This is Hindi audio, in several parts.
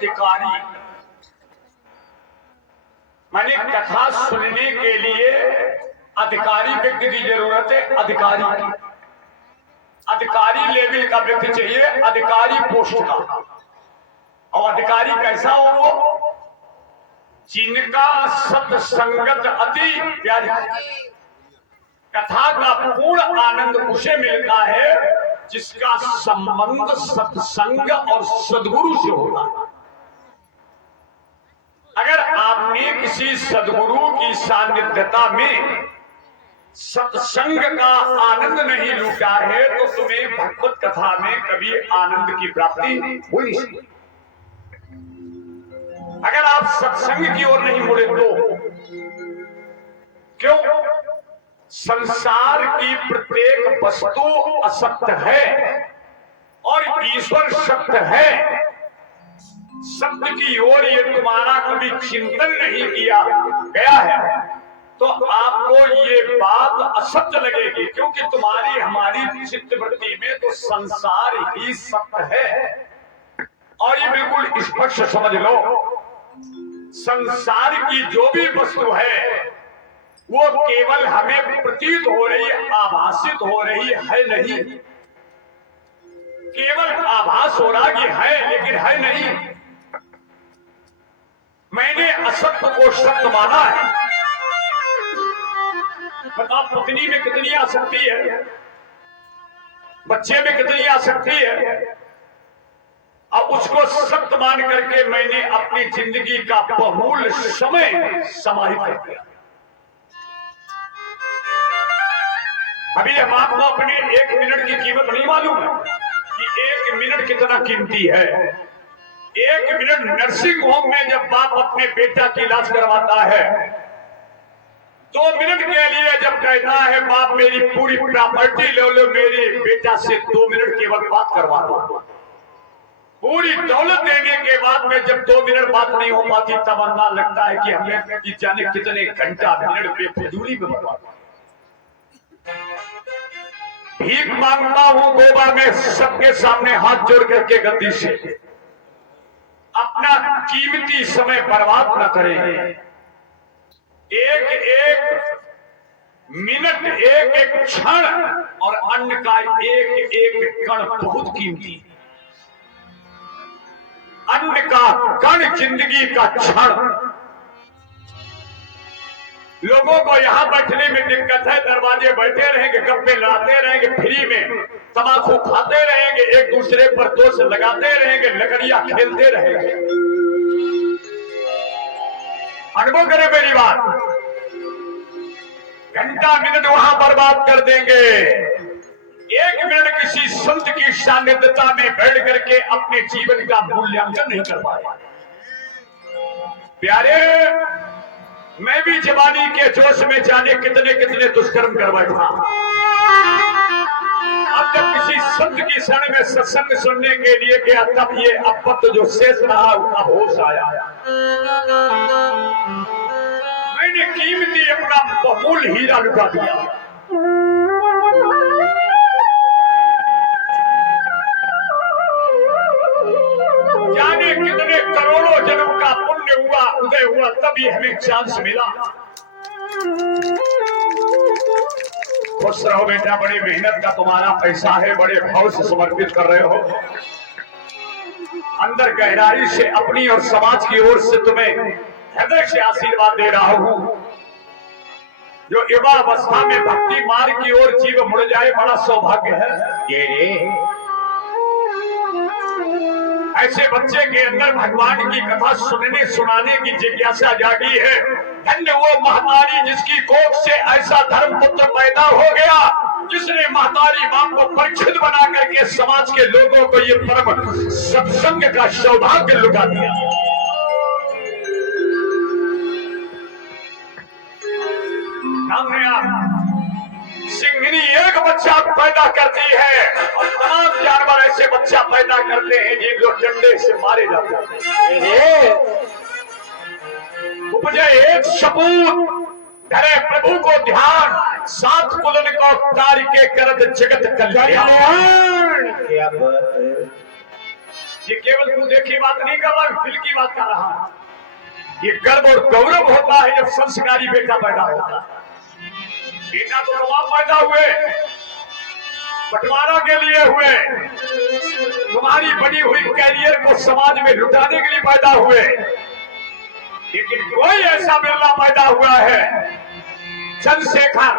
अधिकारी। माने कथा सुनने के लिए अधिकारी व्यक्ति की जरूरत है। अधिकारी लेवल का व्यक्ति चाहिए, अधिकारी पोस्ट का। और अधिकारी कैसा हो? वो जिनका सत्संगत अति प्यारी। कथा का पूर्ण आनंद उसे मिलता है जिसका संबंध सत्संग और सद्गुरु से होता है। अगर आपने किसी सद्गुरु की सानिध्यता में सत्संग का आनंद नहीं लूटा है तो तुम्हें भगवत कथा में कभी आनंद की प्राप्ति हो नहीं सकती। अगर आप सत्संग की ओर नहीं मुड़े तो क्यों? संसार की प्रत्येक वस्तु असत्य है और ईश्वर सत्य है। सत्य की ओर ये तुम्हारा कभी चिंतन नहीं किया गया है तो आपको ये बात असत्य लगेगी, क्योंकि तुम्हारी हमारी चित्तवृत्ति में तो संसार ही सत्य है। और ये बिल्कुल स्पष्ट समझ लो, संसार की जो भी वस्तु है वो केवल हमें प्रतीत हो रही है, आभासित हो रही है नहीं। केवल आभास हो रहा कि है लेकिन है नहीं। मैंने असत्य को सत्य माना है। बताओ, पत्नी में कितनी आसक्ति है, बच्चे में कितनी आसक्ति है। अब उसको सत्य मान करके मैंने अपनी जिंदगी का बहुमूल्य समय समाहित कर दिया। अभी हम आपको अपने 1 मिनट की कीमत नहीं मालूम है कि 1 मिनट कितना कीमती है। 1 मिनट नर्सिंग होम में जब बाप अपने बेटा की इलाज करवाता है, 2 मिनट के लिए जब कहता है बाप मेरी पूरी प्रॉपर्टी ले लो, मेरे बेटा से 2 मिनट केवल बात करवा दो। पूरी दौलत देने के बाद में जब 2 मिनट बात नहीं हो पाती तब अंदाज लगता है कि हमें जाने कितने घंटा मिनट बेफजूली में बर्बाद। भीख मांगता हूं गोबा में सबके सामने हाथ जोड़ करके गद्दी से, अपना कीमती समय बर्बाद न करें। एक मिनट, एक क्षण और अन्न का एक कण बहुत कीमती। अन्न का कण जिंदगी का क्षण। लोगों को यहां बैठने में दिक्कत है, दरवाजे बैठे रहेंगे, गप्पे लड़ाते रहेंगे, फ्री में तंबाकू खाते रहेंगे, एक दूसरे पर दोष लगाते रहेंगे, लकड़ियां खेलते रहेंगे। अनुभव करें मेरी बात, घंटा मिनट वहां बर्बाद कर देंगे। 1 मिनट किसी संत की सानिध्यता में बैठ करके अपने जीवन का मूल्यांकन नहीं कर पाए। प्यारे, मैं भी जवानी के जोश में जाने कितने कितने दुष्कर्म कर बैठा। अब जब किसी संत की शरण में सत्संग सुनने के लिए गया तब ये अब जो शेष रहा अब होश आया। मैंने कीमती अपना बहुमूल्य हीरा लुटा दिया। जाने कितने करोड़ों जन्म का पुण्य हुआ, उदय हुआ, तभी हमें चांस मिला। खुश रहो बेटा, बड़ी मेहनत का तुम्हारा पैसा है, बड़े भाव से समर्पित कर रहे हो। अंदर गहराई से अपनी और समाज की ओर से तुम्हें हृदय से आशीर्वाद दे रहा हूं। जो युवावस्था में भक्ति मार्ग की ओर जीव मुड़ जाए, बड़ा सौभाग्य है। ऐसे बच्चे के अंदर भगवान की कथा सुनने सुनाने की जिज्ञासा जागी है। धन्य वो महतारी जिसकी कोख से ऐसा धर्म पुत्र पैदा हो गया, जिसने महतारी बाप को परिचित बना करके समाज के लोगों को ये परम सत्संग का सौभाग्य लुटा दिया। सिंघनी एक बच्चा पैदा करती है और तमाम जानवर ऐसे बच्चा पैदा करते हैं जिनको डंडे से मारे जाते हैं। उपजे एक सपूत, धरे प्रभु को ध्यान, 7 कुलन को कार्य के करत जगत कल्याण। ये केवल तू देखी बात नहीं कर रहा, दिल की बात कर रहा है। ये गर्व और गौरव होता है जब संस्कारी बेटा पैदा होता है। बेटा तो तुम आप पैदा हुए, बंटवारा के लिए हुए, तुम्हारी बनी हुई कैरियर को समाज में लुटाने के लिए पैदा हुए, लेकिन कोई ऐसा बिरला पैदा हुआ है, चंद्रशेखर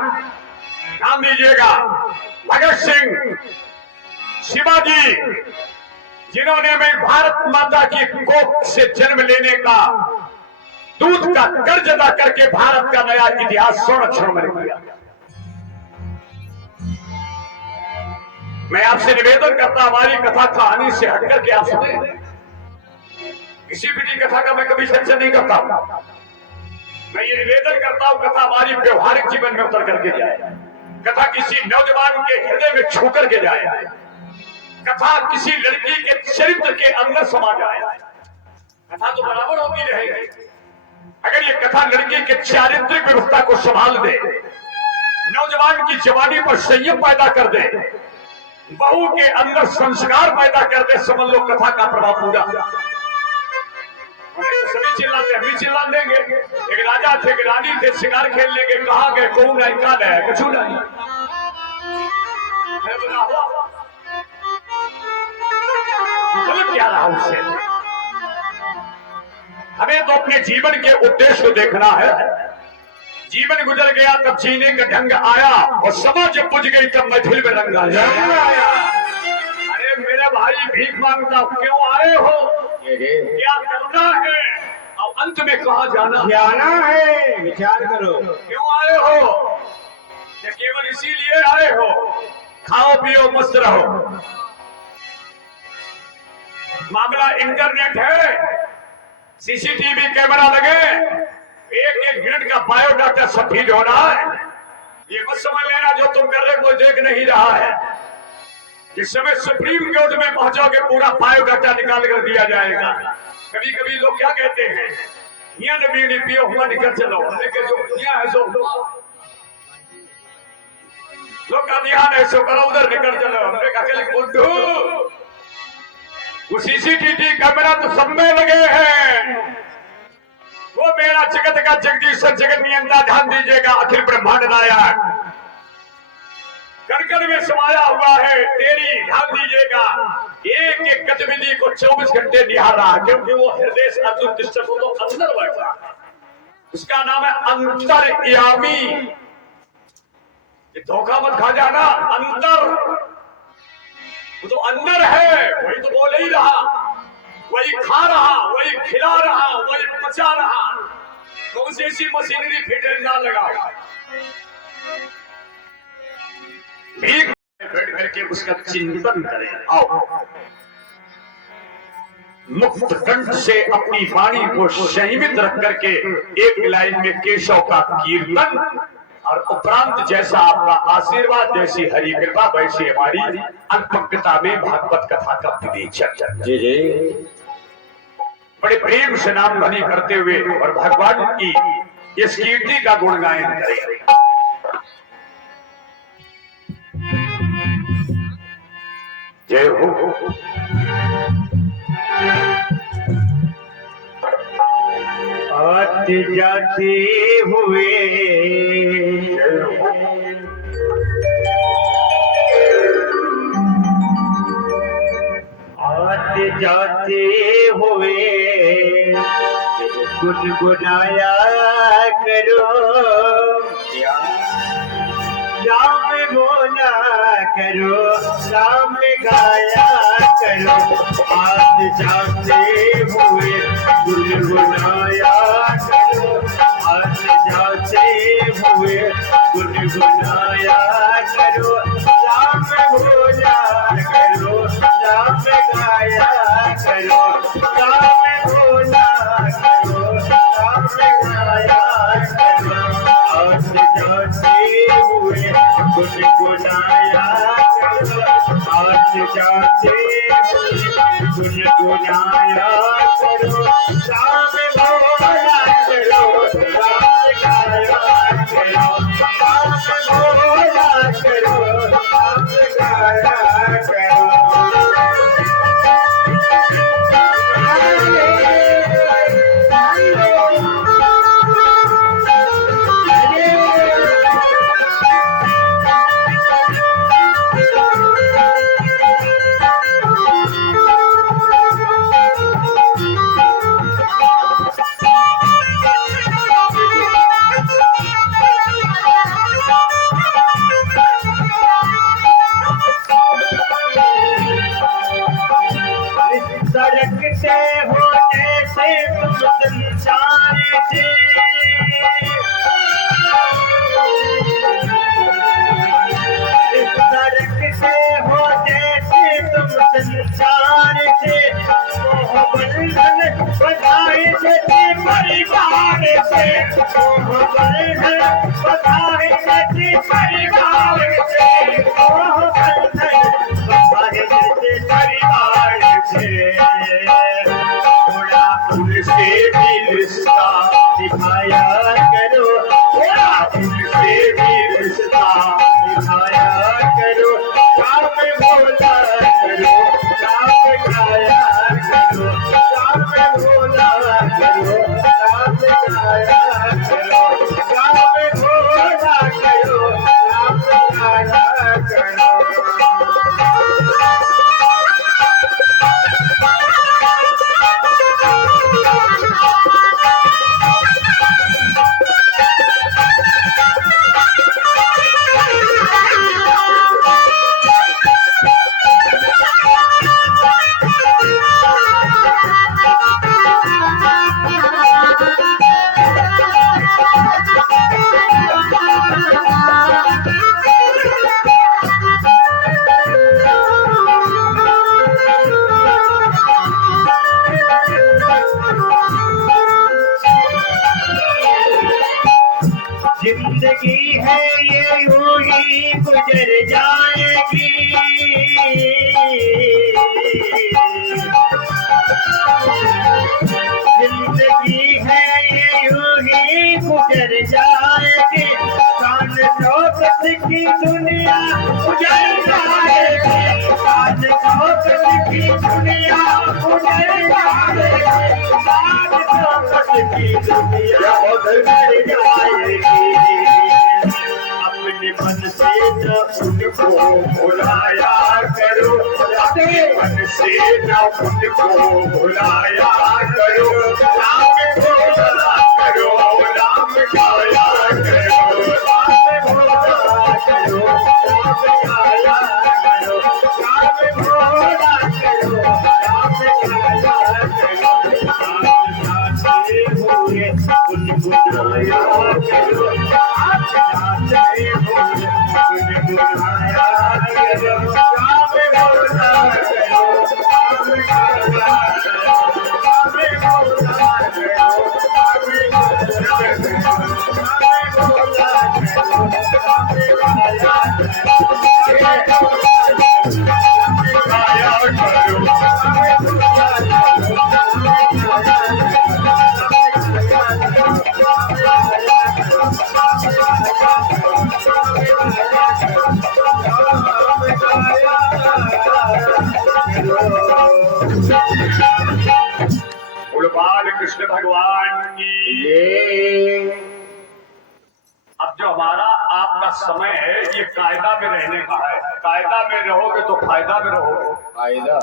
नाम लीजिएगा, भगत सिंह, शिवाजी, जिन्होंने मैं भारत माता की कोख से जन्म लेने का दूध का कर्ज अदा करके भारत का नया इतिहास स्वर्ण अक्षरों में लिख दिया। मैं आपसे निवेदन करता, हमारी कथा कहानी से हटकर के आप सुने। किसी भी कथा का मैं कभी चर्चा नहीं करता। मैं ये निवेदन करता हूं, कथा हमारी व्यवहारिक जीवन में उतर करके जाए, कथा किसी नौजवान के हृदय में छू करके जाए, कथा किसी लड़की के चरित्र के अंदर समा जाए। कथा तो बराबर होती रहेगी, अगर ये कथा लड़की के चारित्रिक व्यवस्था को संभाल दे, नौजवान की जवानी पर संयम पैदा कर दे, बहू के अंदर संस्कार पैदा कर दे, समझ लो कथा का प्रभाव पूरा। सभी चिल्लाते, हम भी चिल्ला देंगे। एक राजा थे, एक रानी थे, शिकार खेल लेंगे, कहा गए कौन है, कहा है कछु नहीं, क्या रहा उससे। हमें तो अपने जीवन के उद्देश्य को देखना है। जीवन गुजर गया तब जीने का ढंग आया, और समाज जब बुझ गई तब मैथिल में रंग आया। अरे मेरे भाई भीख मांगता क्यों आए हो, क्या करना है, और अंत में कहा जाना है, विचार करो। क्यों आए हो, या केवल इसीलिए आए हो, खाओ पियो मस्त रहो। मामला इंटरनेट है, सीसीटीवी कैमरा लगे, एक एक मिनट का बायोडाटा सब फीड हो रहा है। ये मत समझ लेना जो तुम कर रहे कोई देख नहीं रहा है। जिस समय सुप्रीम कोर्ट में पहुंचोगे पूरा बायोडाटा निकाल कर दिया जाएगा। कभी कभी लोग क्या कहते हैं, यहाँ नबी पियो हुआ निकल चलो, लेकिन जो यहाँ है सो लोग का ध्यान है सो करो, उधर निकल चलो। हमने कहा बुद्धू, वो सीसीटीवी कैमरा तो सब में लगे हैं, वो मेरा जगत का जगदीश्वर जगत नियंता, ध्यान दीजिएगा, अखिल ब्रह्मांड नायक कण में समाया हुआ है तेरी, ध्यान दीजिएगा, एक एक गतिविधि को 24 घंटे निहार रहा है, क्योंकि वो हृदय से अर्जुन कृष्ण को तो अंदर बैठा है। उसका नाम है अंतर्यामी। ये धोखा मत खा जाना, अंतर वो तो अंदर है, वही तो बोल ही रहा, वही खा रहा, वही खिला रहा, वही पचा रहा। कौन सी ऐसी मशीनरी फिट ना लगाओ, भीख बैठ करके उसका चिंतन करें। आओ मुक्त कंठ से अपनी वाणी को संयमित रख करके एक लाइन में केशव का कीर्तन, और उपरांत जैसा आपका आशीर्वाद, जैसी हरि कृपा वैसी हमारी अल्पज्ञता में भागवत कथा का विवेचन। जी जी, बड़े प्रेम से नाम ध्वनि करते हुए और भगवान की इस कीर्ति का गुणगान करें। जय हो। आते जाते हुए आते जाते हुए गुनगुनाया करो, राम बोला करो, राम गाया करो। आते जाते हुए गुनगुनाया करो, आते जाते हुए गुनगुनाया करो, राम बोला करो, राम गाया करो, राम बोला करो, राम गाया करो। आते जाते हुए गुनगुनाया करो, आते जाते गुनगुनाया करो, राम बोला करो, राम गाया करो, राम बोला से ओह बंधन बधाए जैसे परिवार से ओह बंधन बधाए जैसे परिवार से थोड़ा उनसे भी रिश्ता निभाया करो थोड़ा उनसे भी रिश्ता निभाया करो राम बोला करो राम गाया करो राम बोला करो राम गाया करो राम बोला करो राम गाया करो जिंदगी है ये यूं ही गुजर जाएगी जिंदगी है ये यूं ही गुजर जाएगी शान शौकत की दुनिया गुजर जाएगी शान शौकत की दुनिया गुजर जाएगी शान शौकत की दुनिया गुजर जाएगी अपने मन से न उनको भुलाया करो अपने मन से न उनको भुलाया करो राम बोला करो राम गाया करो राम बोला करो राम गाया करो राम बोला करो राम गाया करो राम जाते हुए गुनगुनाया करो बाल कृष्ण भगवान की अब जो हमारा आपका समय है ये कायदा में रहने का है कायदा में रहोगे तो फायदा में रहोगे फायदा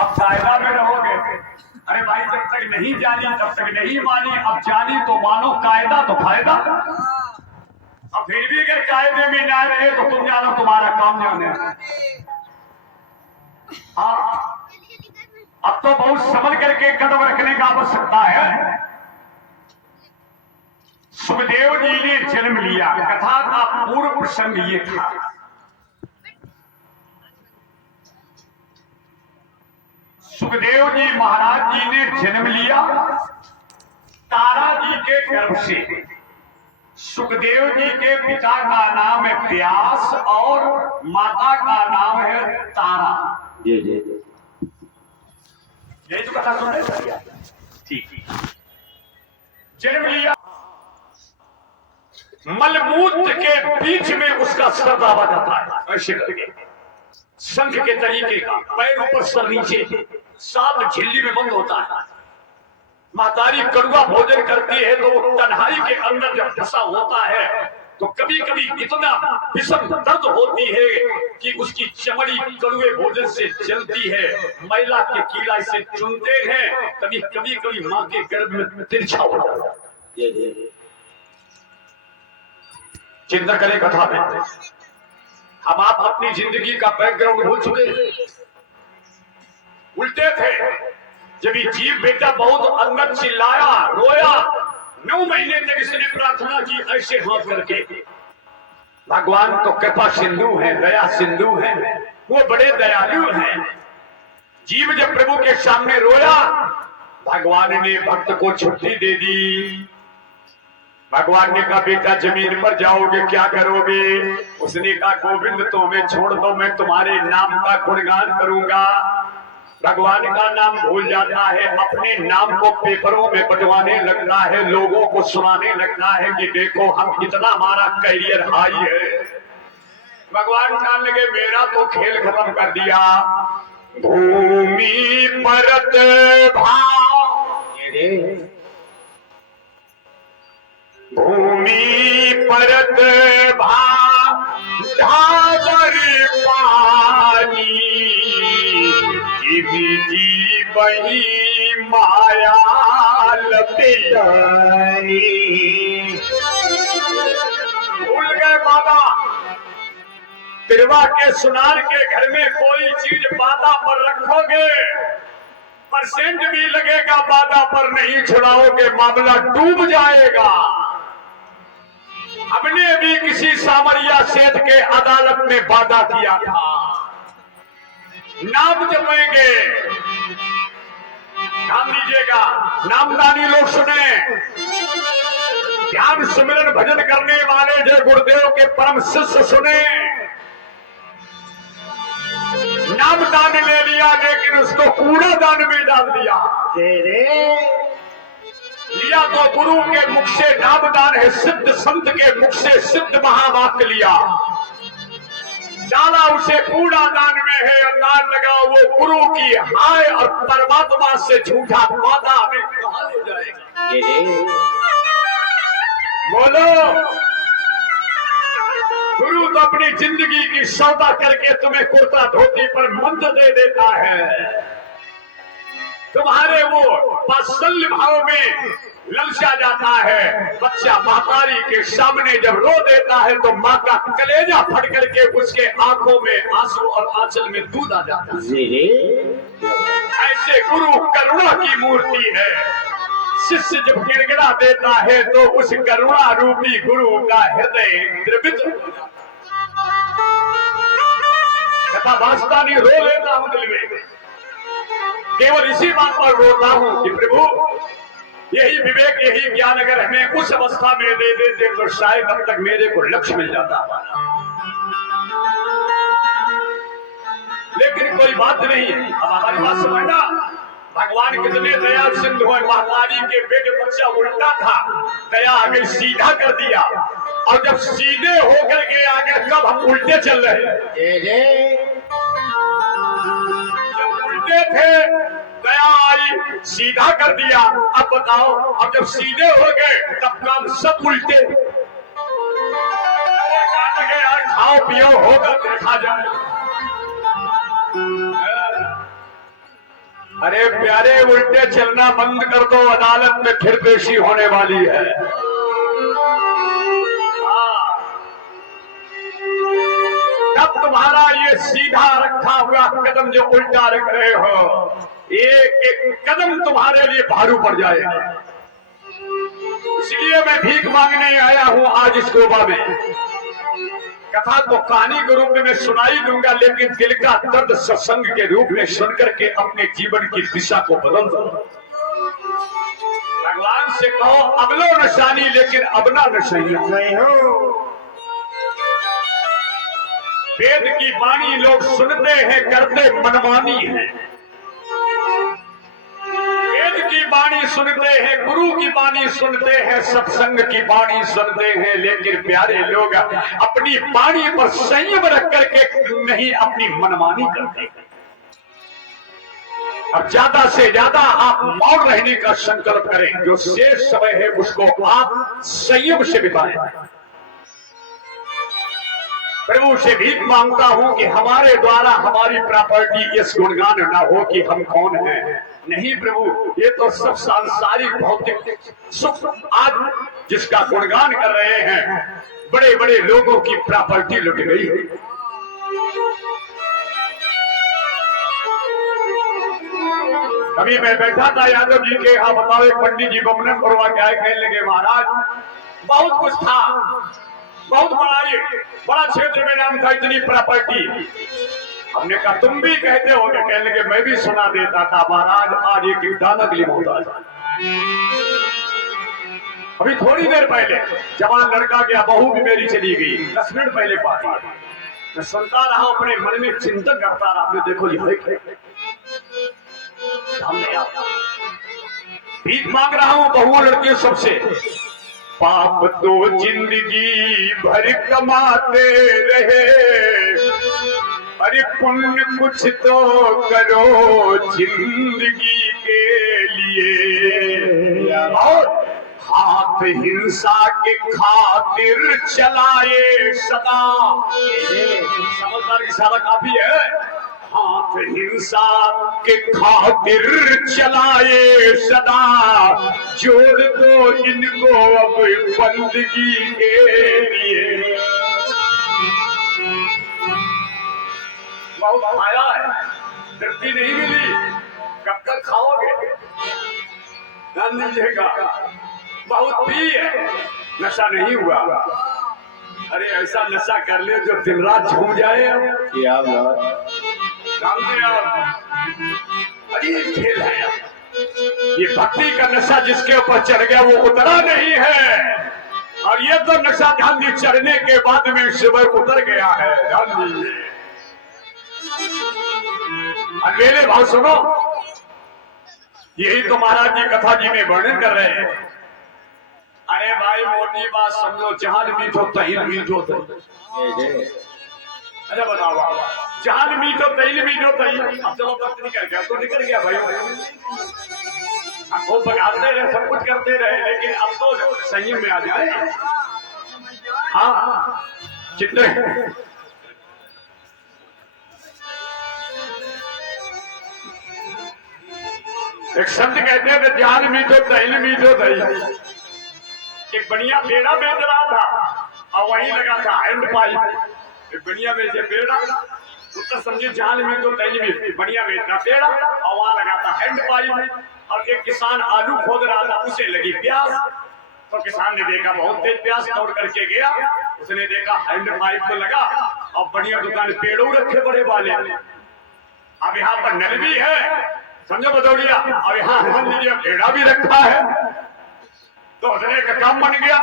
अब फायदा में रहोगे अरे भाई जब तक नहीं जानी तब तक नहीं मानी अब जानी तो मानो कायदा तो फायदा अब फिर भी अगर कायदे में ना रहे तो तुम जानो तुम्हारा काम जाने हाँ अब तो बहुत संभल करके कदम रखने का आवश्यकता है सुखदेव जी ने जन्म लिया कथा का पूर्व प्रसंग ये था सुखदेव जी महाराज जी ने जन्म लिया तारा जी के गर्भ से सुखदेव जी के पिता का नाम है व्यास और माता का नाम है तारा यही तो कथा सुन रहे ठीक जन्म लिया मलमूत्र के बीच में उसका सर दावा जाता है ऐसे करके शंख के तरीके का पैर ऊपर सर नीचे सांप झिल्ली में बंद होता है महतारी कड़वा भोजन करती है तो वो तन्हाई के अंदर जब फंसा होता है तो कभी कभी इतना विषम दर्द होती है कि उसकी चमड़ी कड़वे भोजन से जलती है महिला के कीड़ा से चुनते हैं कभी कभी कभी माँ के गर्भ में तिरछा हो जाता है चिंता करें कथा में हम आप अपनी जिंदगी का बैकग्राउंड भूल चुके उल्टे थे जब ये जीव बेटा बहुत अंदर चिल्लाया रोया 9 महीने तक इसने प्रार्थना की ऐसे हाथ करके भगवान तो कृपा सिंधु है दया सिंधु है वो बड़े दयालु हैं जीव जब प्रभु के सामने रोया भगवान ने भक्त को छुट्टी दे दी। भगवान ने कहा बेटा जमीन पर जाओगे क्या करोगे? उसने कहा गोविंद तुम्हें छोड़ दो, मैं तुम्हारे नाम का गुणगान करूंगा। भगवान का नाम भूल जाता है, अपने नाम को पेपरों में बंटवाने लगता है, लोगों को सुनाने लगता है कि देखो हम कितना हमारा करियर हाई है। भगवान जान लगे मेरा तो खेल खत्म कर दिया। भूमि परत भाव, भूमि परत भाव ढाबर पानी, जी बही माया लपेटानी। भूल गए बाबा, तिरवा के सुनार के घर में कोई चीज बाधा पर रखोगे, परसेंट भी लगेगा, बाधा पर नहीं छुड़ाओगे, मामला डूब जाएगा। हमने भी किसी सामरिया सेठ के अदालत में वादा किया था, नाम जपेंगे, नाम लीजिएगा, नामदानी लोग सुने, ध्यान सुमिरन भजन करने वाले जो गुरुदेव के परम शिष्य सुने। नाम दान ले लिया लेकिन उसको कूड़ा दान में डाल दिया। लिया तो गुरु के मुख से नाम दान है, सिद्ध संत के मुख से सिद्ध महावाक्य लिया, डाला उसे कूड़ा दान में है। अंदाज लगाओ वो गुरु की हाय और परमात्मा से झूठा वादा हमें कहां ले जाएगा? बोलो, गुरु तो अपनी जिंदगी की सौदा करके तुम्हें कुर्ता धोती पर मंत्र दे देता है, तुम्हारे वो वात्सल्य भाव में ललचा जाता है। बच्चा महतारी के सामने जब रो देता है तो माँ का कलेजा फट करके उसके आंखों में आंसू और आंचल में दूध आ जाता है। ऐसे गुरु करुणा की मूर्ति है। शिष्य जब गिड़गिड़ा देता है तो उस करुणा रूपी गुरु का हृदय द्रवित हो जाता है। कथा वास्ता नहीं, रो लेता हूं दिल में, केवल इसी बात पर रोता हूं कि प्रभु यही विवेक यही ज्ञान अगर हमें उस अवस्था में दे देते तो शायद अब तक मेरे को लक्ष्य मिल जाता। लेकिन कोई बात नहीं, अब हमारी बात समझना। भगवान कितने दया सिंधु है। महतारी के पेट बच्चा उल्टा था, दया आगे सीधा कर दिया, और जब सीधे होकर के आगे कब हम उल्टे चल रहे, जब उल्टे थे दया आई सीधा कर दिया। अब बताओ, अब जब सीधे हो गए तब काम सब उल्टे। यार खाओ पियो होगा देखा जाए। अरे प्यारे, उल्टे चलना बंद कर दो, अदालत में फिर पेशी होने वाली है। तब तुम्हारा ये सीधा रखा हुआ कदम जो उल्टा रख रहे हो, एक एक कदम तुम्हारे लिए भारू पड़ जाएगा। इसलिए मैं भीख मांगने आया हूं आज इस गोबा में। कथा तो कहानी के रूप में मैं सुनाई दूंगा, लेकिन दिल का दर्द सत्संग के रूप में सुनकर के अपने जीवन की दिशा को बदल दो। भगवान से कहो अब लो निशानी, लेकिन अब ना नहीं हो। वेद की वाणी लोग सुनते हैं, करते मनमानी है। वेद की वाणी सुनते हैं, गुरु की वाणी सुनते हैं, सत्संग की वाणी सुनते हैं, लेकिन प्यारे लोग अपनी वाणी पर संयम रख करके नहीं अपनी मनमानी करते। अब ज्यादा से ज्यादा आप मौन रहने का संकल्प करें। जो शेष समय है उसको आप संयम से बिताएं। प्रभु से भीख मांगता हूं कि हमारे द्वारा हमारी प्रॉपर्टी इस गुणगान न हो कि हम कौन हैं। नहीं प्रभु, ये तो सब सांसारिक भौतिक सुख आज जिसका गुणगान कर रहे हैं, बड़े बड़े लोगों की प्रॉपर्टी लुट गई है। अभी मैं बैठा था यादव जी के यहाँ, बताओ एक पंडित जी बमन करवा के आए, कहने लगे महाराज बहुत कुछ था, बहुत बड़ा क्षेत्र में नाम था, इतनी प्रॉपर्टी। हमने कहा तुम भी कहते हो, कहने लगे मैं भी सुना देता था महाराज, आज एक दाना के लिए मोहताज। अभी थोड़ी देर पहले जवान लड़का गया, बहू भी मेरी चली गई, 10 मिनट पहले बात। मैं सुनता रहा, अपने मन में चिंतन करता रहा, मैं देखो ये भीख मांग रहा हूं बहुओं लड़कियों सबसे। पाप तो जिंदगी भर कमाते रहे, अरे पुण्य कुछ तो करो जिंदगी के लिए। और हाथ हिंसा के खातिर चलाए सदा, समझदार की सारा काफी है। हाथ हिंसा के खातिर चलाए सदा, जोड़ दो इनको अब बंदगी के लिए। बहुत खाया है, तृप्ति नहीं मिली, कब तक खाओगे? ध्यान दीजिएगा, बहुत पी है, नशा नहीं हुआ। अरे ऐसा नशा कर ले जो दिन रात झूम जाए। क्या जानते आप, अरे ये खेल है, ये भक्ति का नशा जिसके ऊपर चढ़ गया वो उतरा नहीं है। और ये तो नशा ध्यान दी चढ़ने के बाद में सुबह उतर गया है। ध्यान दीजिए, मेरे भाव सुनो, यही तो महाराज जी कथा जी में वर्णन कर रहे हैं। अरे भाई मोटी बात समझो, जहां मीठो तहिल मीठो तहिल। अच्छा बताओ, जहां मीठो तहिल मीठो तहिल। अब चलो वक्त निकल गया तो निकल गया भाई, हम खूब बगाते रहे, सब कुछ करते रहे, लेकिन अब तो संयम में आ जाए। हाँ कितने एक संत कहते हैं ध्यान मीठो तहिल मीठो तहिल। एक बढ़िया पेड़ा बेच रहा था और वहीं लगा था हैंड पाइप। एक बढ़िया बेचे पेड़ा, उत्तर समझे जान में तो तैली में बढ़िया बेचना पेड़ा और वहां लगा था हैंड पाइप। और एक किसान आलू खोद रहा था, उसे लगी प्यास। तो किसान ने देखा बहुत तेज प्यास, दौड़ करके गया, उसने देखा हैंड पाइप तो लगा और बढ़िया दुकान पेड़ों रखे बड़े वाले। अब यहाँ पर नल भी है, समझो बदौड़िया, और यहाँ पेड़ा भी रखा है। तो उसने का काम बन गया,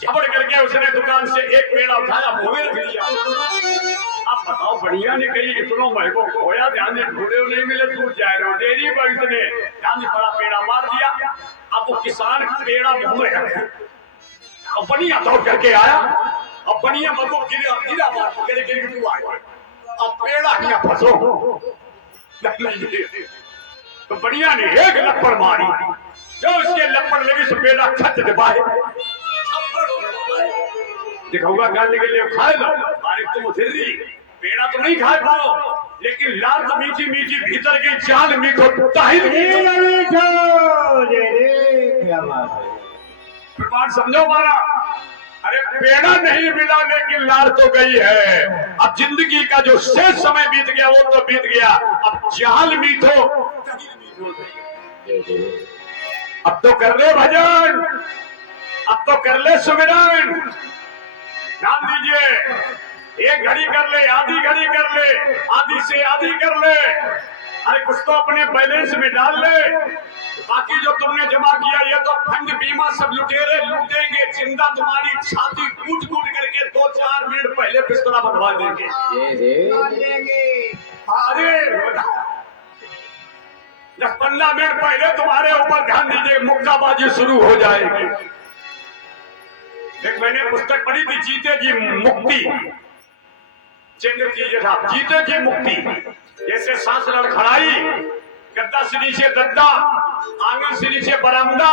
झपड़ करके उसने दुकान से एक पेड़ा उठाया, मुंह में रख लिया। अब बताओ बढ़िया ने कही इतना महंगो खोया, ध्यान से ढूंढे नहीं मिले, दूर जाए रहो डेरी पर, इसने ध्यान से बड़ा पेड़ा मार दिया। अब वो किसान पेड़ा मुंह में रखे, अब बढ़िया दौड़ करके आया, अब बढ़िया मगो गिरा गिरा मार गिर गिर तू आया, अब पेड़ा यहाँ फंसो। तो बढ़िया ने एक लपड़ मारी, जो उसके लपड़ लगी सो पेड़ा खच दबाए। दिखाऊंगा करने के लिए खाए लो, मारे तुम उधरी पेड़ा तो नहीं खाए पाओ, लेकिन लाल तो मीठी मीठी भीतर की जान मीठो ताहिर मीठो। क्या बात है, प्रमाण समझो हमारा। अरे पेड़ा नहीं मिला लेकिन लाल तो गई है। अब जिंदगी का जो शेष समय बीत गया वो तो बीत गया, अब जाल मीठो। अब तो कर ले भजन, अब तो कर ले सुमिरन। ध्यान दीजिए, एक घड़ी कर ले, आधी घड़ी कर ले, आधी से आधी कर ले। अरे कुछ तो अपने बैलेंस में डाल ले, बाकी जो तुमने जमा किया ये तो फंड बीमा सब लुटेरे लूटेंगे, जिंदा तुम्हारी छाती कूट कूट करके 2-4 मिनट पहले बिस्तरा बनवा देंगे। अरे 10-15 मिनट पहले तुम्हारे ऊपर ध्यान दीजिए मुक्काबाजी शुरू हो जाएगी। एक मैंने पुस्तक पढ़ी थी, जीते जी मुक्ति, चंद्र जी था, जीते जी मुक्ति। जैसे सांस लड़खड़ाई, गद्दा से नीचे गद्दा, आंगन से नीचे बरामदा,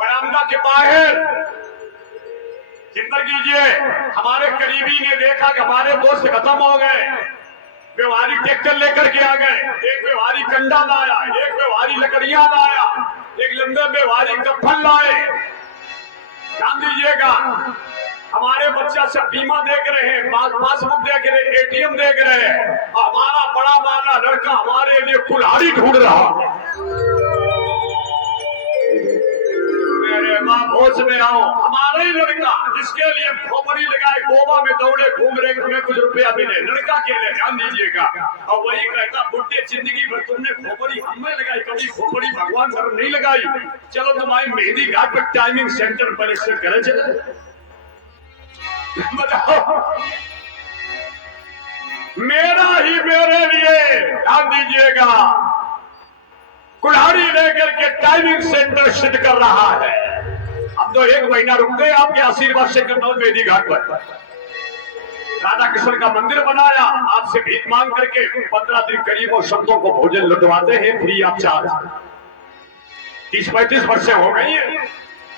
बरामदा के बाहर। चिंता कीजिए, हमारे करीबी ने देखा कि हमारे दोस्त खत्म हो गए, व्यवहारिक ट्रैक्टर लेकर के आ गए, एक व्यवहारिक कंडा लाया, एक व्यवहारिक लकड़ियां लाया, एक लंबे व्यवहारिक कफन लाए। ध्यान दीजिएगा, हमारे बच्चा सब बीमा देख रहे हैं, पासबुक देख रहे हैं, एटीएम देख रहे हैं, हमारा बड़ा वाला लड़का हमारे लिए कुल्हाड़ी ढूंढ रहा है। मेरे बाप होश में आओ। हमारा ही लड़का जिसके लिए खोपड़ी लगाए गोवा में दौड़े घूम रहे, हमें कुछ रुपया मिले, लड़का के लिए ध्यान दीजिएगा। और वही कहता बुढ़े जिंदगी भर तुमने खोपड़ी हमें लगाई, कभी खोपड़ी भगवान सर नहीं लगाई। चलो तुम्हारी मेहंदी घाट पर टाइमिंग सेंटर पर इससे करे चले बताओ। मेरा ही मेरे लिए ध्यान दीजिएगा कुल्हाड़ी लेकर के टाइमिंग सेंटर सिद्ध कर रहा है। अब तो 1 महीना रुकते आपके आशीर्वाद से कन्नौज मेहंदी घाट पर राधा कृष्ण का मंदिर बनाया, आपसे भीख मांग करके 15 दिन गरीबों संतों को भोजन लुटवाते हैं फ्री ऑफ चार्ज। 30-35 वर्षे हो गई है।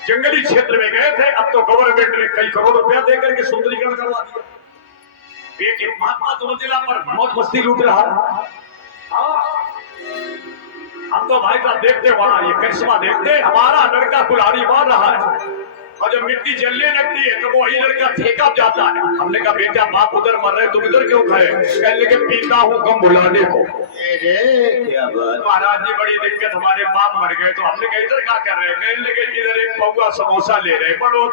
जंगली क्षेत्र में गए थे, अब तो गवर्नमेंट ने कई करोड़ रुपया देकर के सुंदरीकरण करवा दिया। एक महात्मा तो जिला पर मौज मस्ती लूट रहा है। हम तो भाई साहब देखते वहां ये करिश्मा देखते, हमारा लड़का कुल्हाड़ी मार रहा है और जब मिट्टी जलने लगती है तो वो वही लड़का ठेका जाता है। हमने कहा बेटा बाप उधर मर रहे तुम इधर क्यों खड़े? कहने के पीता हूँ गम भुलाने को। क्या बात महाराज जी बड़ी दिक्कत, हमारे बाप मर गए। तो हमने कहा इधर क्या कर रहे? कहने लगे इधर एक पौवा समोसा ले रहे। बड़ो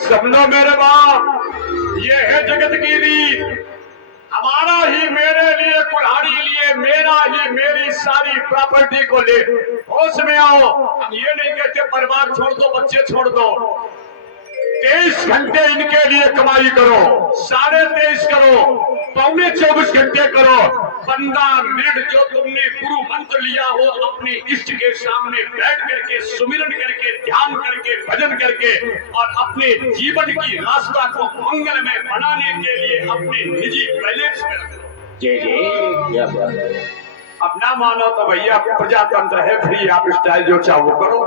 समझो मेरे बाप, ये है जगत की रीत। हमारा ही मेरे लिए कुल्हाड़ी लिए, मेरा ही मेरी सारी प्रॉपर्टी को ले। होश में आओ। हम ये नहीं कहते परिवार छोड़ दो, बच्चे छोड़ दो। 23 घंटे इनके लिए कमाई करो, 23.5 करो, 24 घंटे करो। 15 मिनट जो तुमने गुरु मंत्र लिया हो अपने इष्ट के सामने बैठ करके सुमिरन करके ध्यान करके भजन करके और अपने जीवन की रास्ता को मंगलमय बनाने के लिए अपने निजी बैलेंस में रखो। जय जय क्या बात है। अब ना मानो तो भैया प्रजातंत्र है, फ्री आप स्टाइल जो चाहो करो।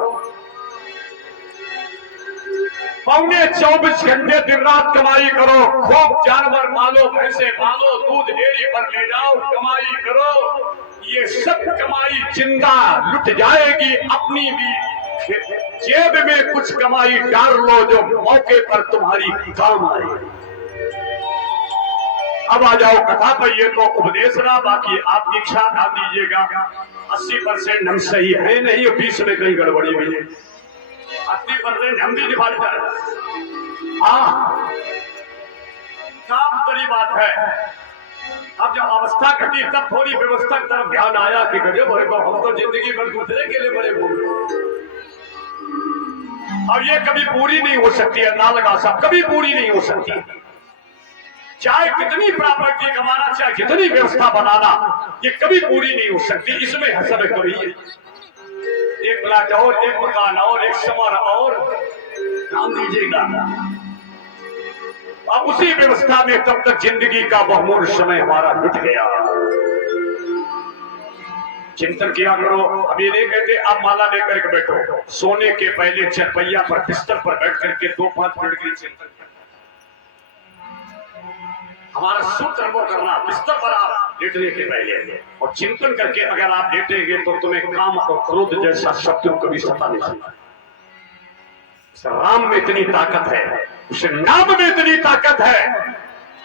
24 घंटे दिन रात कमाई करो, खूब जानवर पालो, भैंसे पालो, दूध डेयरी पर ले जाओ, कमाई करो। ये सब कमाई जिंदा लुट जाएगी, अपनी भी जेब में कुछ कमाई डाल लो जो मौके पर तुम्हारी काम आए। अब आ जाओ कथा पर। ये तो उपदेश रहा, बाकी आपकी इच्छा ध्यान दीजिएगा। 80% हम सही है नहीं, 20 में कहीं गड़बड़ी मिले। 80% हम भी डिफॉल्ट कर। हाँ काम बड़ी बात है। अब जब अवस्था घटी तब थोड़ी व्यवस्था की तरफ ध्यान आया कि गजब है, हम तो जिंदगी भर दूसरे के लिए बड़े बोल। अब ये कभी पूरी नहीं हो सकती है, ना लगा सब कभी पूरी नहीं हो सकती। चाहे कितनी प्रॉपर्टी कमाना, चाहे कितनी व्यवस्था बनाना, ये कभी पूरी नहीं हो सकती। इसमें हसर कभी है। एक प्लाट और, एक मकान और, एक समर और, ध्यान दीजिएगा। अब उसी व्यवस्था में तब तक जिंदगी का बहुमूल्य समय हमारा लुट गया। चिंतन किया करो। अब ये नहीं कहते आप माला लेकर के बैठो, सोने के पहले चरपैया पर बिस्तर पर बैठ करके 2-5 मिनट के लिए चिंतन। हमारा सूत्र वो करना, बिस्तर पर आप लेटने के पहले और चिंतन करके अगर आप लेटेंगे तो तुम्हें काम और क्रोध जैसा शत्रु कभी सता नहीं सकता। राम में इतनी ताकत है, उस नाम में इतनी ताकत है।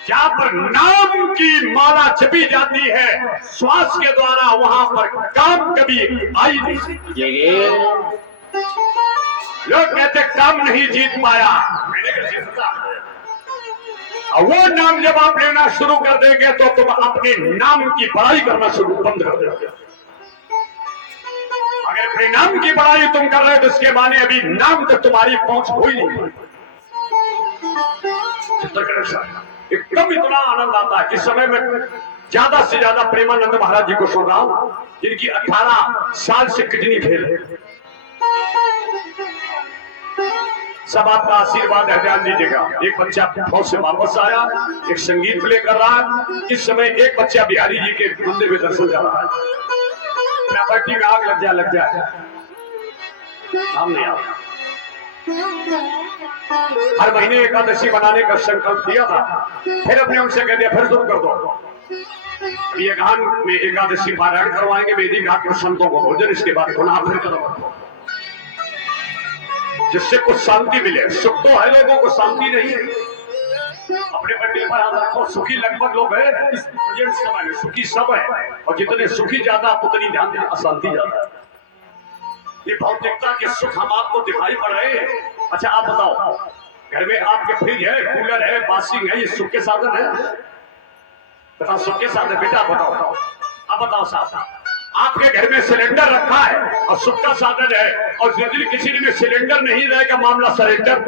जहां पर नाम की माला जपी जाती है श्वास के द्वारा, वहां पर काम कभी आई नहीं सकती। लोग कहते काम नहीं जीत पाया, मैंने कहा जीतता। और वो नाम जब आप लेना शुरू कर देंगे तो तुम अपने नाम की बड़ाई करना शुरू बंद कर दोगे। अगर अपने नाम की बड़ाई तुम कर रहे हो तो इसके माने अभी नाम तक तुम्हारी पहुंच हो ही नहीं। एकदम इतना आनंद आता है। इस समय में ज्यादा से ज्यादा प्रेमानंद महाराज जी को सुन रहा हूं, जिनकी 18 साल से किडनी फेल है। सब आपका आशीर्वाद है, ध्यान दीजिएगा। एक बच्चा फौज से वापस आया, एक संगीत प्ले कर रहा है। इस समय एक बच्चा बिहारी जी के मंदिर में दर्शन कर रहा है। प्रॉपर्टी में आग लग जाए सामने आओ। हर महीने एकादशी बनाने का संकल्प दिया था, फिर अपने उनसे कह दिया फिर शुरू कर दो। ये गान में एकादशी पारायण करवाएंगे, वेदी घाट पर संतों को भोजन, इसके बाद पुनः फिर करो, जिससे कुछ शांति मिले। सुख तो है, लोगों को शांति नहीं है। अपने पर दिल पर हाथ रखो। सुखी लगभग लोग हैं इस प्रेजेंट समय में, सुखी सब है, और जितने सुखी ज्यादा उतनी ध्यान देना अशांति ज्यादा। ये भौतिकता के सुख हम आपको दिखाई पड़ रहे हैं। अच्छा आप बताओ, घर में आपके फ्रिज है, कूलर है, वॉशिंग है, ये सुख के साधन है? बताओ सुख के साधन बेटा, बताओ आप बताओ साहब। आपके घर में सिलेंडर रखा है और सुख का साधन है, और जिस दिन किसी दिन में सिलेंडर नहीं रहेगा मामला सरेंडर।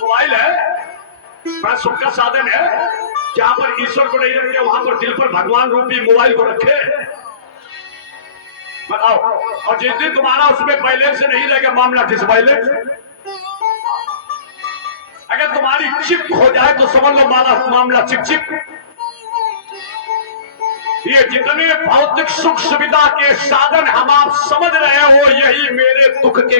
मोबाइल है, बड़ा सुख का साधन है। जहां पर ईश्वर को नहीं रखे वहां पर दिल पर भगवान रूपी मोबाइल को रखे। बताओ, और जिस दिन तुम्हारा उसमें बैलेंस नहीं रहेगा मामला डिसबैलेंस। अगर तुम्हारी चिप हो जाए तो समझ लो मामला चिप चिप। ये जितने भौतिक सुख सुविधा के साधन हम आप समझ रहे हो, यही मेरे दुख के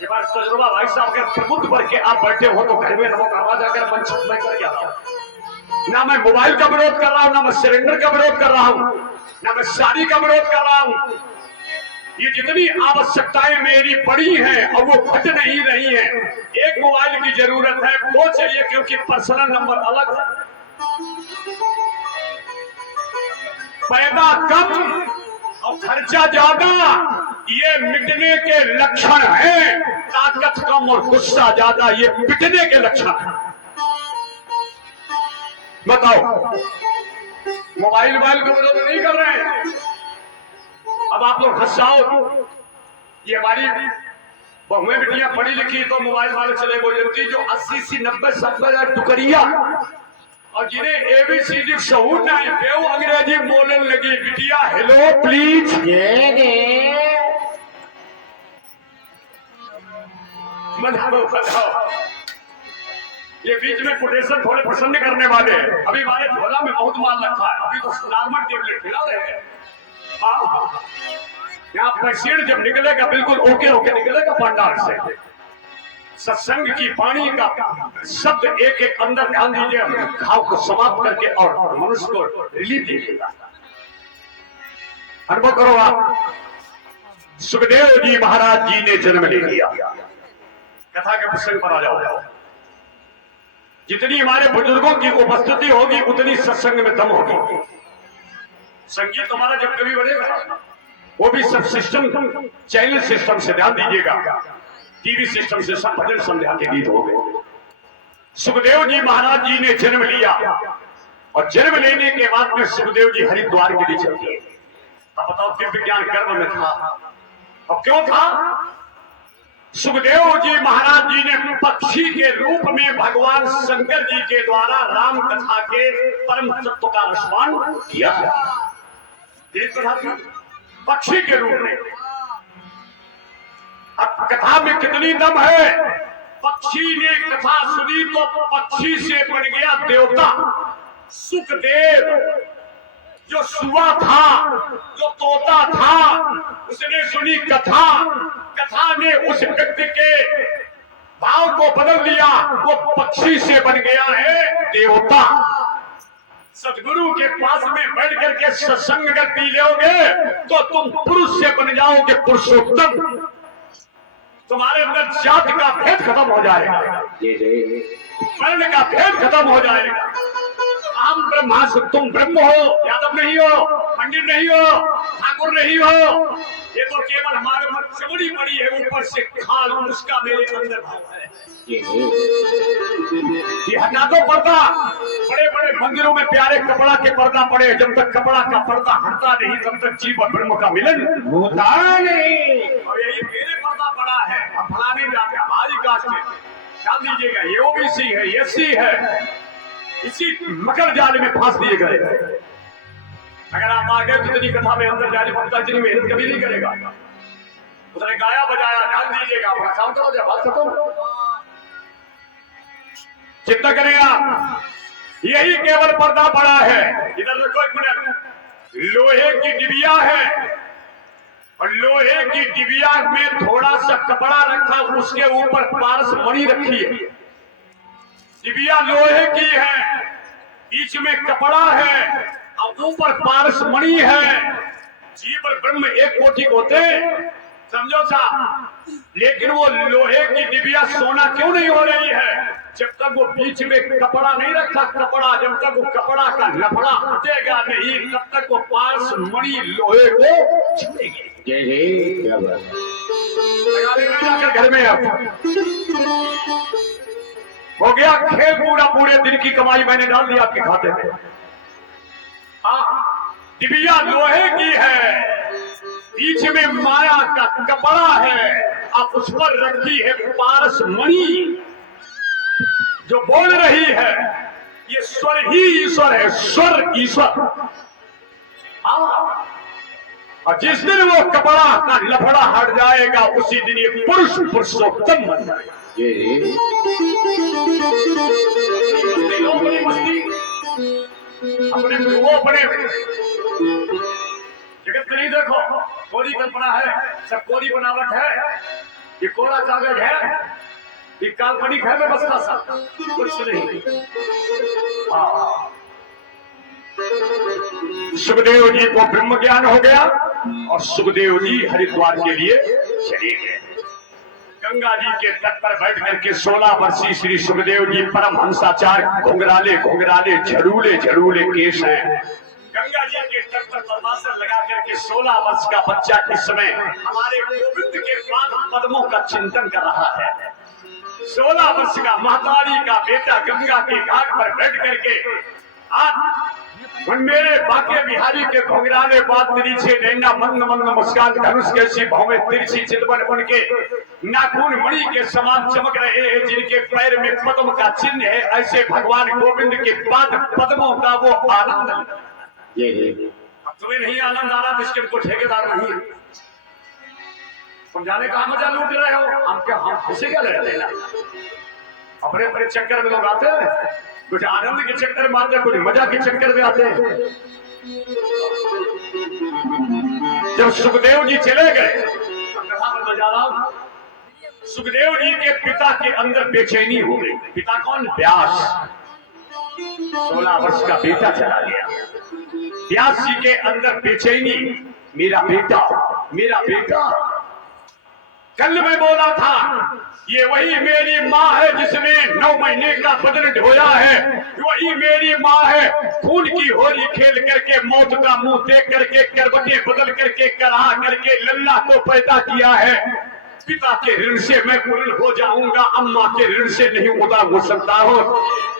ये बार तजुर्बा भाई साहब के प्रबुद्ध करके आप बैठे हो तो घर में नमक आवाज आकर मन छत में कर गया। ना मैं मोबाइल का विरोध कर रहा हूं, ना मैं सिलेंडर का विरोध कर रहा हूं, ना मैं शादी का विरोध कर रहा हूं। ये जितनी आवश्यकताएं मेरी बड़ी हैं और वो घट नहीं रही हैं। एक मोबाइल की जरूरत है, वो चाहिए क्योंकि पर्सनल नंबर अलग है। पैदा कम और खर्चा ज्यादा, ये मिटने के लक्षण हैं। ताकत कम और गुस्सा ज्यादा, ये पिटने के लक्षण हैं। बताओ, मोबाइल का विरोध नहीं कर रहे हैं। अब आप लोग हंसाओ, ये हमारी बहुएं बेटियां पढ़ी लिखी तो मोबाइल वाले चले बोलती जो 80-90 टुकड़िया और जिन्हें एबीसीडी शहूर नहीं पे वो अंग्रेजी बोलने लगी। बिटिया हेलो प्लीज, बताओ। ये बीच में कोटेशन थोड़े पसंद करने वाले हैं। अभी हमारे झोला में बहुत माल रखा है, अभी तो नॉर्मल टेबलेट खिला रहे हैं। यहाँ पेशेंट जब निकलेगा बिल्कुल ओके होके निकलेगा पंडाल से। सत्संग की वाणी का शब्द एक एक अंदर ध्यान दीजिए, घाव को समाप्त करके और मनुष्य को रिलीफ दीजिएगा। अनुभव करो आप। सुखदेव जी महाराज जी ने जन्म ले लिया। कथा के प्रसंग पर आ जाओ। जितनी हमारे बुजुर्गों की उपस्थिति होगी उतनी सत्संग में दम होगी। संगीत हमारा जब कभी बनेगा वो भी सब सिस्टम, चैनल सिस्टम से ध्यान दीजिएगा। टीवी सिस्टम से सब भजन संध्या के गीत हो गए। सुखदेव जी महाराज जी ने जन्म लिया और जन्म लेने के बाद में सुखदेव जी हरिद्वार के लिए चल दिए। अब बताओ दिव्य विज्ञान गर्भ में था और क्यों था? सुखदेव जी महाराज जी ने पक्षी के रूप में भगवान शंकर जी के द्वारा राम कथा के परम तत्व का रसपान किया। पक्षी के रूप में। अब कथा में कितनी दम है। पक्षी ने कथा सुनी तो पक्षी से बन गया देवता। सुखदेव जो सुआ था, जो तोता था, उसने सुनी कथा। कथा ने उस व्यक्ति के भाव को बदल दिया। वो पक्षी से बन गया है देवता। सदगुरु के पास में बैठ करके सत्संग अगर पी लोगे तो तुम पुरुष से बन जाओगे पुरुषोत्तम। तुम्हारे अंदर जात का भेद खत्म हो जाएगा, वर्ण का भेद खत्म हो जाएगा। हम ब्रह्मास्त्र, तुम ब्रह्म हो, यादव नहीं हो, पंडित नहीं हो, ठाकुर नहीं हो। ये तो केवल हमारे ऊपर चमड़ी पड़ी है, ऊपर से खाल उसका मेरे अंदर भाव है। ये हटा दो पर्दा। बड़े बड़े मंदिरों में प्यारे कपड़ा के पर्दा पड़े, जब तक कपड़ा का पर्दा हटता नहीं तब तक जीव और ब्रह्म का मिलन होता नहीं। और यही मेरे पर्दा पड़ा है। हम फलाने जाते हमारी कास्ट में ध्यान दीजिएगा, ये ओबीसी है, एससी है, इसी मकर जाल में फांस दिए गए। अगर आप आगे जितनी कथा में अंदर जाने पड़ता इतनी मेहनत कभी नहीं करेगा। उसने गाया बजाया, ध्यान दीजिएगा, अपना काम करो, जब बात खत्म चिंता करेगा। यही केवल पर्दा पड़ा है। इधर देखो एक मिनट। लोहे की डिबिया है और लोहे की डिबिया में थोड़ा सा कपड़ा रखा, उसके ऊपर पारस मणि रखी है। डिबिया लोहे की है, बीच में कपड़ा है और ऊपर पारस मणि है। जीव और ब्रह्म एक कोटि होते, समझो साहब, लेकिन वो लोहे की डिबिया सोना क्यों नहीं हो रही है? जब तक वो बीच में कपड़ा नहीं रखा, कपड़ा जब तक वो कपड़ा का लफड़ा हटेगा नहीं तब तक वो पास मणि लोहे को छूटेगी। जय जय क्या बात लगा देना जाकर घर में। अब हो गया खेल पूरा, पूरे दिन की कमाई मैंने डाल दी आपके खाते में। हाँ, डिबिया लोहे की है, बीच में माया का कपड़ा है, आप उस पर रखी है पारस मणि जो बोल रही है। ये स्वर ही ईश्वर है, स्वर ईश्वर। हाँ, और जिस दिन वो कपड़ा का लफड़ा हट जाएगा उसी दिन ये पुरुष पुरुषोत्तम बन जाएगा। जय अपनी मस्ती अपने वो अपने जगत में नहीं देखो, कोरी कल्पना है, सब कोरी बनावट है, ये कोरा कागज है, ये काल्पनिक है, मैं बस का सा कुछ नहीं। सुखदेव जी को ब्रह्म ज्ञान हो गया और सुखदेव जी हरिद्वार के लिए चले गए। गंगा जी के तट पर बैठ करके 16 वर्षीय श्री सुखदेव जी परमहंसाचार्य, घुंघराले घुंघराले झड़ूले झड़ूले केश हैं। गंगा जी के तट पर परमासन लगा करके 16 वर्ष का बच्चा इस समय हमारे गोविंद के पाद पद्मों का चिंतन कर रहा है। 16 वर्ष का महतारी का बेटा गंगा के घाट पर बैठ करके आज मेरे बाके बिहारी के घुंघराले बात तिरछे नैना मंद मंद मुस्कान धनुष कैसी भावे तिरछी चितवन उनके नाखून मणि के समान चमक रहे हैं, जिनके पैर में पद्म का चिन्ह है, ऐसे भगवान गोविंद के पाद पद्मों का वो आनंद। अब तुम्हें नहीं आनंद आ रहा तो इसके कुछ ठेकेदार नहीं है, समझाने का मजा लूट रहे हो। हम क्या, हम इसे क्या ले लेना? अपने अपने चक्कर में लोग आते हैं, कुछ आनंद के चक्कर में आते हैं, कुछ मजा के चक्कर में आते हैं। जब सुखदेव जी चले गए, कथा में बजा रहा हूं, सुखदेव जी के पिता के अंदर बेचैनी हो गई। पिता कौन? व्यास। 16 वर्ष का बेटा चला गया। व्यास जी के अंदर बेचैनी, मेरा बेटा मेरा बेटा। कल मैं बोला था ये वही मेरी माँ है जिसने 9 महीने का बदन ढोया है, वही मेरी माँ है खून की होली खेल करके मौत का मुंह देख करके करवटें बदल करके करा करके लल्ला को पैदा किया है। पिता के ऋण से मैं पूर्ण हो जाऊंगा, अम्मा के ऋण से नहीं उदार हो सकता हो।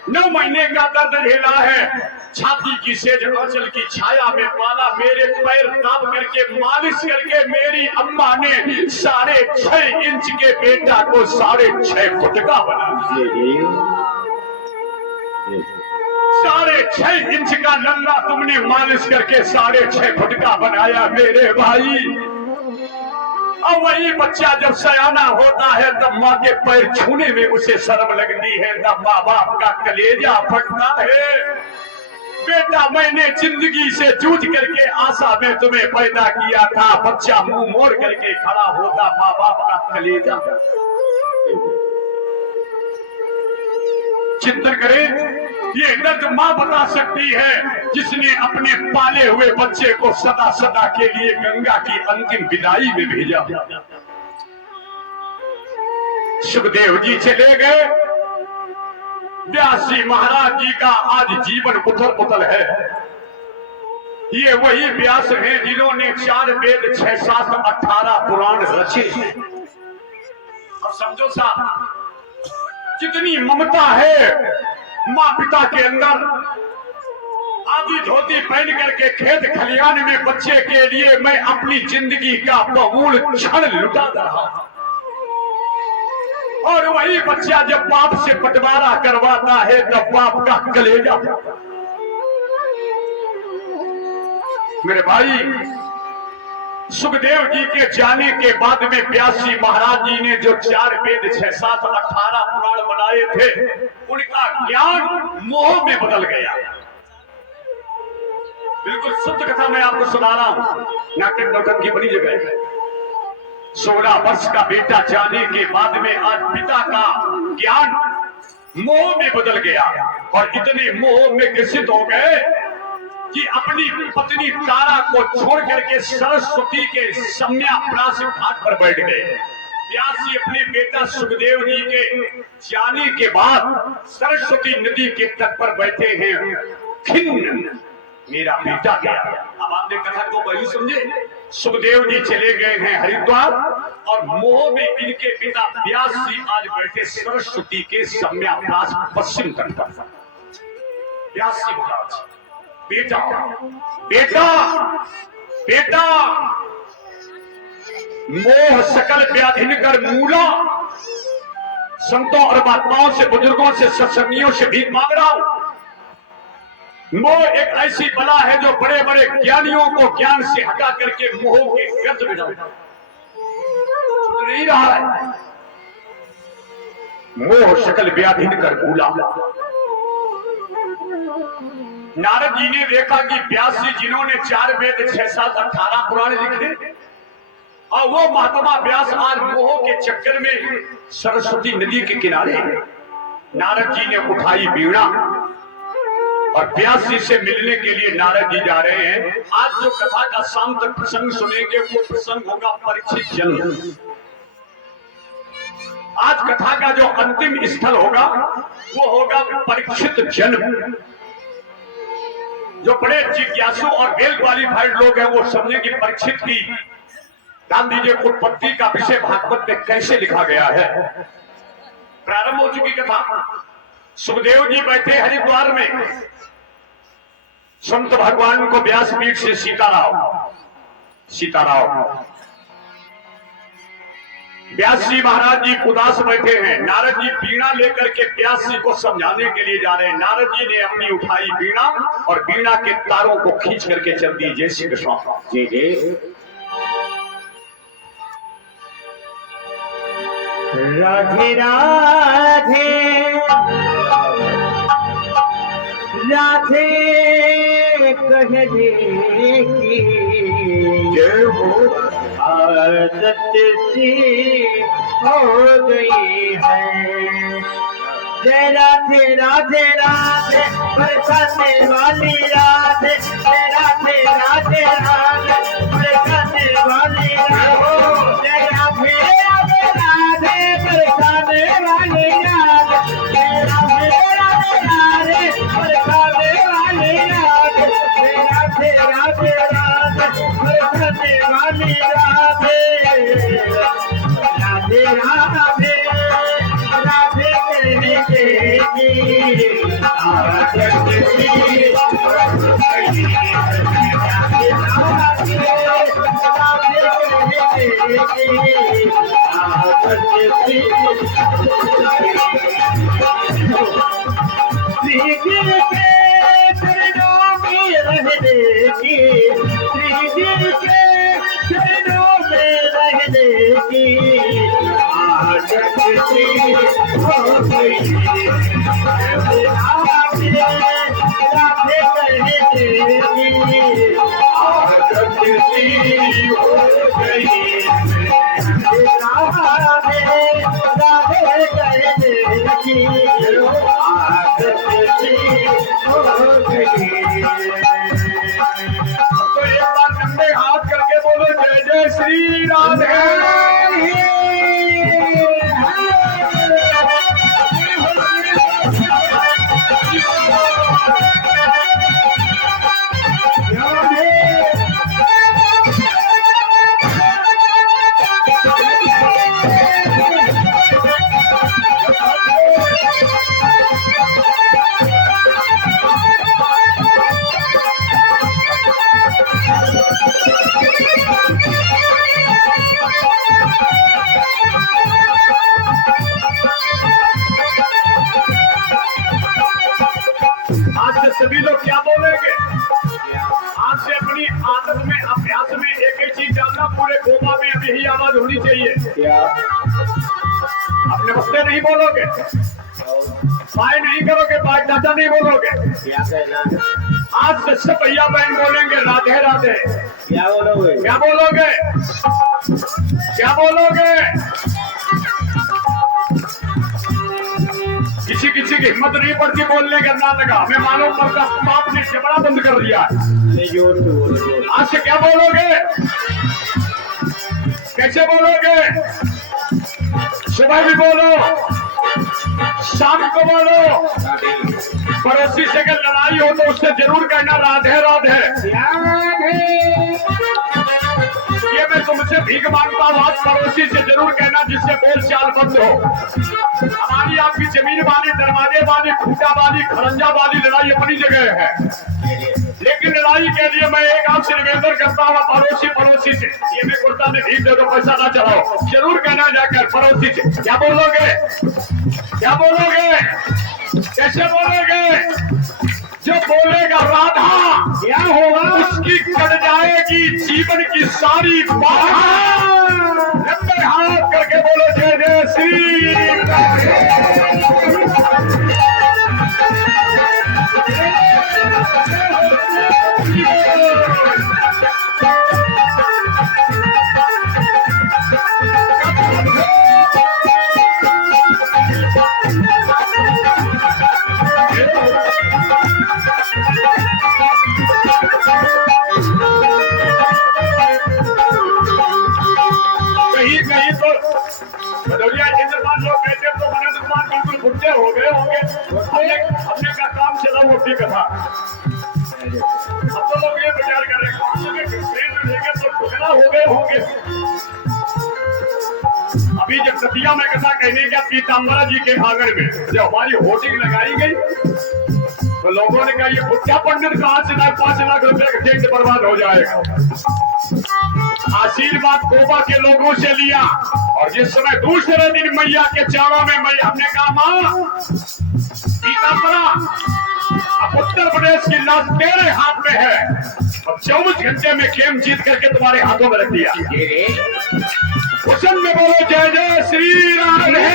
9 महीने का दर्द झेला है, छाती की सेज आंचल की छाया में पाला, मेरे पैर दाब करके मालिश करके मेरी अम्मा ने 6.5 इंच के बेटा को 6.5 फुट का बना दिया। 6.5 इंच का नन्ना तुमने मालिश करके 6.5 फुट का बनाया मेरे भाई। और वही बच्चा जब सयाना होता है तब माँ के पैर छूने में उसे शर्म लगती है, तब माँ बाप का कलेजा फटता है। बेटा मैंने जिंदगी से जूझ करके आशा में तुम्हें पैदा किया था, बच्चा मुंह मोड़ करके खड़ा होता, माँ बाप का कलेजा। चिंतन करें, ये दर्द माँ बता सकती है जिसने अपने पाले हुए बच्चे को सदा सदा के लिए गंगा की अंतिम विदाई में भेजा। सुखदेव जी चले गए, व्यास जी महाराज जी का आज जीवन उथल पुथल है। ये वही व्यास हैं जिन्होंने 4 वेद 6 शास्त्र 18 पुराण रचे। अब समझो साहब, कितनी ममता है माँ पिता के अंदर। आधी धोती पहन करके खेत खलियान में बच्चे के लिए मैं अपनी जिंदगी का बहुमूल्य क्षण लुटा रहा हूं, और वही बच्चा जब बाप से बंटवारा करवाता है तब बाप का कलेजा। मेरे भाई, सुखदेव जी के जाने के बाद में व्यास जी महाराज जी ने जो 4 वेद 6 7 18 पुराण बनाए थे, उनका ज्ञान मोह में बदल गया। बिल्कुल शुद्ध कथा मैं आपको सुना रहा हूं, नाटक नौटक की बड़ी जगह। 16 वर्ष का बेटा जाने के बाद में आज पिता का ज्ञान मोह में बदल गया, और इतने मोह में ग्रसित हो गए कि अपनी पत्नी तारा को छोड़ करके सरस्वती के सम्याप्रास घाट पर बैठ गए। व्यासी अपने बेटा सुखदेव जी के जाने के बाद सरस्वती नदी के तट पर बैठे हैं। खिन्न, मेरा बेटा गया। अब आपने कथा को वही समझे। सुखदेव जी चले गए हैं हरिद्वार और मोह में इनके पिता व्यास जी आज बैठे सरस्वती के सम्याप्रास पश्चिम तट पर। व्यास जी महाराज, बेटा बेटा बेटा, मोह सकल व्याधिन कर मूला, संतों और महात्माओं से, बुजुर्गों से, सत्संगियों से भीख मांग रहा हूं। मोह एक ऐसी बला है जो बड़े बड़े ज्ञानियों को ज्ञान से हटा करके मोह के गर्त में डालता है। नहीं रहा है। मोह सकल व्याधिन कर मूला। नारद जी ने देखा कि व्यास जी जिन्होंने 4 वेद 6 7 18 पुराण लिखे, और वो महात्मा व्यास आज मोह के चक्कर में सरस्वती नदी के किनारे। नारद जी ने उठाई वीणा और व्यास जी से मिलने के लिए नारद जी जा रहे हैं। आज जो कथा का शाम तक प्रसंग सुनेंगे वो प्रसंग होगा परीक्षित जन्म। आज कथा का जो अंतिम स्थल होगा वो होगा परीक्षित जन्म। जो बड़े जिज्ञासु और वेल क्वालिफाइड लोग हैं वो समझे कि परीक्षित की गांधी जी उत्पत्ति का विषय भागवत में कैसे लिखा गया है। प्रारंभ हो चुकी कथा। सुखदेव जी बैठे हरिद्वार में, संत भगवान को व्यासपीठ से सीताराम व्यास जी महाराज जी उदास बैठे हैं। नारद जी वीणा लेकर के व्यास जी को समझाने के लिए जा रहे हैं। नारद जी ने अपनी उठाई वीणा और वीणा के तारों को खींच करके चल दी। जय श्री कृष्ण। जी जी। राधे राधे राधे कहने की जय हो। आदत सी हो गई है। जय राधे राधे राधे बरसाने वाली राधे। जय राधे राधे राधे बरसाने वाली राधे। जय राधे राधे राधे बरसाने वाली राधे। जय राधे राधे राधे बरसाने वाली राधे। जय राधे राधे राधे बरसाने वाली राधे। राधे राधे राधे कहने की आदत सी हो गई है। राधे राधे राधे कहने की आदत सी हो गई है। श्री जी के चरणों में रहने की, श्री जी के चरणों में रहने की आदत सी हो गई है। राधे राधे कहने की आदत सी हो गई है। राधे राधे कहने की आदत सी हो गई है। तो एक बार कंधे हाथ करके बोलो जय जय श्री राधे। सभी लोग क्या बोलेंगे? आज से अपनी आदत में, अभ्यास में एक ही चीज डालना, पूरे गोवा में अब यही आवाज होनी चाहिए। क्या आप नमस्ते नहीं बोलोगे, बाय नहीं करोगे, बाय चाचा नहीं बोलोगे। क्या कहना है? आज से सब भैया बहन बोलेंगे राधे राधे। क्या बोलोगे? क्या बोलोगे? क्या बोलोगे? किसी किसी की हिम्मत नहीं पड़ती बोलने का ना लगा, मैं मालूम पड़ता बाप ने जबड़ा बंद कर दिया। नहीं जोर से बोलो। आज से क्या बोलोगे, कैसे बोलोगे? सुबह भी बोलो, शाम को बोलो। पड़ोसी से अगर लड़ाई हो तो उससे जरूर कहना राधे राधे। ये मैं तुमसे भीख मांगता हूँ, आज पड़ोसी से जरूर कहना जिससे बोल चाल बंद हो। हमारी आपकी जमीन वाली, दरवाजे वाली, खूंटा वाली, खरंजा वाली लड़ाई अपनी जगह है, लेकिन लड़ाई के लिए मैं एक आपसे निवेदन करता हूँ पड़ोसी से, ये मैं कुर्ता में भीख दे दो, पैसा ना चढ़ाओ, जरूर कहना जाकर पड़ोसी से। क्या बोलोगे, क्या बोलोगे, कैसे बोलोगे? जो बोलेगा राधा क्या होगा, उसकी कट जाएगी जीवन की सारी बाधा। लंबे हाथ करके बोलो जय जय श्री कहीं तो भदौरिया इंद्रपाल लोग कहते तो मनोज कुमार बिल्कुल भुट्टे हो गए होंगे। हमने का काम चला वो ठीक था। अब तो लोग ये विचार कर रहे हैं ट्रेन में लेंगे तो टुकड़ा हो गए होंगे। अभी जब सतिया में कथा कहने का पीताम्बरा जी के आंगन में जब हमारी होर्डिंग लगाई गई तो लोगों ने कहा ये भुट्टा पंडित का 5 लाख रुपए का टेंट बर्बाद हो जाएगा। आशीर्वाद कोबा के लोगों से लिया और जिस समय दूसरे दिन मैया के चरणों में मैया हमने कहा मां पीताम्बरा अब उत्तर प्रदेश की लाश तेरे हाथ में है, अब 24 घंटे में खेम जीत करके तुम्हारे हाथों में रख दिया। उसन में बोलो जय जय श्री राधे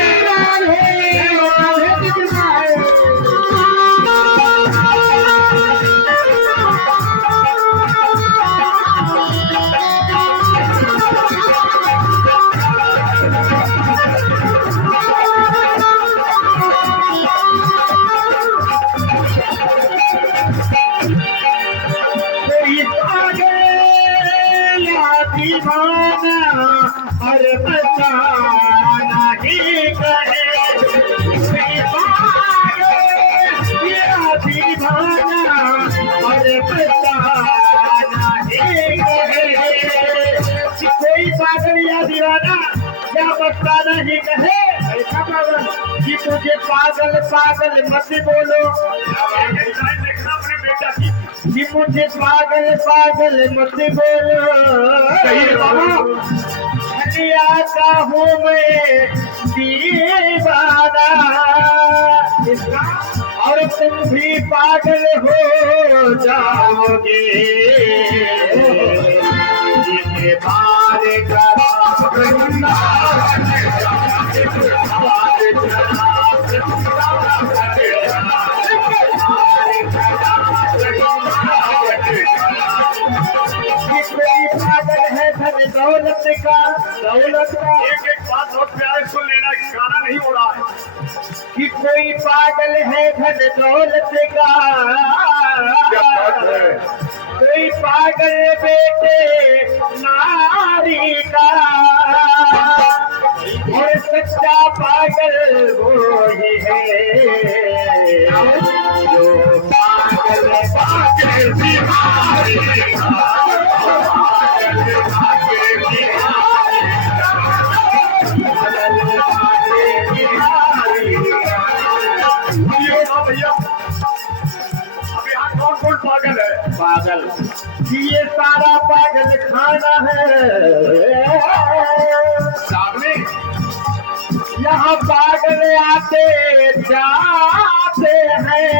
कोई पागल या दीवाना या बता नहीं कहे ऐसा पागल कि तुझे पागल पागल मत बोलो। देखना अपने बेटा की कि मुझे पागल पागल मत बोलो। सही है बाबा, आता हूँ मैं दीवाना और तुम भी पागल हो जाओगे। जिसे बारे का दौलत का एक बात बहुत प्यारे सुन लेना, गाना नहीं हो रहा है कि कोई पागल है धन दौलत का, कोई पागल बेटे नारी का, और सच्चा पागल वो ही है जो पागल पागल बिहारी पागल है। पागल ये सारा पागल खाना है सामने, यहाँ पागल आते जाते हैं,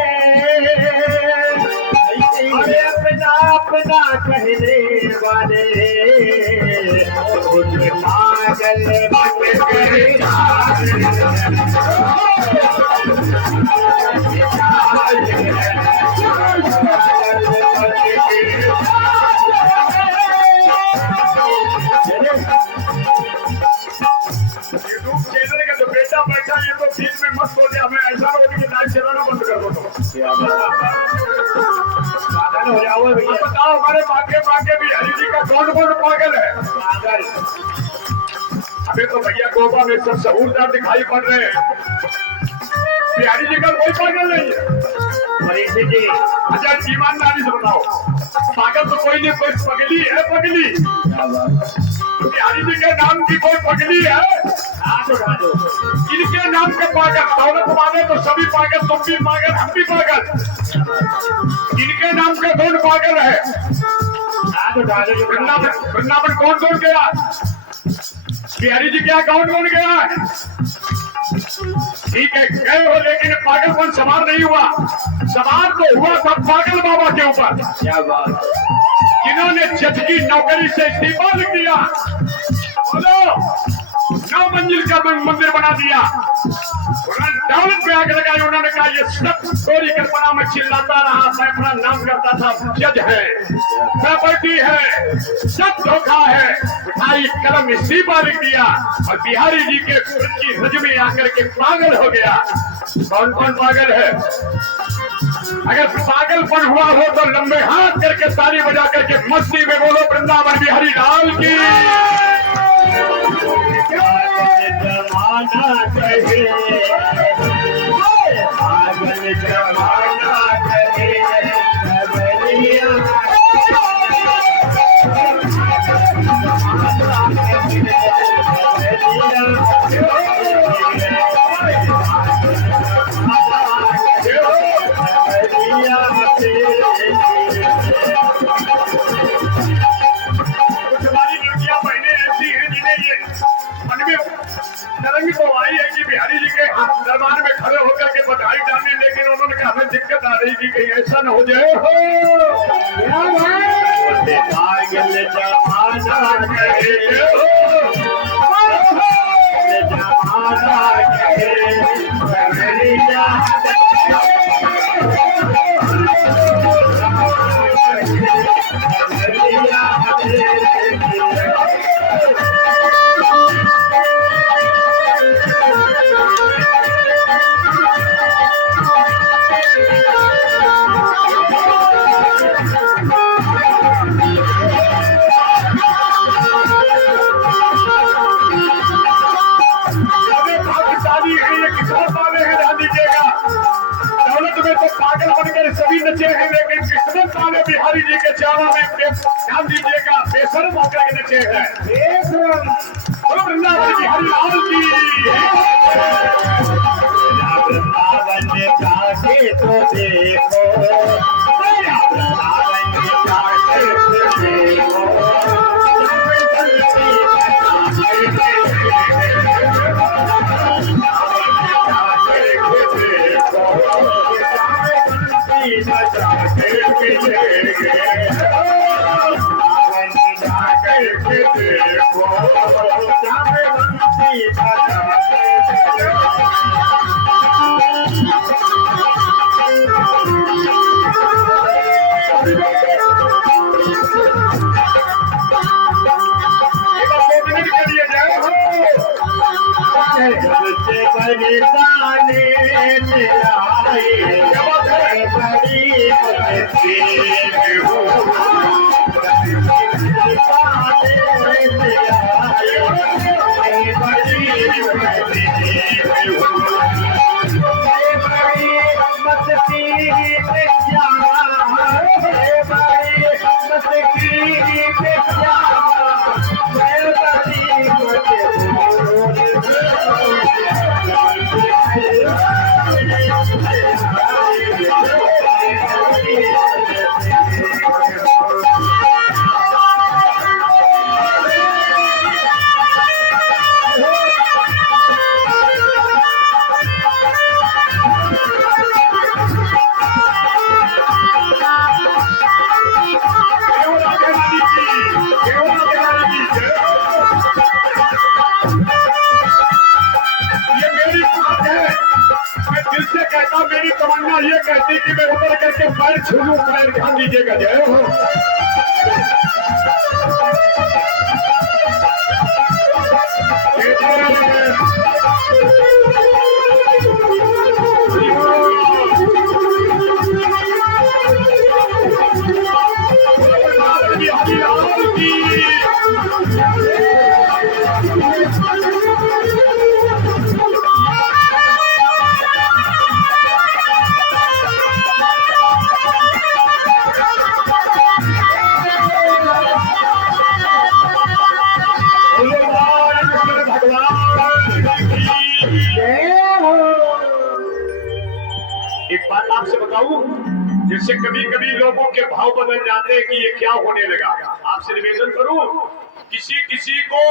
अरे अपना अपना कहने वाले उन पागल यूट्यूब चैनल का जो बेटा बैठा ये तो बीच में मत हो गया, हमें ऐसा हो कि लाइव पागल हो जाओ अब भैया बताओ हमारे मांगे मांगे भी हरि जी का कौन कौन पागल है? पागल हमें तो भैया गोबा में सब सहूरदार दिखाई पड़ रहे हैं, बिहारी जी का कोई पागल नहीं है। परीक्षित जी अच्छा ईमानदारी से बताओ, पागल तो कोई नहीं, कोई पगली है पगली। बिहारी जी के नाम की कोई पगली है? हाथ उठा दो इनके नाम के पागल, दौलत मांगे तो सभी पागल, तुम भी पागल, हम भी पागल। इनके नाम का कौन पागल है? हाथ उठा दो जो वृंदावन वृंदावन कौन कौन गया? बिहारी जी क्या कौन कौन गया है? ठीक है गए हो, लेकिन पागलपन सवार नहीं हुआ। सवार तो हुआ था पागल बाबा के ऊपर, क्या बात जिन्होंने जज की नौकरी से इस्तीफा लिख दिया। बोलो 9 मंजिल का मंदिर बना दिया, उन्होंने दौलत पे आग लगाई। उन्होंने कहा ये सब चोरी कल्पना में चिल्लाता रहा, मैं अपना नाम करता था जज है, प्रॉपर्टी है, सब धोखा है। उठाई कलम इस्तीफा लिख दिया और बिहारी जी के की रज में आकर के पागल हो गया। कौन कौन पागल है? अगर पागलपन हुआ हो तो लंबे हाथ करके ताली बजा करके मस्ती में बोलो वृंदावन बिहारी लाल की। जमाना कहे पागल जमाना कहे खबरिया हमारी लड़कियां बहनें ऐसी हैं जिन्हें ये मन में तरंग तो आई है कि बिहारी जी के दरबार में खड़े होकर के बधाई डालने, लेकिन उन्होंने कहा हमें दिक्कत आ रही कि कहीं ऐसा न हो जाए हो। पागल जमाना कहे जमाना कहे खबरिया भाग्यशाली है ये, किस्मत वाले हैं ध्यान दीजिएगा। दौलत में तो पागल बनकर सभी नचे हैं, लेकिन किस्मत वाले बिहारी जी के चावा में ध्यान दीजिएगा बेशर्म होकर के नचे हैं। बोलो वृंदावन बिहारी लाल की। वृंदावन काहे तो देखो वृंदावन काहे तो देखो बरसाने मेरी तमन्ना ये कहती कि मैं उतर करके पैर छू लूं, पैर ध्यान दीजिएगा। जय हो। एक बात आपसे बताऊं, जिससे कभी कभी लोगों के भाव बदल जाते हैं कि ये क्या होने लगा। आपसे निवेदन करूं, किसी किसी को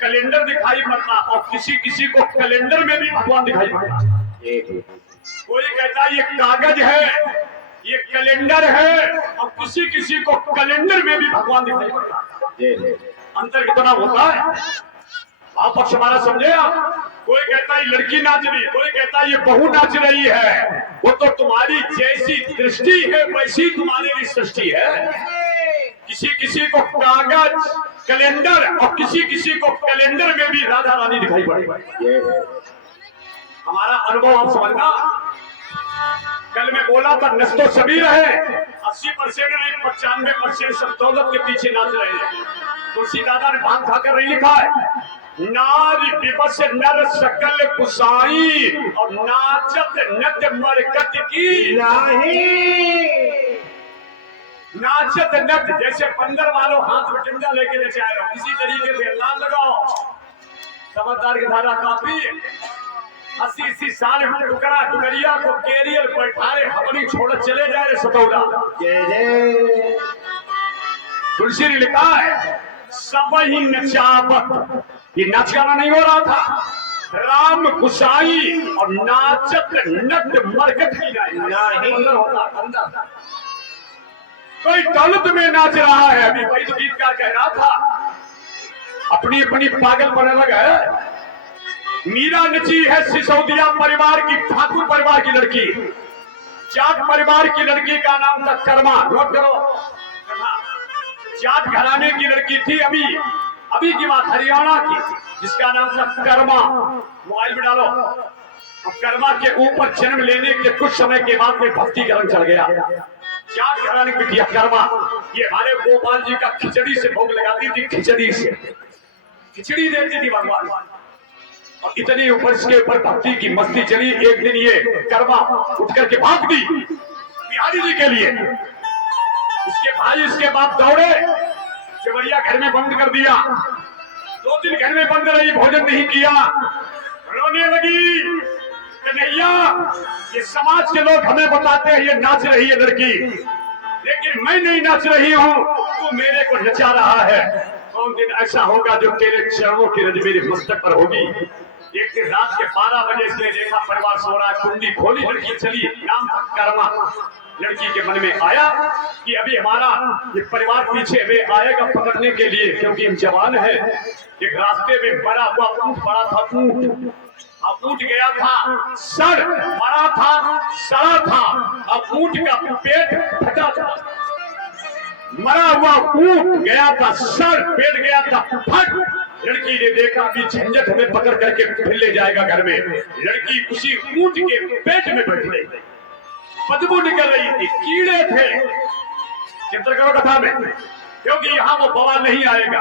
कैलेंडर दिखाई पड़ता और किसी किसी को कैलेंडर में भी भगवान दिखाई पड़ता। कोई कहता है ये कागज है, ये कैलेंडर है, और किसी किसी को कैलेंडर में भी भगवान दिखाई पड़ता। अंतर कितना होता है आप पक्ष हमारा समझे आप। कोई कहता है लड़की नाच रही, कोई कहता है ये बहू नाच रही है। वो तो तुम्हारी जैसी दृष्टि है वैसी तुम्हारी भी सृष्टि है। किसी किसी को कागज कैलेंडर और किसी किसी को कैलेंडर में भी राधा रानी दिखाई पड़ेगी। हमारा अनुभव आप समझना। कल मैं बोला था नस तो सभी रहे, 80% नहीं 95% सब दौलत के पीछे नाच रहे हैं। तुलसी दादा ने भांग खाकर नहीं लिखा है, नारी विवश नर सकल कुसाई और नाचत नृत्य मरकत की नहीं। नाचत नृत्य जैसे बंदर वालों हाथ में डंडा लेके नचा रहे हो, इसी तरीके से लाल लगाओ। समझदार की धारा काफी 80 साल टुकड़ा टुकड़िया को कैरियर बैठारे अपनी छोड़ चले जा रहे सतौरा। तुलसी ने लिखा है सब ही नचावत, ये नाच गाना नहीं हो रहा था। राम कुसाई और नाचत नट मरकत की नहीं होता अंदर। कोई दौलत में नाच रहा है। अभी वही तो गीतकार कह रहा था, अपनी अपनी पागल पने लगा है। मीरा नची है सिसोदिया परिवार की, ठाकुर परिवार की लड़की। जाट परिवार की लड़की का नाम था कर्मा। नोट करो, जाट घराने की लड़की थी, अभी की बात हरियाणा की, जिसका नाम था कर्मा। मोबाइल में डालो। अब कर्मा के ऊपर जन्म लेने के कुछ समय के बाद में भक्ति का रंग चढ़ गया। जाट घराने की बिटिया कर्मा, ये हमारे गोपाल जी का खिचड़ी से भोग लगाती थी। खिचड़ी से खिचड़ी देती थी भगवान। और इतनी ऊपर इसके ऊपर भक्ति की मस्ती चली। एक दिन ये कर्मा उठ करके भाग दी बिहारी जी के लिए। इसके भाई इसके बाप दौड़े, चवरिया घर में बंद कर दिया। 2 दिन घर में बंद रही, भोजन नहीं किया, रोने लगी। कन्हैया, ये समाज के लोग हमें बताते हैं ये नाच रही है लड़की, लेकिन मैं नहीं नाच रही हूँ, तू मेरे को नचा रहा है। कौन दिन ऐसा होगा जो तेरे चरणों की रज मेरे मस्तक पर होगी। एक दिन रात के 12 बजे इसने देखा परिवार सो रहा है, कुंडी खोली, लड़की चली, नाम था कर्मा। लड़की के मन में आया कि अभी हमारा ये परिवार पीछे हमें आएगा पकड़ने के लिए, क्योंकि हम जवान है। एक रास्ते में बड़ा हुआ ऊंट पड़ा था, अब ऊंट गया था, सर मरा था, सड़ा था, अब ऊंट का पेट फटा था। मरा हुआ ऊंट गया था, सर पेट गया था फट। लड़की ने देखा कि झंझट हमें पकड़ करके फिर ले जाएगा घर में। लड़की उसी ऊंट के पेट में बैठ गई, बदबू निकल रही थी, कीड़े थे। चिंतन करो कथा में, क्योंकि यहाँ वो बवाल नहीं आएगा।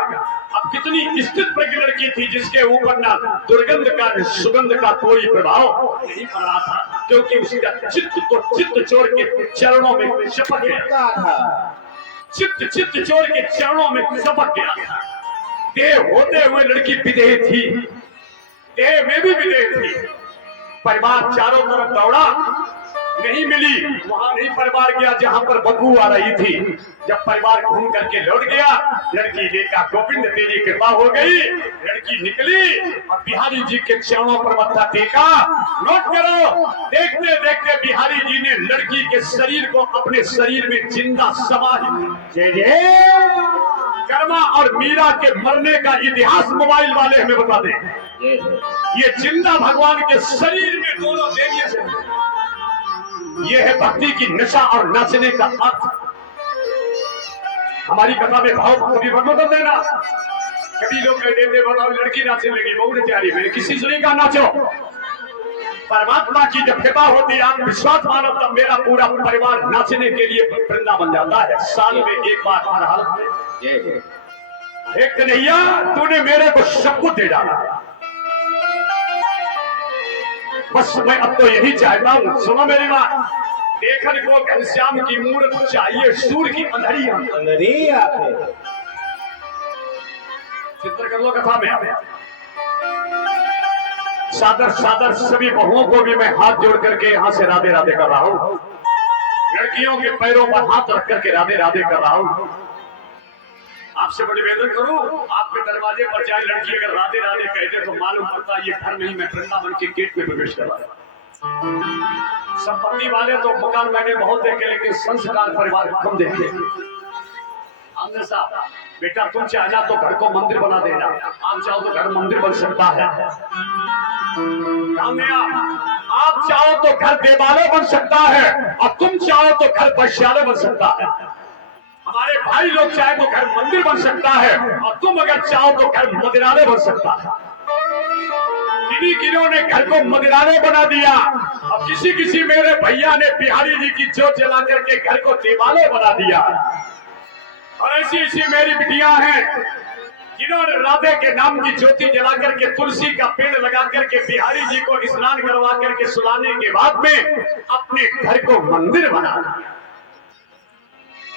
अब कितनी स्थित प्रज्ञ लड़की थी जिसके ऊपर ना दुर्गंध का सुगंध का कोई प्रभाव नहीं पड़ रहा था, क्योंकि उसका चित्त चोर के चरणों में चपक गया था। चित्त चोर के चरणों में चपक गया था। देह होते हुए लड़की विदेह थी, देह में भी विदेह थी। परिवार चारों तरफ दौड़ा, नहीं मिली। वहां नहीं परिवार गया जहां पर बदबू आ रही थी। जब परिवार घूम करके लौट गया, लड़की देखा गोविंद तेरी कृपा हो गई। लड़की निकली और बिहारी जी के चरणों पर मत्था टेका। नोट करो, देखते देखते बिहारी जी ने लड़की के शरीर को अपने शरीर में जिंदा समाहित। कर्मा और मीरा के मरने का इतिहास मोबाइल वाले हमें बता दें। ये जिंदा भगवान के शरीर में दोनों देवियां से, ये है भक्ति की नशा और नाचने का अर्थ। हमारी कथा में भाव कभी मत बदल देना। कभी लोग कह देते बताओ लड़की नाचने लगी, बहू ने प्यारी, मैंने किसी सुनी का नाचो। परमात्मा की जब कृपा होती है, आप विश्वास मानो, तब मेरा पूरा परिवार नाचने के लिए वृंदा बन जाता है। साल में एक बार हर हालत में। एक कन्हैया, तूने मेरे को सब कुछ दे डाला, बस मैं अब तो यही चाहता हूं। सुनो मेरी बात, देखन को घनश्याम की मूर्त चाहिए, सूर्य की अंधेरी चित्र कर लो कथा में। सादर सादर सभी बहुओं को भी मैं हाथ जोड़ करके यहाँ से राधे राधे कर रहा हूँ। लड़कियों के पैरों पर हाथ रख करके राधे राधे कर रहा हूँ। आपसे बड़ी निवेदन करूं, आपके दरवाजे पर जाए लड़की अगर राधे राधे कहते तो मालूम पड़ता ये घर नहीं, मैं वृंदावन के गेट में प्रवेश कर रहा। संपत्ति वाले तो मकान मैंने बहुत देखे, लेकिन संस्कार परिवार कम देखे। हमने साहब बेटा तुम चाहना तो घर को मंदिर बना देना, आप चाहो तो घर मंदिर बन सकता है। आप चाहो तो घर देवालय बन सकता है, और तुम चाहो तो घर वैश्यालय बन सकता है। हमारे भाई लोग चाहे तो घर मंदिर बन सकता है, और तुम अगर चाहो तो घर मदिरालय बन सकता है। किन्हीं ने घर को मदिरालय बना दिया, और किसी किसी मेरे भैया ने बिहारी जी की जोत जला करके घर को देवालय बना दिया। और ऐसी ऐसी मेरी बिटियां हैं जिन्होंने राधे के नाम की ज्योति जला करके तुलसी का पेड़ लगा करके बिहारी जी को स्नान करवा करके सुलाने के बाद में अपने घर को मंदिर बना दिया।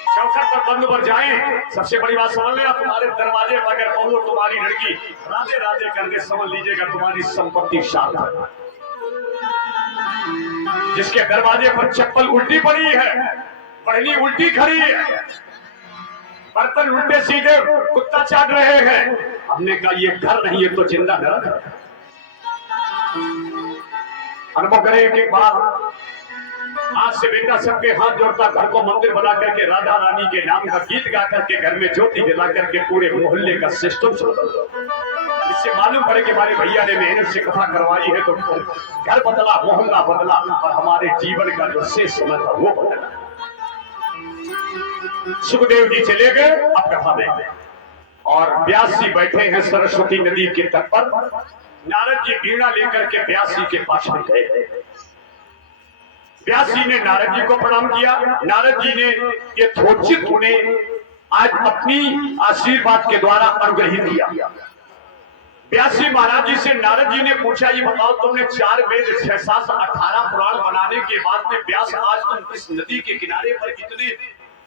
चौखट पर बंद पर जाएं, सबसे बड़ी बात समझ लेना, तुम्हारे दरवाजे पर अगर बहू तुम्हारी लड़की राधे राधे करके समझ लीजिएगा तुम्हारी संपत्ति शानदार। जिसके दरवाजे पर चप्पल उल्टी पड़ी है, पढ़नी उल्टी खड़ी है, बर्तन उल्टे सीधे कुत्ता चाट रहे हैं, हमने कहा ये घर नहीं, ये तो जिंदा नरक है। अनुभव करें एक बार, आज से बेटा सबके हाथ जोड़ता घर को मंदिर बना करके राधा रानी के नाम का गीत गा करके घर में ज्योति जला करके पूरे मोहल्ले का सिस्टम शुरू कर दो। इससे मालूम पड़े कि हमारे भैया ने मेहनत से कथा करवाई है, तो घर बदला, मोहल्ला बदला, और हमारे जीवन का जो शेष समय था वो बदला। सुखदेव जी चले गए, अब कथा देंगे। और व्यास जी बैठे हैं सरस्वती नदी के तट पर। नारद जी वीणा लेकर के व्यास जी के पास में गए। व्यास जी ने नारद जी को प्रणाम किया। नारद जी ने ये थोचित उन्हें आज अपनी आशीर्वाद के द्वारा अनुग्रहित किया। व्यास जी महाराज जी से नारद जी ने पूछा, ये बताओ तुमने 4 वेद 6 7 18 पुराण बनाने के बाद में व्यास आज तुम इस नदी के किनारे पर इतने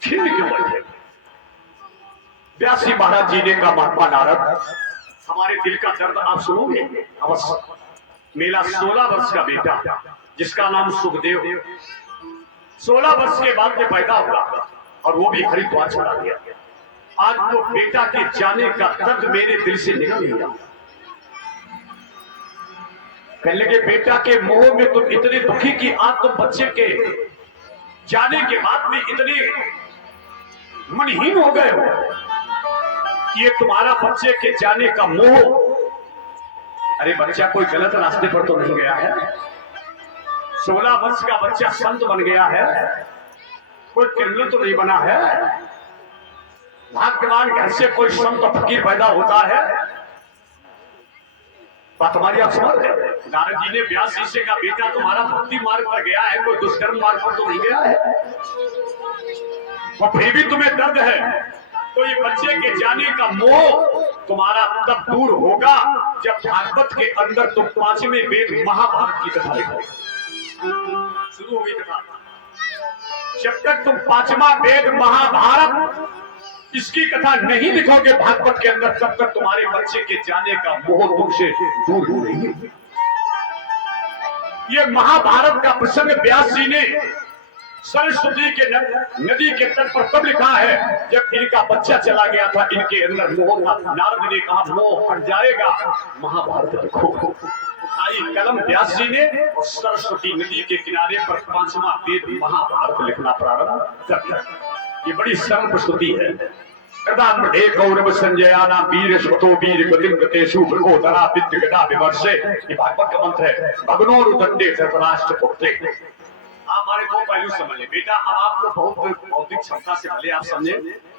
खिन्न क्यों बैठे? व्यास जी महाराज जी ने कहा, महात्मा नारद, हमारे दिल का दर्द आप सुनोगे अवश्य। मेरा 16 वर्ष का बेटा जिसका नाम सुखदेव 16 वर्ष के बाद में पैदा हुआ, और वो भी हरिद्वार चला गया। आज वो बेटा के जाने का दर्द मेरे दिल से निकल गया। कहने के बेटा के मोह में तुम इतने दुखी कि आज तुम बच्चे के जाने के बाद में इतने मनहीन हो गए हो। ये तुम्हारा बच्चे के जाने का मोह। अरे बच्चा कोई गलत रास्ते पर तो नहीं गया है। 16 वर्ष का बच्चा संत बन गया है, कोई किन्नर तो नहीं बना है। भाग्यवान घर से कोई संत फकीर पैदा होता है। बात हमारी आप समझ रहे? नारद जी ने व्यास जी से कहा, बेटा तुम्हारा भक्ति मार्ग पर गया है, कोई दुष्कर्म मार्ग पर तो नहीं गया है। और फिर भी तुम्हें दर्द है, तो ये बच्चे के जाने का मोह तुम्हारा तब दूर होगा जब भागवत के अंदर तुम 5वें वेद महाभारत की कथा लिखोगे। शुरू हुई कथा। जब तक तुम 5वां वेद महाभारत इसकी कथा नहीं लिखोगे भागवत के अंदर, तब तक तुम्हारे बच्चे के जाने का मोह तुमसे दूर हो रही है। ये महाभारत का प्रसंग व्यास जी ने सरस्वती के नदी के तट पर कब लिखा है? जब इनका बच्चा चला गया था, इनके अंदर मोह था। नारद ने कहा मोह हट जाएगा, महाभारत लिखो। आई कलम व्यास जी ने और सरस्वती नदी के किनारे पर 5वां वेद महाभारत लिखना प्रारंभ कर दिया। ये बड़ी सरल प्रस्तुति है। कौरव संजयाना वीर स्वतो वीर गतिम गतेषु भृगोदरा विद्य गदा विमर्शे। ये भागवत का मंत्र है। भगनोरुदंडे धृतराष्ट्र पुत्रे। आप हमारे दो पहलू समझ ले बेटा। अब आपको बहुत बौद्धिक क्षमता से भले आप समझे,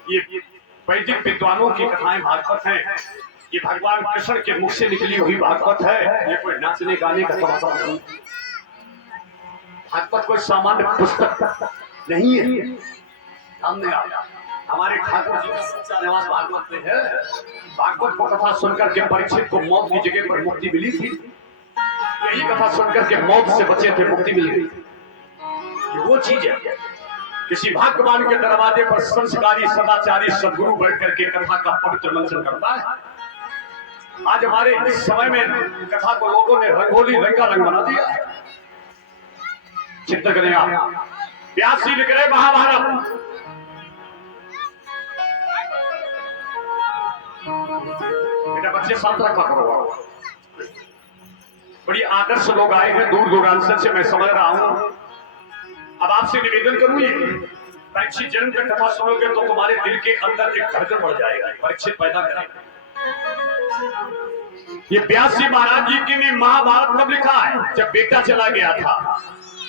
ये वैदिक विद्वानों की कथाएं भागवत हैं। ये भगवान कृष्ण के मुख से निकली हुई भागवत है। ये कोई नाचने गाने का तमाशा नहीं। भागवत कोई सामान्य पुस्तक नहीं है। हमने हमारे ठाकुर जी का सच्चा निवास भागवत में है। भागवत को कथा सुनकर के परीक्षित को मौत की जगह पर मुक्ति मिली थी। यही कथा सुनकर के मौत से बचे थे, मुक्ति मिल गई। ये वो चीज है। किसी भाग्यवान के दरवाजे पर संस्कारी सदाचारी सदगुरु बैठ करके कथा का पवित्र मंचन करता है। आज हमारे इस समय में कथा को लोगों ने रंगोली रंग का रंग बना दिया। चिंतन करें आप। व्यास जी लिख रहे महाभारत, बेटा बच्चे साथ रखा करो। बड़ी आदर्श लोग आए हैं दूर दूरांतर से, मैं समझ रहा हूं। अब आपसे निवेदन करूंगी, परीक्षित जन्म की कथा सुनोगे तो तुम्हारे दिल के अंदर एक धड़कन बढ़ जाएगा, परीक्षित पैदा करेगा। ये व्यास जी महाराज जी ने महाभारत कब लिखा है? जब बेटा चला गया था।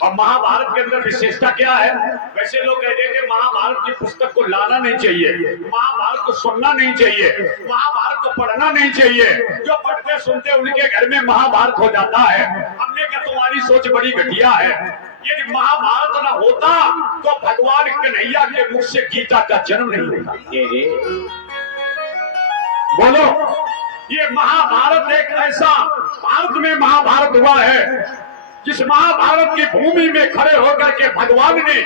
और महाभारत के अंदर विशेषता क्या है? वैसे लोग कहते हैं कि महाभारत की पुस्तक को लाना नहीं चाहिए, महाभारत को सुनना नहीं चाहिए, महाभारत को पढ़ना नहीं चाहिए। जो पढ़ते सुनते उनके घर में महाभारत हो जाता है। हमने कहा तुम्हारी सोच बड़ी घटिया है। यदि महाभारत न होता तो भगवान कन्हैया के मुख से गीता का जन्म नहीं होता। बोलो, ये महाभारत एक ऐसा, भारत में महाभारत हुआ है जिस महाभारत की भूमि में खड़े होकर के भगवान ने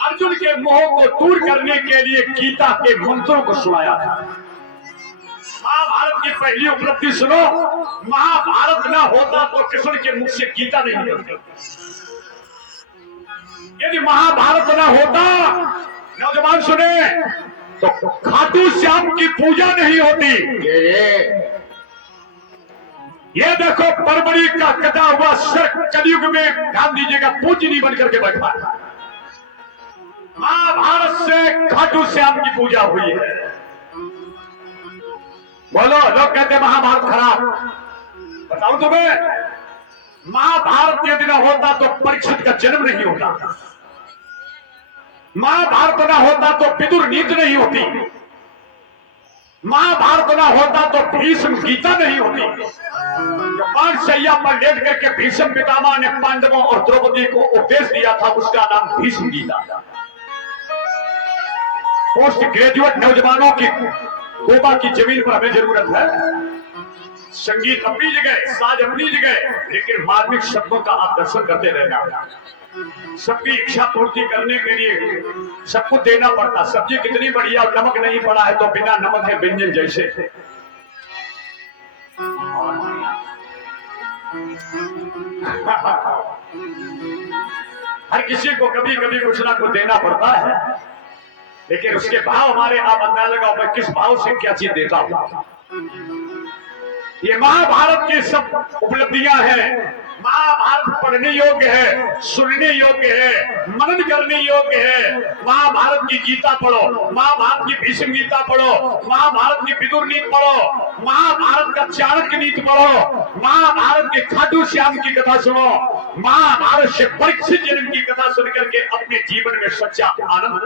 अर्जुन के मोह को दूर करने के लिए गीता के मंत्रों को सुनाया था। महाभारत की पहली उपलब्धि सुनो, महाभारत ना होता तो कृष्ण के मुख से गीता नहीं निकलती। यदि महाभारत ना होता, नौजवान सुने, तो खाटू श्याम की पूजा नहीं होती। ये देखो परवड़ी का कटा हुआ सर कलयुग में गांधी जी का पूजनी बनकर के बैठा है। महाभारत से खाटू श्याम की पूजा हुई है। बोलो, लोग कहते हैं महाभारत खराब। बताऊं तुम्हें, महाभारत यदि न होता तो परीक्षित का जन्म नहीं होता, महाभारत न होता तो विदुर नीति नहीं होती, महाभारत न होता तो भीष्म गीता नहीं होती। जो पांचशैया पर लेट करके भीष्म पितामह ने पांडवों और द्रौपदी को उपदेश दिया था, उसका नाम भीष्म गीता था। पोस्ट ग्रेजुएट नौजवानों की गोवा की जमीन पर हमें जरूरत है। संगीत अपनी जगह, साज अपनी जगह, लेकिन मार्मिक शब्दों का आप दर्शन करते रहना। सबकी इच्छा पूर्ति करने के लिए सबको देना पड़ता। सब्जी कितनी बढ़िया, नमक नहीं पड़ा है तो बिना नमक है व्यंजन जैसे। हर किसी को कभी कभी कुछ ना कुछ देना पड़ता है, लेकिन उसके भाव हमारे आप अंदाजा लगाओ मैं किस भाव से क्या चीज देता हूं। ये महाभारत की सब उपलब्धियां हैं। महाभारत पढ़ने योग्य है, सुनने योग्य है, मनन करने योग्य है। महाभारत की गीता पढ़ो, महाभारत की भीष्म गीता पढ़ो, महाभारत की विदुर नीति पढ़ो, महाभारत का चाणक्य नीति पढ़ो, महाभारत के खाटू श्याम की कथा सुनो, महाभारत से परीक्षित जन्म की कथा सुन करके अपने जीवन में सच्चा आनंद।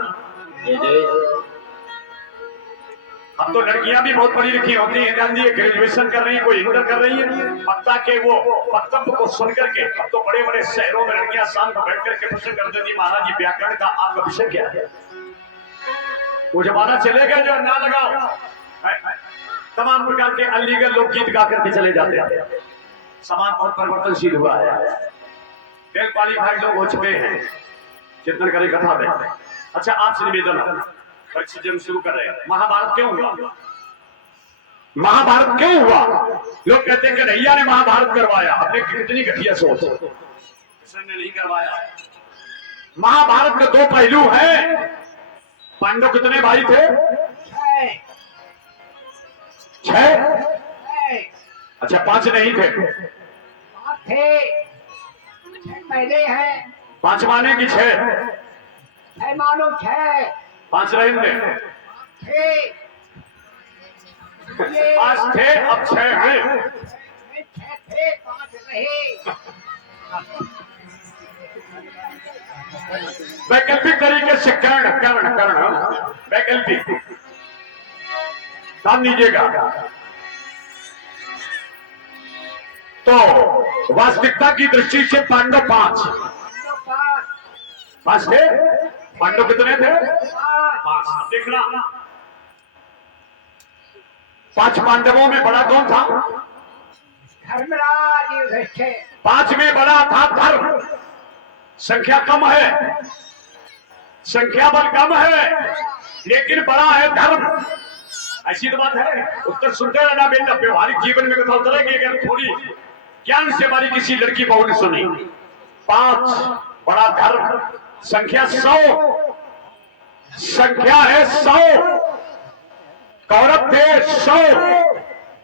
अब तो लड़कियां भी बहुत पढ़ी लिखी होती हैं, ध्यान दिए, ग्रेजुएशन कर रही है, कोई इंटर कर रही है। वक्ता के वो वक्तव्य को सुन करके अब तो बड़े बड़े शहरों में लड़कियां शाम को बैठ करके प्रश्न करती थी, महाराज जी व्याकरण का आपका विषय क्या है? वो जमाना चले गए जो ना लगाओ, तमाम प्रकार के अलीगढ़ लोग गीत गा करके चले जाते हैं। समाज बहुत परिवर्तनशील हुआ है, वेल क्वालिफाइड लोग हो चुके हैं। चिंतन करें कथा में। अच्छा, आपसे निवेदन, परीक्षित जन्म शुरू कर रहे हैं। महाभारत क्यों हुआ? महाभारत क्यों हुआ? लोग कहते हैं कि कन्हैया ने महाभारत करवाया। आपने कितनी घटिया सोच, कृष्ण ने नहीं करवाया। महाभारत के दो पहलू हैं। पांडव कितने भाई थे? 6। अच्छा, 5 नहीं थे? 5 थे, 6 पहले हैं। 5 माने की 6? 6 मानो 6, 5 रहेंगे। 5 थे, अब 6 हैं। 6 थे, 5 रहे। वैकल्पिक तरीके से कर्ण वैकल्पिक ध्यान दीजिएगा। तो वास्तविकता की दृष्टि से पांडव 5 थे। पांडव कितने थे? 5। देखना, 5 पांडवों में बड़ा कौन था? धर्मराज युधिष्ठिर। 5 में बड़ा था धर्म। संख्या कम है, संख्या बल कम है, लेकिन बड़ा है धर्म। ऐसी तो बात है। उत्तर सुनते रहना बेटा, व्यवहारिक जीवन में कथा उतरेगी अगर थोड़ी ज्ञान से हमारी किसी लड़की बहू ने सुनी। 5 बड़ा धर्म, संख्या 100, संख्या है 100, कौरव थे 100,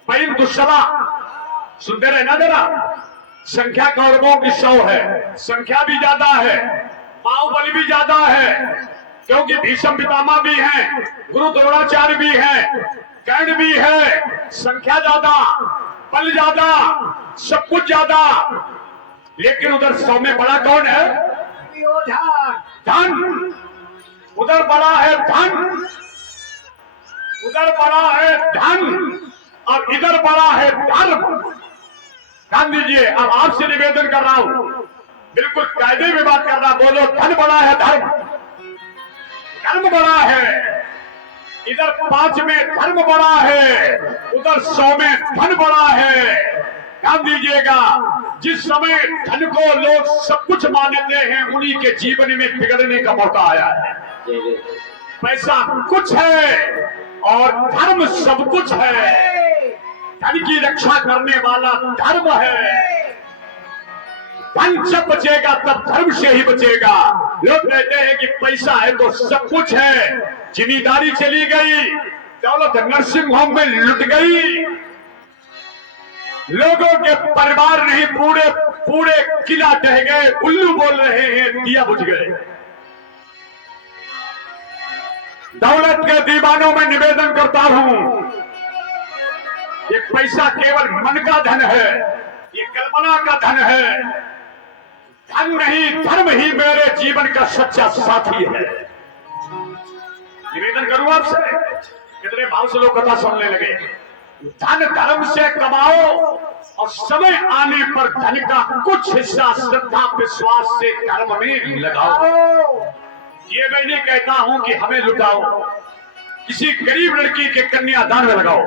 पैन दुष्सला, सुनते रहना जरा, संख्या कौरवों की 100 है, संख्या भी ज्यादा है, बाहुबली भी ज्यादा है, क्योंकि भीष्म पितामह भी हैं, गुरु द्रोणाचार्य भी हैं, कर्ण भी है, संख्या ज्यादा, बल ज्यादा, सब कुछ ज्यादा, लेकिन उधर 100 में बड़ा कौन है? दुर्योधन। धन। उधर बड़ा है धन, उधर बड़ा है धन और इधर बड़ा है धर्म। ध्यान दीजिए, अब आपसे निवेदन कर रहा हूं, बिल्कुल कायदे में बात कर रहा, बोलो धन बड़ा है धर्म, धर्म बड़ा है। इधर 5 में धर्म बड़ा है, उधर 100 में धन बड़ा है। ध्यान दीजिएगा, जिस समय धन को लोग सब कुछ मानते हैं, उन्हीं के जीवन में बिगड़ने का मौका आया है। पैसा कुछ है और धर्म सब कुछ है। धन की रक्षा करने वाला धर्म है। धन जब बचेगा तब धर्म से ही बचेगा। लोग कहते हैं कि पैसा है तो सब कुछ है, जिम्मेदारी चली गई, दौलत नर्सिंग होम में लुट गई, लोगों के परिवार नहीं, पूरे पूरे किला ढह गए, उल्लू बोल रहे हैं, दिया बुझ गए। दौलत के दीवानों में निवेदन करता हूं, ये पैसा केवल मन का धन है, ये कल्पना का धन है। धन नहीं, धर्म ही मेरे जीवन का सच्चा साथी है। निवेदन करूं आपसे, कितने भाव से लोग कथा सुनने लगे। धन धर्म से कमाओ और समय आने पर धन का कुछ हिस्सा श्रद्धा विश्वास से धर्म में लगाओ। ये मैं नहीं कहता हूं कि हमें लुटाओ, किसी गरीब लड़की के कन्यादान में लगाओ,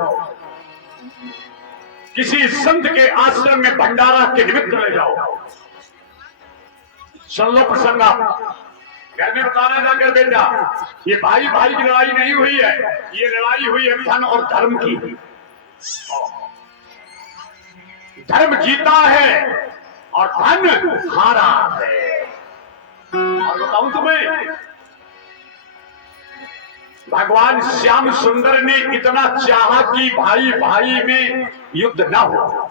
किसी संत के आश्रम में भंडारा के निमित्त ले जाओ। सुन लो प्रसंग, घर में बताना जाकर बेटा, ये भाई भाई की लड़ाई नहीं हुई है, ये लड़ाई हुई है धन और धर्म की। धर्म जीता है और धन हारा है। और बताऊं तुम्हें, भगवान श्याम सुंदर ने इतना चाहा कि भाई भाई में युद्ध ना हो।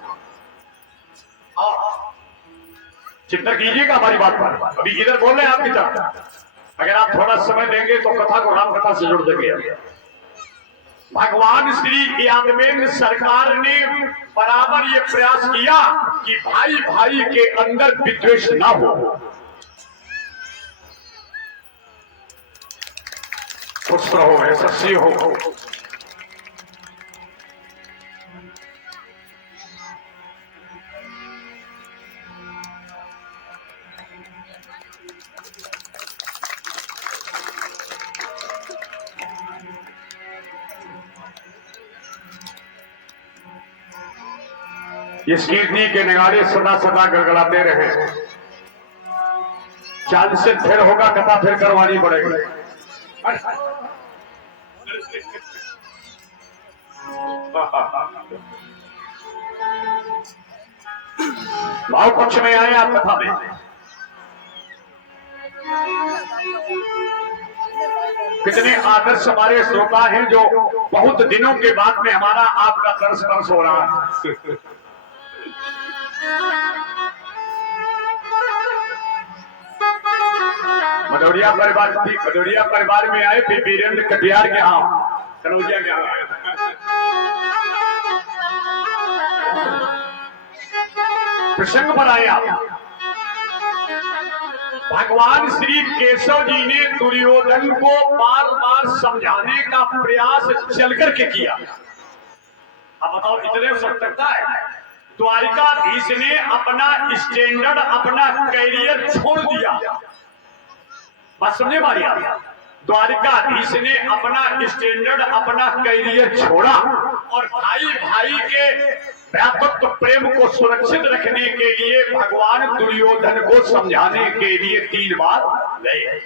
चिंता कीजिएगा हमारी बात पर, अभी इधर बोल रहे हैं आपकी तरफ, अगर आप थोड़ा समय देंगे तो कथा को राम कथा से जोड़ देंगे। भगवान श्री यादवेंद्र सरकार ने बराबर ये प्रयास किया कि भाई भाई के अंदर विद्वेष ना हो। खुश रहो, यशस्वी हो। इस कीर्तनी के नगाड़े सदा सदा गड़गड़ाते रहे। चांद से फिर होगा कथा, फिर करवानी पड़ेगी। भाव पक्ष में आए आप कथा में। कितने आदर्श हमारे श्रोता हैं जो बहुत दिनों के बाद में हमारा आपका दर्श हो रहा है। भदौरिया परिवार में आए थे वीरेंद्र कटियार के यहाँ, कनौजिया के यहाँ प्रसंग पर आए आप। भगवान श्री केशव जी ने दुर्योधन को बार बार समझाने का प्रयास चल करके किया। अब बताओ, इतने सतर्कता है। द्वारिकाधीश ने अपना स्टैंडर्ड, अपना कैरियर छोड़ दिया। बात समझे मारी आप? द्वारिकाधीश ने अपना स्टैंडर्ड, अपना कैरियर छोड़ा और भाई भाई के भ्रातृत्व प्रेम को सुरक्षित रखने के लिए भगवान दुर्योधन को समझाने के लिए 3 बार गए।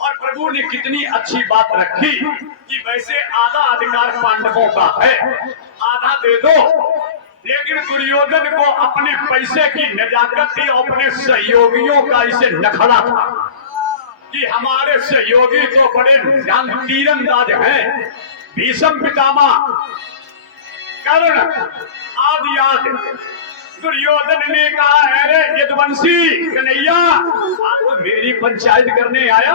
और प्रभु ने कितनी अच्छी बात रखी कि वैसे आधा अधिकार पांडवों का है, आधा दे दो। लेकिन दुर्योधन को अपने पैसे की नजाकत थी, अपने सहयोगियों का इसे नखरा था कि हमारे सहयोगी तो बड़े तीरंदाज हैं। भीष्म पितामह, कर्ण आदि आदि। दुर्योधन ने कहा, अरे यदुवंशी कन्हैया, आप मेरी पंचायत करने आया,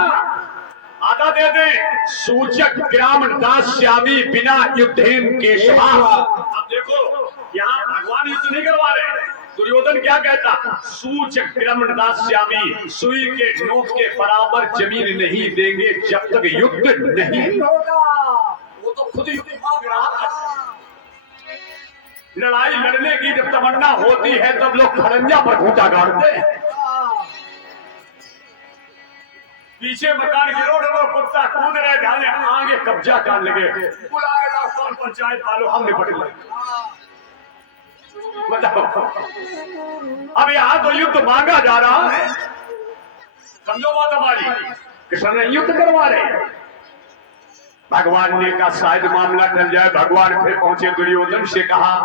आधा दे दे। सूचक ग्राम दास्यामी बिना युद्धेन केशवा। अब देखो, यहाँ भगवान युद्ध नहीं करवा रहे। दुर्योधन क्या कहता, सूचक ग्राम दास्यामी, सुई के नोक के बराबर जमीन नहीं देंगे जब तक युद्ध नहीं होगा। वो तो खुद युद्ध मांग रहा था। लड़ाई लड़ने की जब तमन्ना होती है तब लोग खरंजा पर घूंटा गाड़ते हैं। पीछे मकान की रोड में कुत्ता कूद रहे, ध्यान आगे कब्जा कर लगे, बुलाएगा कौन पंचायत वालों, हम निपट गए। बताओ, अब यहाँ तो युद्ध मांगा जा रहा है। समझो बात हमारी, कृष्ण ने युद्ध करवा रहे। भगवान ने कहा शायद मामला टल जाए। भगवान फिर पहुंचे, दुर्योधन से कहा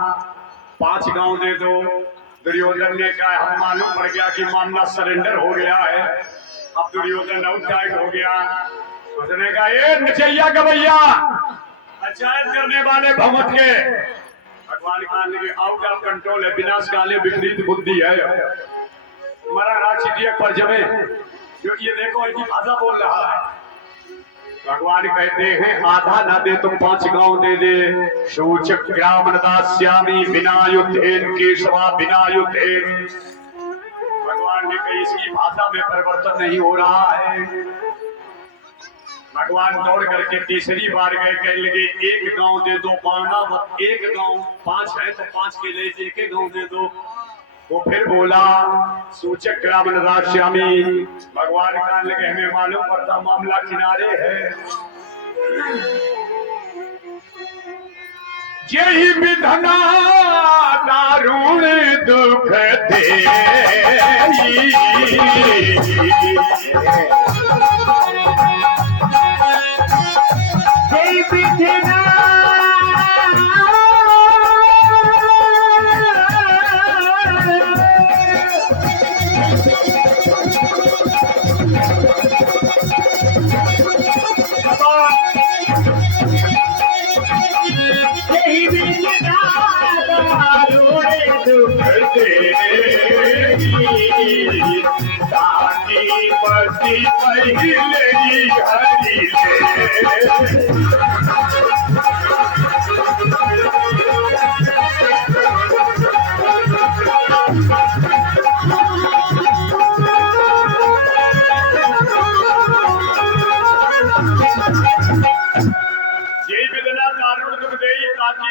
5 गांव दे दो। दुर्योधन ने कहा, हम मालूम पड़ गया कि मामला सरेंडर हो गया है। अब दुर्योधन आउटसाइड हो गया। उसने कहा, ए नचैया गवैया, पंचायत करने वाले भगवत के। भगवान कहने लगे, आउट ऑफ कंट्रोल है, विनाशकाली विपरीत बुद्धि है, मरा राजनीति पर जमे। जो ये देखो इनकी भाषा बोल रहा है। भगवान कहते हैं, आधा ना दे तो 5 गांव दे दे। सूचक ग्राम दास्यामी बिना युद्धेन केशवा बिना युद्धेन। भगवान ने कहा, इसकी भाषा में परिवर्तन नहीं हो रहा है। भगवान दौड़ करके तीसरी बार गए, कहने लगे 1 गांव दे दो, माना मत। 1 गांव, 5 है तो 5 के लिए 1 गांव दे दो। वो फिर बोला, सूचक ग्राम दास्यामी। भगवान कहने लगे, हमें मालूम पड़ता मामला किनारे है। यही विधना दारुण दुख दे,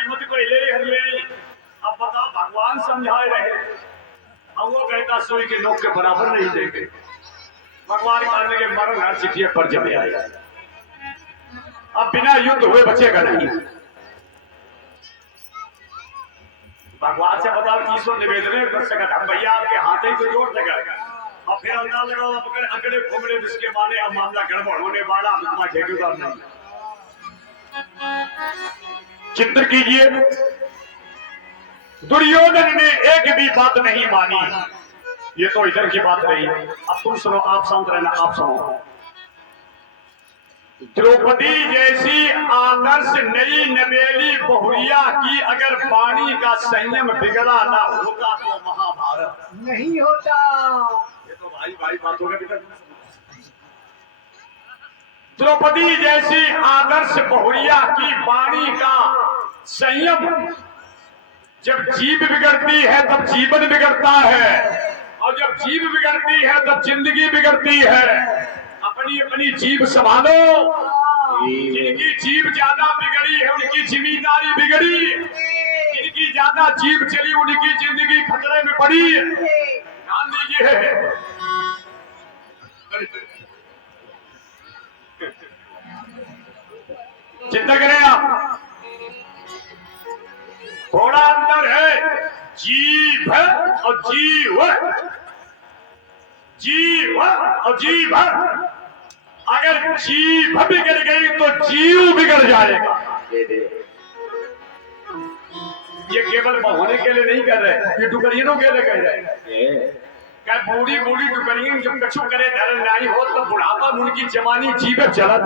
पति पहले हरी अब बता, भगवान समझाए रहे, अब वो कहता सुई के नोक के बराबर नहीं देंगे। भगवान कहने के मरण हर चिट्ठी पर जमे आएगा। अब बिना युद्ध हुए बचेगा नहीं। भगवान से बताओ, ईश्वर निवेदन कर सका था, भैया आपके हाथ ही तो जोड़ सका। अब फिर अंदाज लगाओ, अगले घूमने जिसके माने अब मामला गड़बड़ होने वाला, ठेकेदार नहीं। चिंतन कीजिए, दुर्योधन ने एक भी बात नहीं मानी। ये तो इधर की बात रही। अब तुम सुनो, आप शांत रहना, आप सुनो। द्रौपदी जैसी आदर्श नई नवेली बहुरिया की अगर वाणी का संयम बिगड़ा ना होता तो महाभारत नहीं होता। ये तो भाई भाई बात हो गई। द्रौपदी जैसी आदर्श बहुरिया की वाणी का संयम, जब जीभ बिगड़ती है तब जीवन बिगड़ता है, और जब जीभ बिगड़ती है तब जिंदगी बिगड़ती है। अपनी अपनी जीभ संभालो। जिनकी जीभ ज्यादा बिगड़ी है उनकी जिम्मेदारी बिगड़ी, जिनकी ज्यादा जीभ चली उनकी जिंदगी खतरे में पड़ी। ध्यान दीजिए। चिंता करें आप, थोड़ा अंतर है। जीभ और जीव, जीव और जीभ। अगर जीभ बिगड़ गई तो जीव बिगड़ जाएगा। ये केवल होने के लिए नहीं कर रहे, ये डुकरियों के लिए कह रहे हैं। क्या बूढ़ी बूढ़ी डुकरियन जब कछु करे धर नहीं हो तो बुढ़ापा उनकी जवानी जीभ चलत।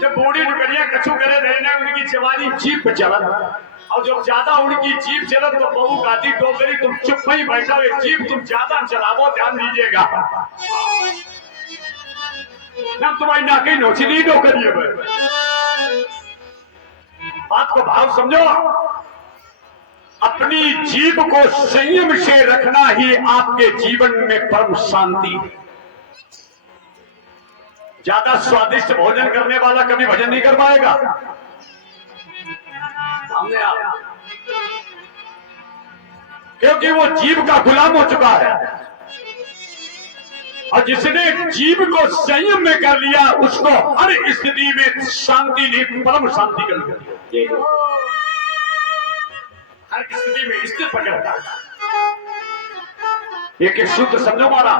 जब बूढ़ी डुकरिया कछु करे धर नहीं उनकी जवानी जीभ पे चलत, और जब ज्यादा उनकी जीभ चलत तो बहू गाती डोकरी तुम चुप ही बैठा हुए, जीभ तुम ज्यादा चलावो, ध्यान दीजिएगा। ना तुम्हारी नाकी नोची नहीं डोकरी है। बात को भाव समझो। अपनी जीभ को संयम से रखना ही आपके जीवन में परम शांति है। ज्यादा स्वादिष्ट भोजन करने वाला कभी भजन नहीं कर पाएगा। हमने आप, क्योंकि वो जीभ का गुलाम हो चुका है। और जिसने जीभ को संयम में कर लिया उसको हर स्थिति में शांति नहीं, परम शांति कर लिया, हर स्थिति में स्थिर पकड़ता है। एक एक सूत्र समझो मारा।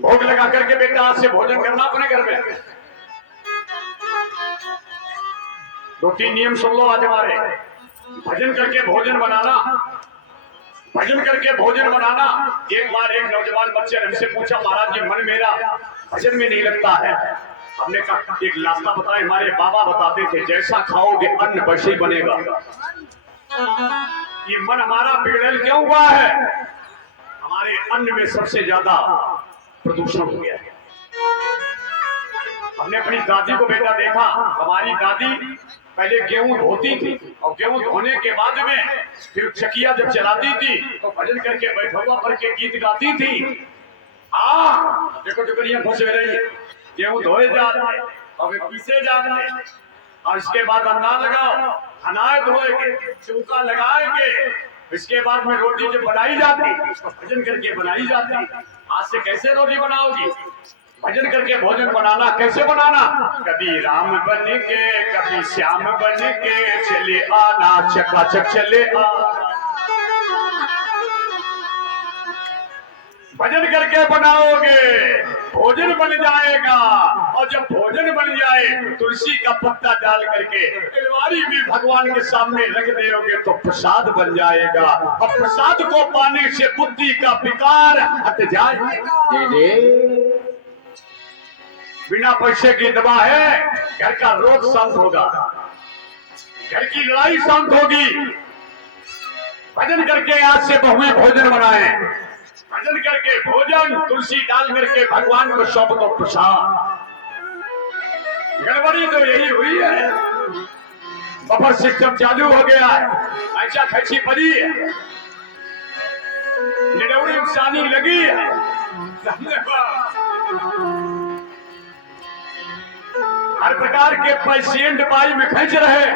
भोग लगा करके बेटा आज से भोजन करना अपने घर में। दो तीन नियम सुन लो आज हमारे। भजन करके भोजन बनाना, भजन करके भोजन बनाना। एक बार एक नौजवान बच्चे ने हमसे पूछा, महाराज जी मन मेरा भजन में नहीं लगता है। हमने कहा एक रास्ता बताए, हमारे बाबा बताते थे, जैसा खाओगे अन्न वैसे ही बनेगा। ये मन हमारा बिगड़ल क्यों हुआ है? हमारे अन्न में सबसे ज्यादा प्रदूषण हो गया है। हमने अपनी दादी को बेटा देखा, हमारी दादी पहले गेहूं धोती थी और गेहूं धोने के बाद में फिर चकिया जब चलाती थी तो भजन करके बैठवा करके गीत गाती थी। हाँ देखो टुकड़ियां खुश हो रही है, गेहूं धोए जाते और पीसे जाते, और इसके बाद अन्ना लगाओ, अनाज धोएंगे, चौका लगाएंगे, इसके बाद में रोटी जब बनाई जाती उसको भजन करके बनाई जाती। आज से कैसे रोटी बनाओगी? भजन करके भोजन बनाना। कैसे बनाना? कभी राम बन के कभी श्याम बन के चले आना, चकाचक चले आना। भजन करके बनाओगे भोजन बन जाएगा, और जब भोजन बन जाए तुलसी का पत्ता डाल करके तिलवारी में भगवान के सामने रख दोगे तो प्रसाद बन जाएगा, और प्रसाद को पाने से बुद्धि का विकार हट जाएगा। बिना पैसे की दवा है, घर का रोग शांत होगा, घर की लड़ाई शांत होगी। भजन करके आज से बहुएं भोजन बनाएं, भजन करके भोजन तुलसी डाल करके भगवान को सौंप दो प्रसाद। गड़बड़ी तो यही हुई है, बफर सिस्टम चालू हो गया है, ऐसा खची पड़ी है, निडौड़ी इंसानी लगी है। हर प्रकार के पेशेंट बाई में खींच रहे,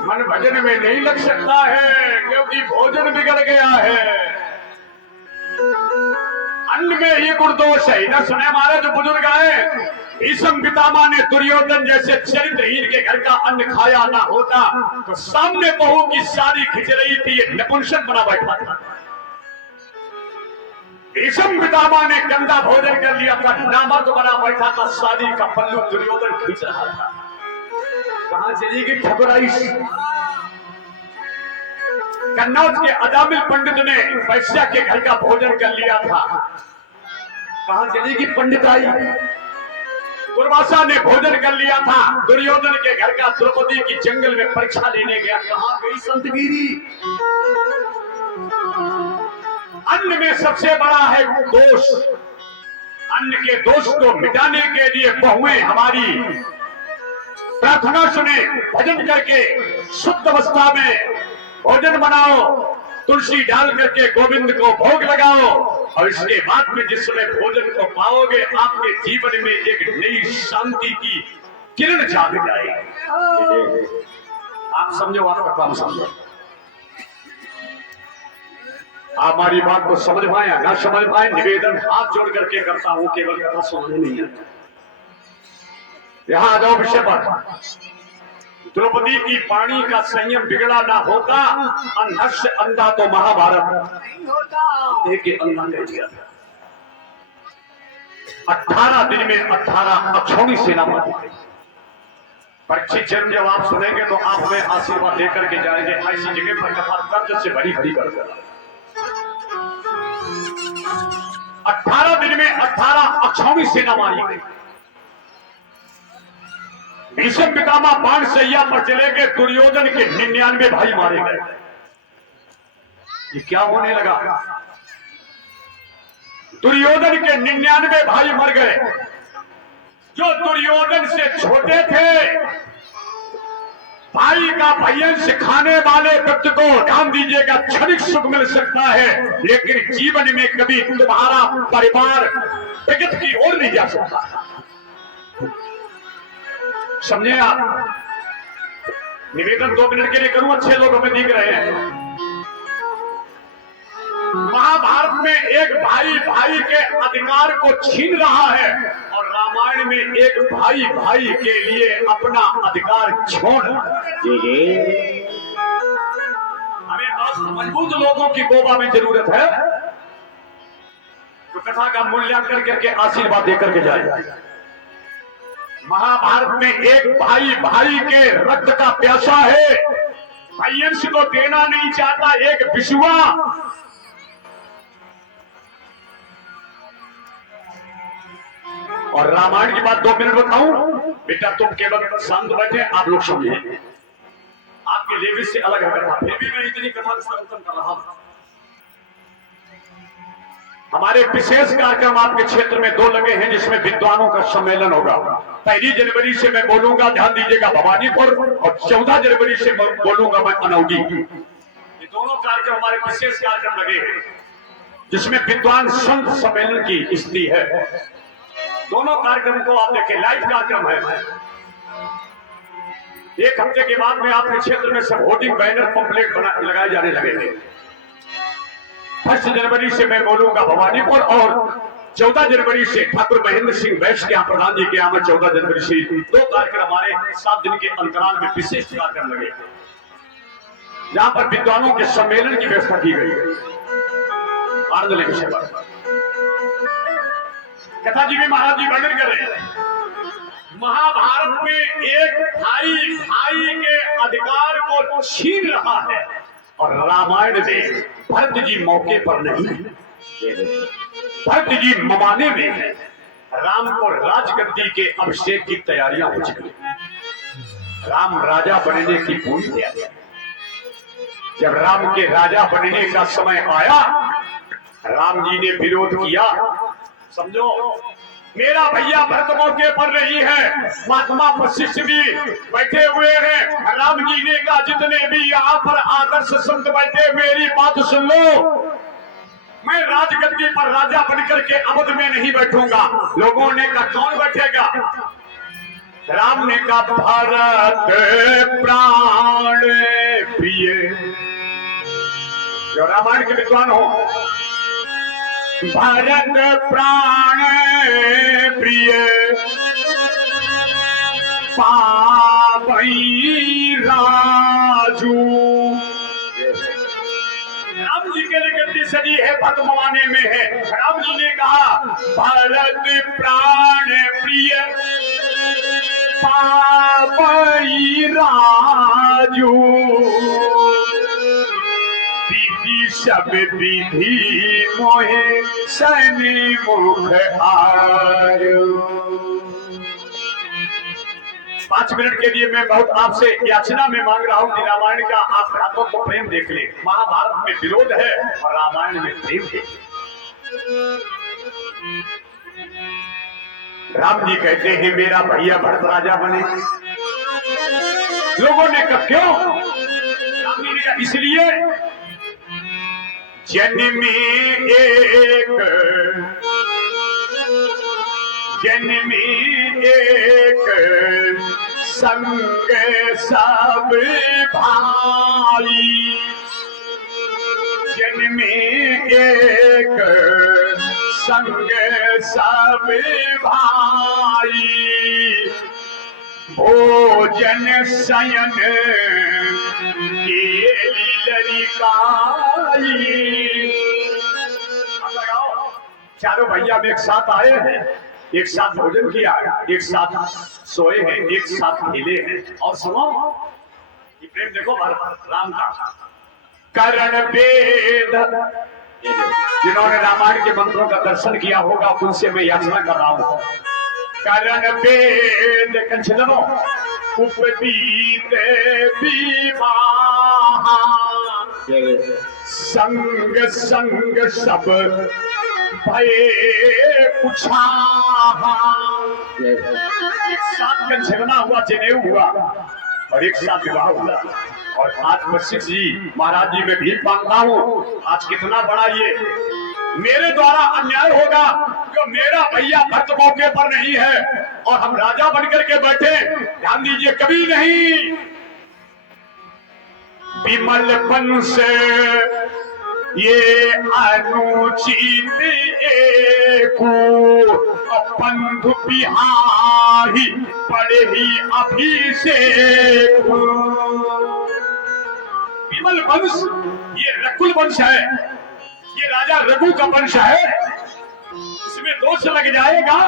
मन भजन में नहीं लग सकता है क्योंकि भोजन बिगड़ गया है। अन्न में ही गुणदोष है। ना सुने हमारे जो बुजुर्ग आए, भीष्म पितामह ने दुर्योधन जैसे चरित्रहीन के घर का अन्न खाया ना होता तो सामने बहू की साड़ी खिंच रही थी, ये नपुंसक बना बैठा था। भीष्म पितामह ने गंदा भोजन कर लिया था, नामर्द बना बैठा था, शादी का पल्लू दुर्योधन खींच रहा था। कहां चली गई ठकुराई? कन्नौज के अजामिल पंडित ने वैश्या के घर का भोजन कर लिया था, कहां चली गई पंडिताई? दुर्वासा ने भोजन कर लिया था दुर्योधन के घर का, द्रौपदी की जंगल में परीक्षा लेने गया, कहां गई संतगिरी? अन्न में सबसे बड़ा है दोष। अन्न के दोष को मिटाने के लिए बहुएं हमारी प्रार्थना सुने, भजन करके शुद्ध अवस्था में भोजन बनाओ, तुलसी डाल करके गोविंद को भोग लगाओ, और इसके बाद में जिस समय भोजन को पाओगे आपके जीवन में एक नई शांति की किरण जाग जाएगी। आप समझो, आपका काम समझो। आप हमारी बात को समझ पाए या ना समझ पाए, निवेदन हाथ जोड़ करके करता हूं, केवल कथा समझ नहीं आता। यहां आ जाओ विषय पर। द्रौपदी की पानी का संयम बिगड़ा ना होता, अंधा से अंधा तो महाभारत नहीं होता। एक अंधा कह दिया। 18 दिन में 18 अक्षौणी सेना मारी गई। परीक्षित जन्म जब आप सुनेंगे तो आप हमें आशीर्वाद देकर के जाएंगे। ऐसी जगह पर कथा दर्द से भरी भरी कर देगा। 18 दिन में 18 अक्षौणी सेना मारी गई। भीष्म पितामह बाण सैया पर चले गए। दुर्योधन के 99 भाई मारे गए। ये क्या होने लगा? दुर्योधन के 99 भाई मर गए। जो दुर्योधन से छोटे थे, भाई का भयन सिखाने वाले व्यक्ति को ध्यान दीजिएगा, क्षणिक सुख मिल सकता है, लेकिन जीवन में कभी तुम्हारा परिवार प्रगति की ओर नहीं जा सकता। समझे आप? निवेदन 2 मिनट के लिए करूं, अच्छे लोग हमें दिख रहे हैं। महाभारत में एक भाई भाई के अधिकार को छीन रहा है और रामायण में एक भाई भाई के लिए अपना अधिकार छोड़ रहा है। हमें बहुत मजबूत लोगों की गोबा में जरूरत है तो कथा का मूल्यांकन करके आशीर्वाद देकर के जाए। महाभारत में एक भाई भाई के रक्त का प्यासा है, भाइयंश को देना नहीं चाहता। एक विशुआ और रामायण की बात 2 मिनट बताऊं बेटा, तुम केवल शांत बैठे, आप लोग समझिए। आपके लेवल से अलग है कथा, फिर भी मैं इतनी कथा का समर्थन कर रहा हूं। हमारे विशेष कार्यक्रम आपके क्षेत्र में 2 लगे हैं जिसमें विद्वानों का सम्मेलन होगा। 1 जनवरी से मैं बोलूंगा, ध्यान दीजिएगा, भवानीपुर, और 14 जनवरी से मैं बोलूंगा मैं अनौगी। ये दोनों कार्यक्रम हमारे विशेष कार्यक्रम लगे हैं जिसमें विद्वान संत सम्मेलन की स्थिति है। दोनों कार्यक्रम को आप देखें, लाइव कार्यक्रम है। 1 हफ्ते के बाद में आपके क्षेत्र में सब होर्डिंग बैनर पंपलेट लगाए जाने लगे थे। 1 जनवरी से मैं बोलूंगा भवानीपुर और 14 जनवरी से ठाकुर महेंद्र सिंह वैश्य के यहाँ प्रधान जी के यहाँ में 14 जनवरी से 2 कार्यक्रम हमारे 7 दिन के अंतराल में विशेष कार्यक्रम लगे जहां पर विद्वानों के सम्मेलन की व्यवस्था की गई है। आनंद लेकर सेवा कथा जी भी महाराज जी वर्णन कर रहे हैं। महाभारत में एक भाई भाई के अधिकार को छीन रहा है और रामायण में भरत जी मौके पर नहीं, भरत जी ममाने में है। राम को राजगद्दी के अभिषेक की तैयारियां हो चुकी। राम राजा बनने की पूरी तैयारी। जब राम के राजा बनने का समय आया, राम जी ने विरोध किया। समझो, मेरा भैया भरत मौके पर नहीं है, महात्मा वशिष्ठ भी बैठे हुए हैं। राम जी ने कहा जितने भी यहाँ पर आदर्श संत बैठे, मेरी बात सुन लो, मैं राजगद्दी पर राजा बनकर के अवध में नहीं बैठूंगा। लोगों ने कहा कौन बैठेगा? राम ने कहा भरत प्राण प्रिय। जो रामायण के विद्वान हो, भरत प्राण प्रिय पावई राजू। राम जी के लिए गद्दी सजी है, भरत मवाने में है। राम जी ने कहा भरत प्राण प्रिय पावई राजू। सब विधि मोहे सैनी मुख आयो। 5 मिनट के लिए मैं बहुत आपसे याचना में मांग रहा हूं कि रामायण का आप भ्रातों को प्रेम देख ले। महाभारत में विरोध है और रामायण में प्रेम है। राम जी कहते हैं मेरा भैया भरत राजा बने। लोगों ने कहा क्यों? राम जी ने कहा इसलिए जन्मी एक संग सब भाई। जन्मी एक संग सब भाई। भोजन शयन केली लड़िकाई। अब लगाओ, चारों भैया में एक साथ आए हैं, एक साथ भोजन किया, एक साथ सोए हैं, एक साथ खेले हैं। और सुनो ये प्रेम देखो राम का। करण वेद, जिन्होंने रामायण के मंत्रों का दर्शन किया होगा उनसे मैं याचना कर रहा हूं। करण वेद कंचनो उपबीत विवाह, संग संग सब भये कुछाहा। एक साथ कंचना हुआ, जनेऊ हुआ और एक साथ विवाह हुआ। और आज वशिष्ठ जी महाराज जी मैं भी मांगता हूँ, आज कितना बड़ा ये मेरे द्वारा अन्याय होगा जो मेरा भैया भक्त मौके पर नहीं है और हम राजा बनकर के बैठे। ध्यान दीजिए, कभी नहीं। विमल वंश ये अनुचित एको, बंधु बिहारी पड़े ही अभिषेक। विमल वंश ये रकुल वंश है, ये राजा रघु का वंश है। इसमें दोष लग जाएगा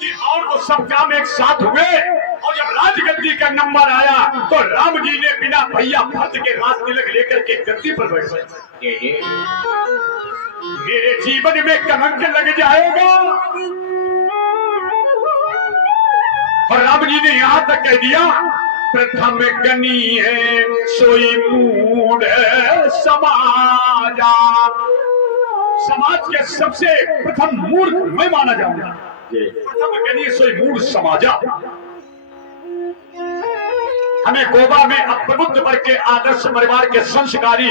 कि और तो सब काम एक साथ हुए और जब राजगद्दी का नंबर आया तो राम जी ने बिना भैया भक्त के राज तिलक लेकर के गद्दी पर बैठ गए। मेरे जीवन में कलंक लग जाएगा। और राम जी ने यहां तक कह दिया, प्रथम गनी है सोई मूड समाजा। समाज के सबसे प्रथम मूर्ख मैं माना जाऊंगा। प्रथम गनी सोई मूड समाजा। हमें गोवा में अप्रबुद्ध वर्ग के आदर्श परिवार के संस्कारी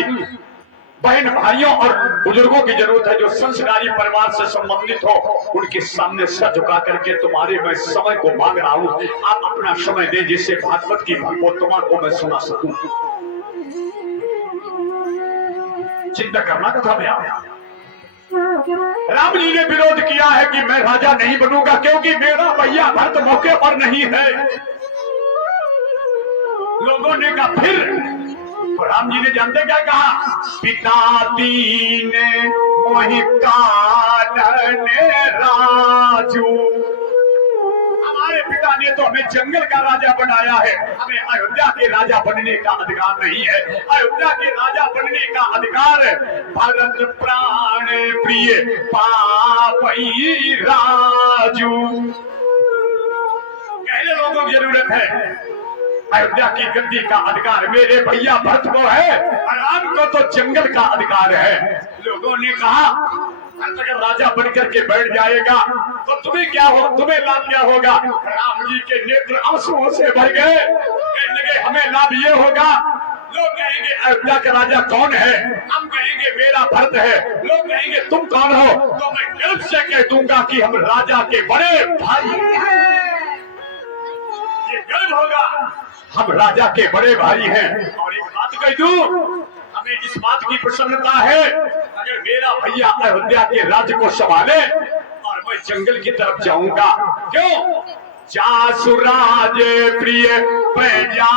बहन भाइयों और बुजुर्गों की जरूरत है जो संस्कारी परिवार से संबंधित हो। उनके सामने सर झुका करके तुम्हारे मैं समय को मांग रहा हूं, आप अपना समय दें जिससे भागवत की भगवतमा को मैं सुना सकूं। चिंता करना कथा में आया। राम जी ने विरोध किया है कि मैं राजा नहीं बनूंगा क्योंकि मेरा भैया भरत मौके पर नहीं है। लोगों ने कहा फिर राम जी ने जानते क्या कहा, पिता दीन मोहि कानन राजू। हमारे पिता ने तो हमें जंगल का राजा बनाया है, हमें अयोध्या के राजा बनने का अधिकार नहीं है। अयोध्या के राजा बनने का अधिकार भरत प्राण प्रिय पावई राजू। पहले लोगों की जरूरत है। अयोध्या की गद्दी का अधिकार मेरे भैया भरत को है, राम को तो जंगल का अधिकार है। लोगों ने कहा अगर राजा बनकर के बैठ जाएगा तो तुम्हें क्या हो, तुम्हें लाभ क्या होगा। राम जी के नेत्र आंसुओं से भर गए। कहने लगे हमें लाभ ये होगा, लोग कहेंगे अयोध्या का राजा कौन है, हम कहेंगे मेरा भरत है। लोग कहेंगे तुम कौन हो, तो मैं गर्व से कह दूंगा कि हम राजा के बड़े भाई हैं। ये गर्व होगा, हम राजा के बड़े भाई हैं। और एक बात कह दूं, हमें इस बात की प्रसन्नता है अगर मेरा भैया अयोध्या के राज्य को संभाले और मैं जंगल की तरफ जाऊंगा। क्यों? जासुराज प्रिय प्रजा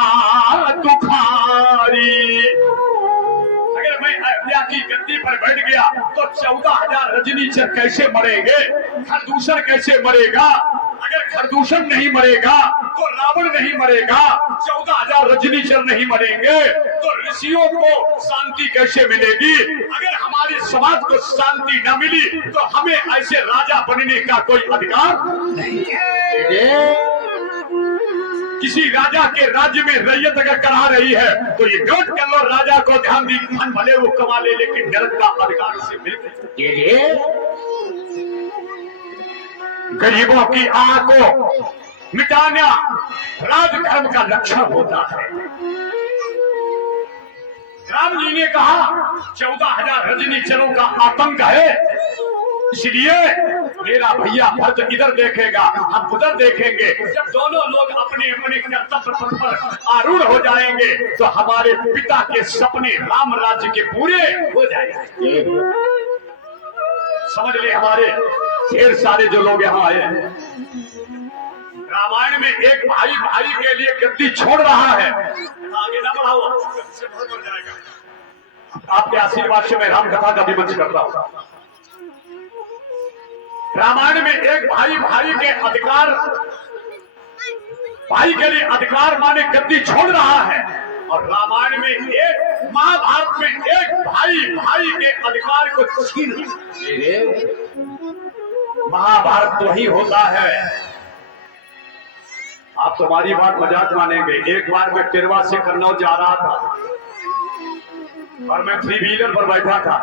दुखारी। अगर मैं अयोध्या की गद्दी पर बैठ गया तो 14,000 रजनीचर कैसे मरेंगे, खरदूषण कैसे मरेगा। अगर खरदूषण नहीं मरेगा तो रावण नहीं मरेगा, 14,000 रजनीचर नहीं मरेंगे तो ऋषियों को शांति कैसे मिलेगी। अगर हमारे समाज को शांति न मिली तो हमें ऐसे राजा बनने का कोई अधिकार नहीं है। किसी राजा के राज्य में रैयत अगर करा रही है तो ये नोट कर लो, राजा को ध्यान दी, धन भले वो कमा ले लेकिन नरक का अधिकार उसे मिल। गरीबों की आह को मिटाना राजधर्म का लक्षण होता है। राम जी ने कहा 14,000 रजनीचरों का आतंक है, इसलिए मेरा भैया भरत इधर देखेगा, हम उधर देखेंगे। जब दोनों लोग अपने अपने कर्तव्य पथ पर आरूढ़ हो जाएंगे तो हमारे पिता के सपने राम राज्य के पूरे हो जाएंगे। समझ ले, हमारे ढेर सारे जो लोग यहाँ आए हैं, रामायण में एक भाई भाई के लिए गद्दी छोड़ रहा है। आगे ना बढ़ाओ, इससे बहुत बढ़ जाएगा। आपके आशीर्वाद से मैं राम कथा का विमर्श करता हूं। रामायण में एक भाई भाई के अधिकार, भाई के लिए अधिकार माने गद्दी छोड़ रहा है, और रामायण में एक, महाभारत में एक भाई भाई के अधिकार को छीन। महाभारत तो ही होता है। आप तुम्हारी बात मजाक मानेंगे। एक बार मैं तिरवा से कन्नौज जा रहा था और मैं 3 व्हीलर पर बैठा था।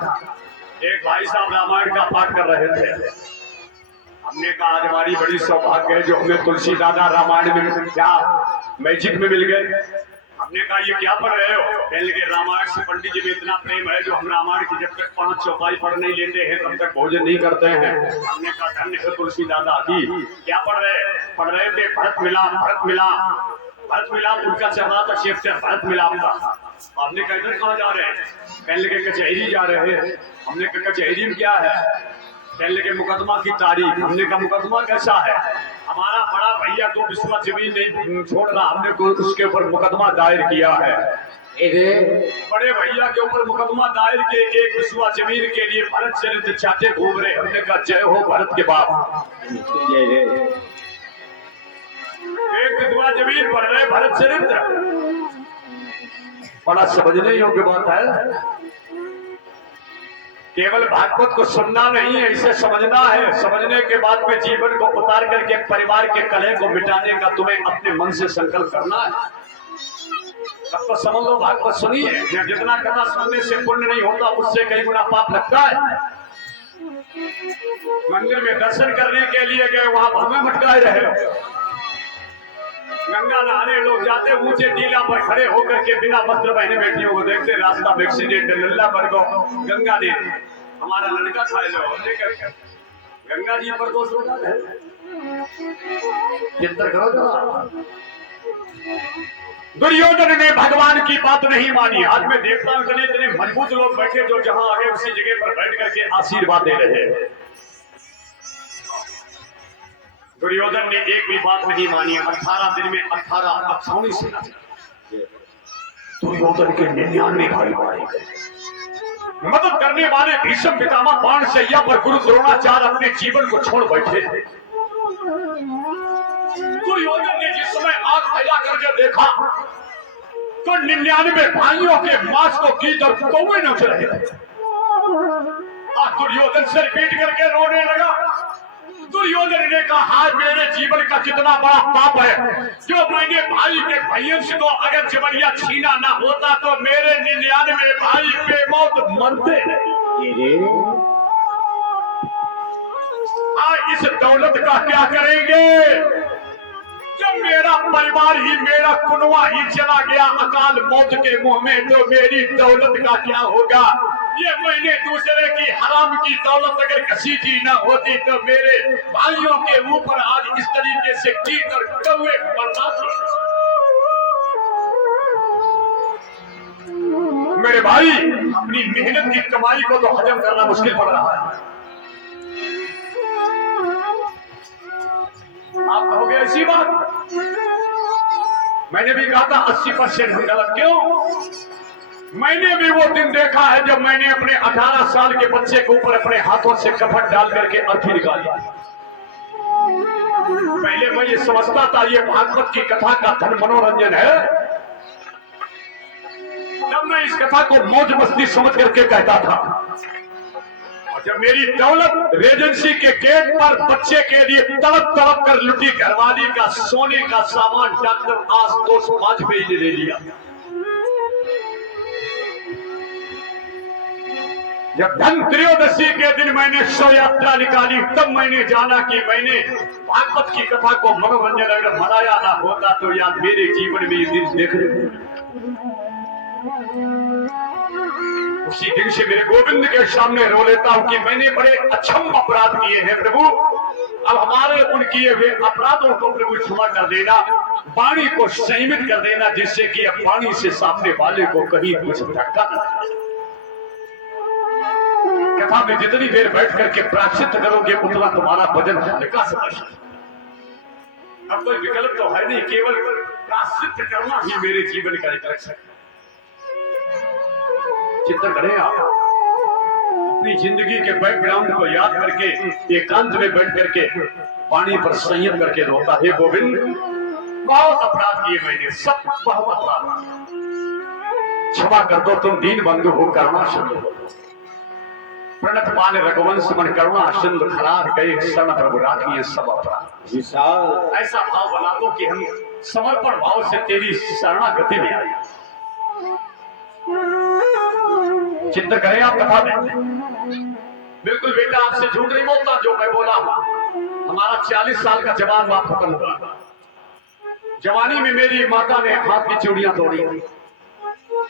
एक भाई साहब रामायण का पाठ कर रहे थे। हमने कहा आज हमारी बड़ी सौभाग्य है जो हमें तुलसी दादा रामायण में क्या मैजिक में मिल गए। हमने कहा ये क्या पढ़ रहे हो? कहने लगे रामायण से पंडित जी में इतना प्रेम है जो हम रामायण की जब तक 5 चौपाई पढ़ नहीं लेते हैं तब तक भोजन नहीं करते हैं। हमने कहा धन्य है तुलसी दादा की। क्या पढ़ रहे थे भरत मिलाप, भरत मिलाप, भरत मिलाप उनका चल रहा था चैप्टर भरत मिलाप का। हमने कहा इधर कहाँ जा रहे हैं? कहने लगे कचहरी जा रहे हैं। हमने कहा कचहरी में क्या है? कहने लगे मुकदमा की तारीख। हमने कहा मुकदमा कैसा है? हमारा बड़ा भैया तो बिस्वा जमीन नहीं छोड़ रहा, हमने उसके ऊपर मुकदमा दायर किया है। बड़े भैया के ऊपर मुकदमा दायर के एक बिस्वा जमीन के लिए भरत चरित्र चाहते घूम रहे। हमने कहा जय हो भरत के बाप। एक बिस्वा जमीन पढ़ रहे भरत चरित्र, बड़ा समझने योग्य बात है। केवल भागवत को सुनना नहीं है, इसे समझना है। समझने के बाद में जीवन को उतार करके परिवार के कलह को मिटाने का तुम्हें अपने मन से संकल्प करना है। तब तो समझ लो भागवत सुनिए। जितना कथा सुनने से पुण्य नहीं होता उससे कई गुना पाप लगता है। मंदिर में दर्शन करने के लिए गए, वहां भ्रमे भटकाए रहे हो। गंगा नहाने लोग जाते, ऊंचे टीला पर खड़े होकर के बिना वस्त्र पहने बेटियों को देखते, रास्ता में एक्सीडेंट, लल्ला पर को गंगा ने हमारा लड़का खाए लो। गंगा जी पर दोष लगा है, चिंता करो जरा। दुर्योधन ने भगवान की बात नहीं मानी। आज मैं देखता हूं इतने इतने मजबूत लोग बैठे जो जहां आगे उसी जगह पर बैठ करके आशीर्वाद दे रहे हैं। दुर्योधन ने एक भी बात नहीं मानी। 18 दिन में 18 अक्षौणी सेना, दुर्योधन के 99 भाई मारे गए। मदद करने वाले भीष्म पितामह बाण शैया पर गुरु द्रोणाचार्य अपने जीवन को छोड़ बैठे थे। दुर्योधन ने जिस समय आंख फैला करके देखा तो 99 भाइयों के मांस को कीट और कौवे नच रहे थे। दुर्योधन सिर पीट करके रोने लगा। दुर्योधन ने कहा हाय मेरे जीवन का कितना बड़ा पाप है जो मैंने भाई के भयंश को अगर जबरिया छीना ना होता तो मेरे 99 भाई बेमौत मरते। इस दौलत का क्या करेंगे जब मेरा परिवार ही, मेरा कुनवा ही चला गया अकाल मौत के मुंह में, तो मेरी दौलत का क्या होगा? ये मैंने दूसरे की हराम की दौलत अगर घसीटी ना होती तो मेरे भाइयों के ऊपर आज इस तरीके से कीट और कौवे मरना था। मेरे भाई अपनी मेहनत की कमाई को तो हजम करना मुश्किल पड़ रहा है। आप कहोगे ऐसी बात? मैंने भी कहा था 80% गलत। क्यों? मैंने भी वो दिन देखा है जब मैंने अपने 18 साल के बच्चे के ऊपर अपने हाथों से कफन डाल करके अर्थी निकाली। पहले मैं ये समझता था ये भागवत की कथा का धन मनोरंजन है। जब मैं इस कथा को मौज मस्ती समझ करके कहता था, और जब मेरी दौलत रेजेंसी के गेट पर बच्चे के लिए तड़प तड़प कर लुटी घरवाली का सोने का सामान डॉक्टर आशुतोष वाजपेयी ने ले लिया। जब धन त्रयोदशी के दिन मैंने शव यात्रा निकाली तब मैंने जाना कि मैंने भागवत की कथा को मनोरंजन अगर मनाया ना होता तो याद मेरे जीवन में ये दिन देख रहे। उसी दिन से मेरे गोविंद के सामने रो लेता हूं कि मैंने बड़े अक्षम अपराध किए हैं प्रभु। अब हमारे उन किए हुए अपराधों को प्रभु क्षमा कर देना, वाणी को संयमित कर देना, जिससे कि अब वाणी से सामने वाले को कहीं कुछ धक्का न लगे। कथा में जितनी देर बैठ करके प्रायश्चित करोगे उतना तुम्हारा वजन हल्का समझ। अब कोई विकल्प तो है नहीं, केवल प्रायश्चित करना ही मेरे जीवन का एक लक्ष्य है। चिंतन करें आप अपनी जिंदगी के बैकग्राउंड को याद करके एकांत में बैठ करके पानी पर संयम करके रोता है गोविंद बहुत अपराध किए मैंने, सब बहुत अपराध, क्षमा कर दो तुम दीन बंधु हो करुणा सिंधु हो। प्रणत पाल रघुवंश मन करुणा सिंधु खराब गए शरण प्रभु राखिए सब अपराध। विशाल ऐसा भाव बना दो कि हम समर्पण भाव से तेरी शरणागति में आए। चिंतन करें आप कथा में। बिल्कुल बेटा आपसे झूठ नहीं बोलता, जो मैं बोला हमारा 40 साल का जवान बाप खत्म हुआ। जवानी में मेरी माता ने हाथ की चूड़ियां तोड़ी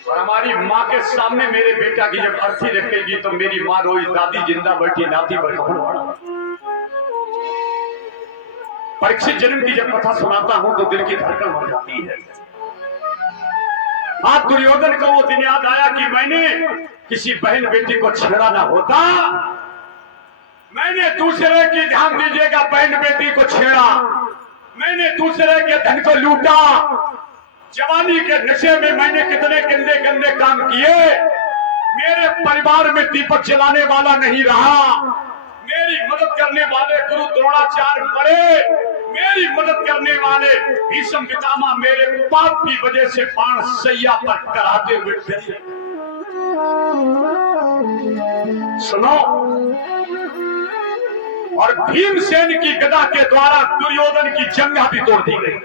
और हमारी माँ के सामने मेरे बेटा की जब अर्थी रखेगी तो मेरी माँ रोई, दादी जिंदा बैठी नाती पर कफन पड़ा। परीक्षित जन्म की जब कथा सुनाता हूं तो दिल की धड़कन बढ़ जाती है। आज दुर्योधन को वो दिन याद आया कि मैंने किसी बहन बेटी को छेड़ा ना होता, मैंने दूसरे की, ध्यान दीजिएगा, बहन बेटी को छेड़ा, मैंने दूसरे के धन को लूटा। जवानी के नशे में मैंने कितने गंदे गंदे काम किए। मेरे परिवार में दीपक जलाने वाला नहीं रहा, मेरी मदद करने वाले गुरु द्रोणाचार्य मरे, मेरी मदद करने वाले भीष्म पितामह मेरे पाप की वजह से बाण सैया पर कराते हुए गिरे। सुनो, और भीमसेन की गदा के द्वारा दुर्योधन की जंघा भी तोड़ दी गई।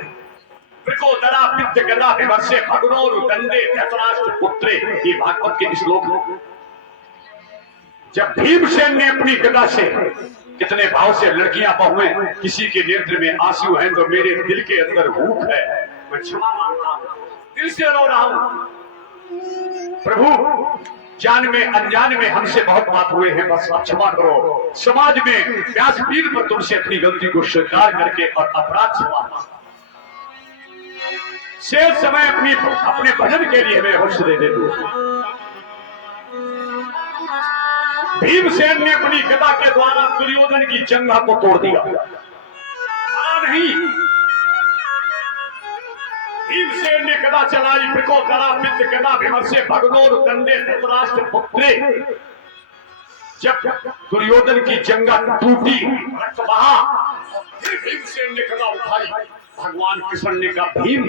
वृकोदरा विद्ध गदा विमर्शे भगनोर दंडे धृतराष्ट्र पुत्रे, ये भागवत के श्लोक है। जब भीमसेन ने अपनी गदा से, कितने भाव से लड़कियां बहुएं, किसी के नेत्र में आंसू हैं तो मेरे दिल के अंदर भूख है, मैं क्षमा मांगता हूं, दिल से रो रहा हूं। प्रभु जान में अनजान में हमसे बहुत बात हुए हैं, बस आप क्षमा करो। समाज में व्यासपीठ पर तुमसे अपनी गलती को स्वीकार करके और अपराध क्षमा शेष समय अपने भजन के लिए हमें होश दे दो। भीमसेन ने अपनी गदा के द्वारा दुर्योधन की जंघा को तोड़ दिया, मरा नहीं। भीमसेन ने गदा चलाई, वृकोदरा विद्ध गदा विमर्शे भगनोर दंडे धृतराष्ट्र पुत्रे। जब दुर्योधन की जंघा टूटी, रक्त बहा, फिर भीमसेन ने गदा उठाई। भगवान कृष्ण ने कहा भीम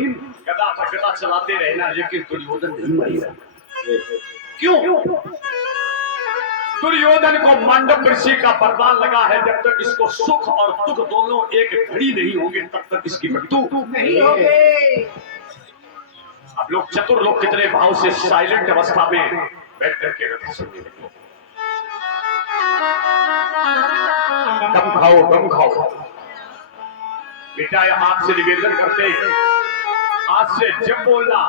गदा पर गदा चलाते रहना, लेकिन दुर्योधन नहीं मरेगा। क्यों? दुर्योधन को मांडव ऋषि का वरदान लगा है, जब तक इसको सुख और दुख दोनों एक घड़ी नहीं होंगे तब तक इसकी मृत्यु नहीं होगी। अब लोग चतुर लोग कितने भाव से साइलेंट अवस्था में बैठ करके कथा सुनने लगे। कम खाओ कम खाओ। बेटा आपसे निवेदन करते हैं, आज से जब बोलना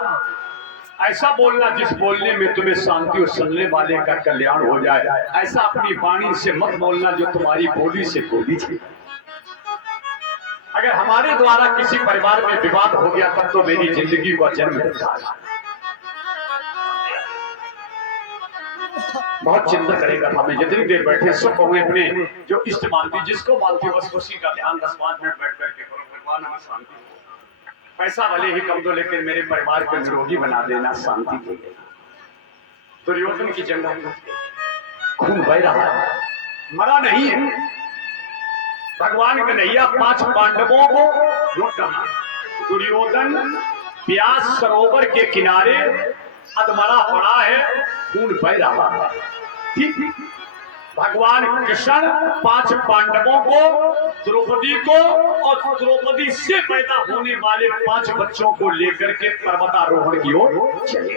ऐसा बोलना जिस बोलने में तुम्हें शांति और सुनने वाले का कल्याण हो जाए। ऐसा अपनी वाणी से मत बोलना जो तुम्हारी बोली से बोली थी। अगर हमारे द्वारा किसी परिवार में विवाद हो गया तब तो मेरी जिंदगी को जन्म देता है। बहुत चिंता करेगा हमें, जितनी देर बैठे सब अपने जो इष्ट मानती, जिसको मानती बस उसी का ध्यान 10-5 मिनट बैठ करके करो। भगवान हमें शांति, पैसा भले ही कम दो लेकिन मेरे परिवार को निरोगी बना देना, शांति देगा। दुर्योधन की जंघा खून बह रहा है, मरा नहीं है। भगवान कन्हैया 5 पांडवों को लूट रहा। दुर्योधन व्यास सरोवर के किनारे अधमरा पड़ा है, खून बह रहा है। ठीक, भगवान कृष्ण 5 पांडवों को, द्रौपदी को और द्रौपदी से पैदा होने वाले 5 बच्चों को लेकर के पर्वतारोहण की ओर चले।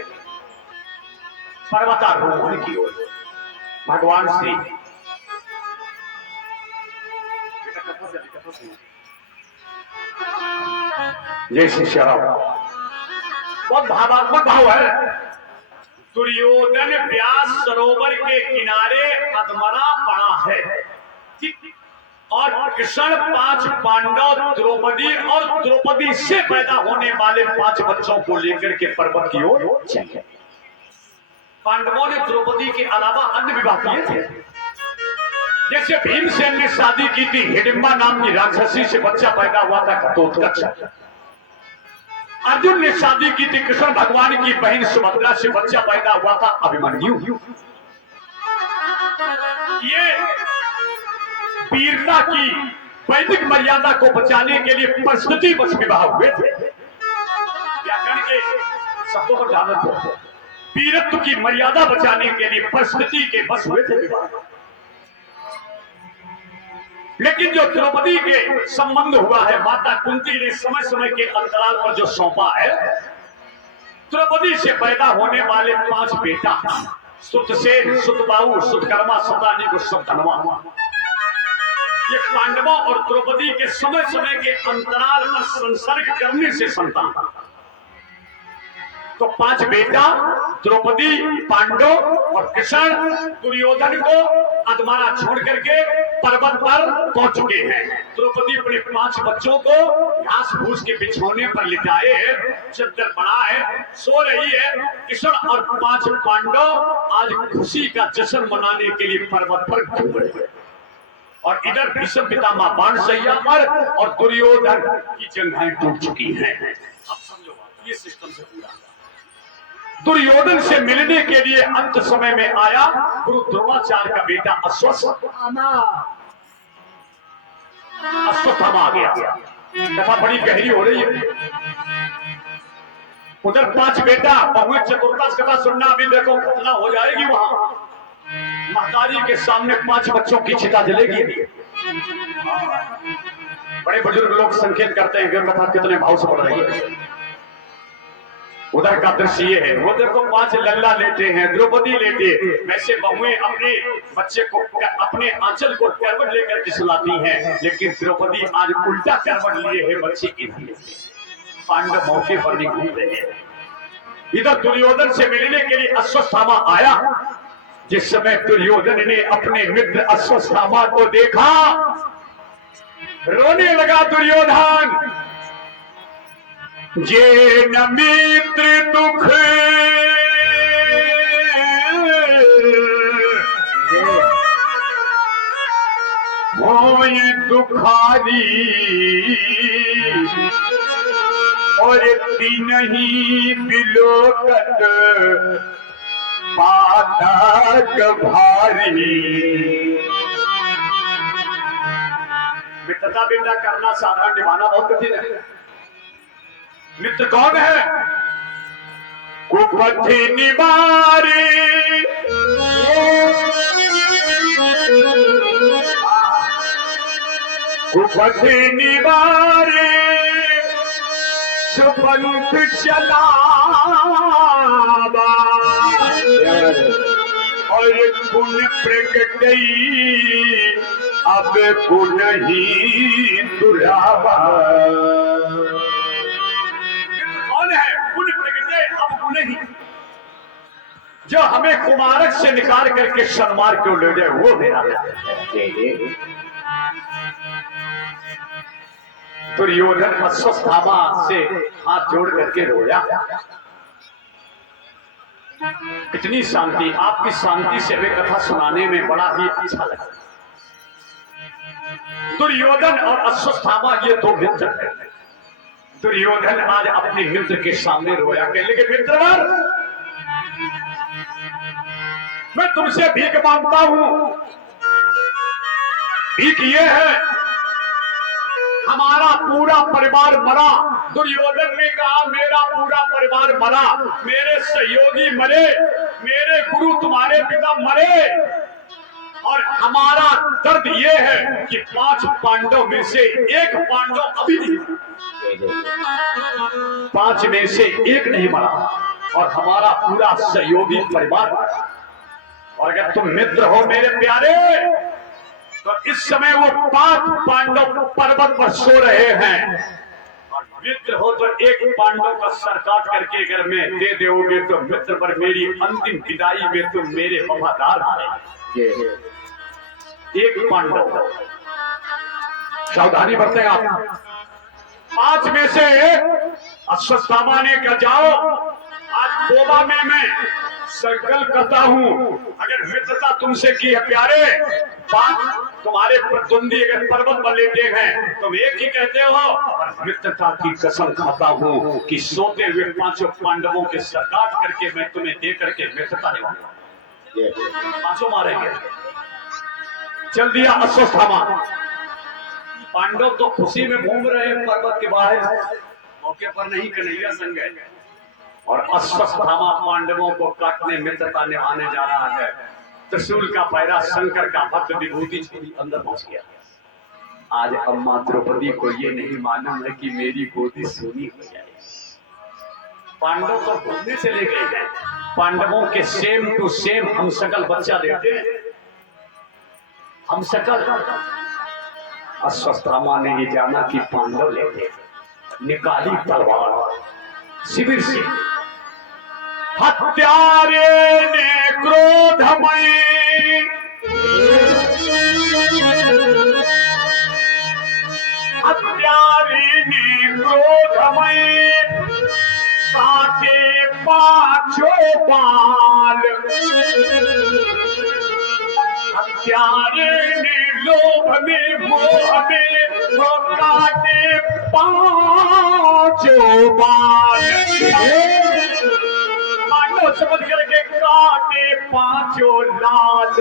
पर्वतारोहण की ओर भगवान श्री जय श्री श्याम। बहुत भावात्मक भाव है। दुर्योधन व्यास सरोवर के किनारे अधमरा पड़ा है और कृष्ण 5 पांडव, द्रौपदी और द्रौपदी से पैदा होने वाले 5 बच्चों को लेकर के पर्वत की ओर चले। पांडवों ने द्रौपदी के अलावा अन्य विवाह किए थे, जैसे भीमसेन ने शादी की थी हिडिंबा नाम की राक्षसी से, बच्चा पैदा हुआ था घटोत्कच। अर्जुन ने शादी की थी कृष्ण भगवान की बहन सुभद्रा से, बच्चा पैदा हुआ था अभिमन्यु। ये वीरता की वैदिक मर्यादा को बचाने के लिए परिस्थिति वश विवाह हुए थे। व्याकरण के शब्दों पर ध्यान दो। वीरत्व की मर्यादा बचाने के लिए परिस्थिति के वश हुए थे विवाह। लेकिन जो द्रौपदी के संबंध हुआ है, माता कुंती ने समय समय के अंतराल पर जो सौंपा है, द्रौपदी से पैदा होने वाले 5 बेटा, सुतसेन, सुतबाहु, सुतकर्मा, सुतानी, सुतधनवा, ये पांडवों और द्रौपदी के समय समय के अंतराल पर संसर्ग करने से संतान। तो 5 बेटा द्रौपदी, पांडव और कृष्ण दुर्योधन को अधमारा छोड़ करके पर्वत पर पहुंच चुके हैं। द्रौपदी अपने 5 बच्चों को घास फूस के बिछौने पर लिटाए है, चद्दर पड़ा है, सो रही है। कृष्ण और 5 पांडव आज खुशी का जश्न मनाने के लिए पर्वत पर घूम रहे हैं। और इधर भीष्म पितामह बाणशैया पर और दुर्योधन की जंघाएं टूट चुकी हैं। अब समझो ये सिस्टम से पूरा। दुर्योधन से मिलने के लिए अंत समय में आया गुरु द्रोणाचार्य का बेटा अश्वत्थामा आ गया। कथा बड़ी गहरी हो रही है। उधर 5 बेटा बहुए चतुर्दश कथा सुनना, अभी देखो घटना हो जाएगी वहां। महतारी के सामने 5 बच्चों की चिता जलेगी। बड़े बुजुर्ग लोग संकेत करते हैं कि कथा कितने भाव से पड़ रही है। उधर का दृश्य ये है, वो देखो 5 लल्ला लेटे हैं, द्रौपदी लेटे, वैसे बहुएं अपने बच्चे को अपने आंचल को करवट लेकर के सुलाती हैं, लेकिन द्रौपदी आज उल्टा करवट लिए है, बच्चे इधर पांडव मौके पर नहीं घूम रहे हैं। इधर दुर्योधन से मिलने के लिए अश्वत्थामा आया। जिस समय दुर्योधन ने अपने मित्र अश्वत्थामा को देखा, रोने लगा दुर्योधन। जे न मित्र दुख होय दुखारी, और तीनही बिलोकत पातक भारी। मित्रता बेटा करना साधारण, निभाना बहुत कठिन है। मित्र कौन है? कुपथि निवारे, कुपथि निवारे, सुपंथ चलावा, और गुण प्रगटई अब गुण ही दुरावा। कौन है? गुण प्रगटे अब गुण ही, जो हमें कुमारक से निकाल करके सन्मार्ग क्यों ले जाए, वो मेरा है। दुर्योधन अश्वत्थामा से हाथ जोड़ करके रोया। इतनी शांति, आपकी शांति से वे कथा सुनाने में बड़ा ही अच्छा लगा। दुर्योधन और अश्वत्थामा ये 2 मित्र हैं। दुर्योधन आज अपने मित्र के सामने रोया, कहने के मित्रवर, मैं तुमसे भीख मांगता हूं। भीख ये है, हमारा पूरा परिवार मरा। दुर्योधन ने कहा मेरा पूरा परिवार मरा, मेरे सहयोगी मरे, मेरे गुरु तुम्हारे पिता मरे, और हमारा दर्द ये है कि 5 पांडव में से 1 पांडव अभी नहीं, 5 में से 1 नहीं मरा, और हमारा पूरा सहयोगी परिवार मरा। और अगर तुम मित्र हो मेरे प्यारे, तो इस समय वो 5 पांडव पर्वत पर सो रहे हैं, और मित्र हो तो 1 पांडव का सर काट करके अगर मैं दे दोगे तो मित्र पर मेरी अंतिम विदाई में तुम मेरे वफादार हैं। 1 पांडव, सावधानी बरतें आप। 5 में से अश्वत्थामा ने कहा जाओ, आज तौबा में मैं संकल्प करता हूं, अगर मित्रता तुमसे की है प्यारे, बात तुम्हारे प्रतिद्वंदी अगर पर्वत पर लेते हैं तुम एक ही कहते हो, और मित्रता की कसम खाता हूं कि सोते हुए पांचों पांडवों के सरकार करके मैं तुम्हें दे करके मित्रता निभाऊंगा। पांचों मारेंगे। चल दिया अश्वत्थामा। पांडव तो खुशी में घूम रहे हैं पर्वत के बाहर, मौके पर नहीं कन्हैया संग है, और अश्वत्थामा पांडवों को काटने मित्रता निभाने जा रहा है। त्रिशूल का पैरा शंकर का भक्त विभूति छुरी अंदर पहुंच गया। आज अम्मा द्रौपदी को ये नहीं मालूम है कि मेरी गोदी सोनी हो जाए। पांडव तो घूमने से ले गए हैं, पांडवों के सेम टू सेम हम सकल बच्चा देते हैं, हम सकल। अश्वत्थामा ने ये जाना कि पांडव लेते, निकाली तलवार शिविर से। हत्यारे ने क्रोधमय हत्यारे ने क्रोधमय काटे पांचों बाल। हत्यारे ने लोभ में मोह में वो काटे पांचों बाल। मानो समझ करके काटे पांचों लाल,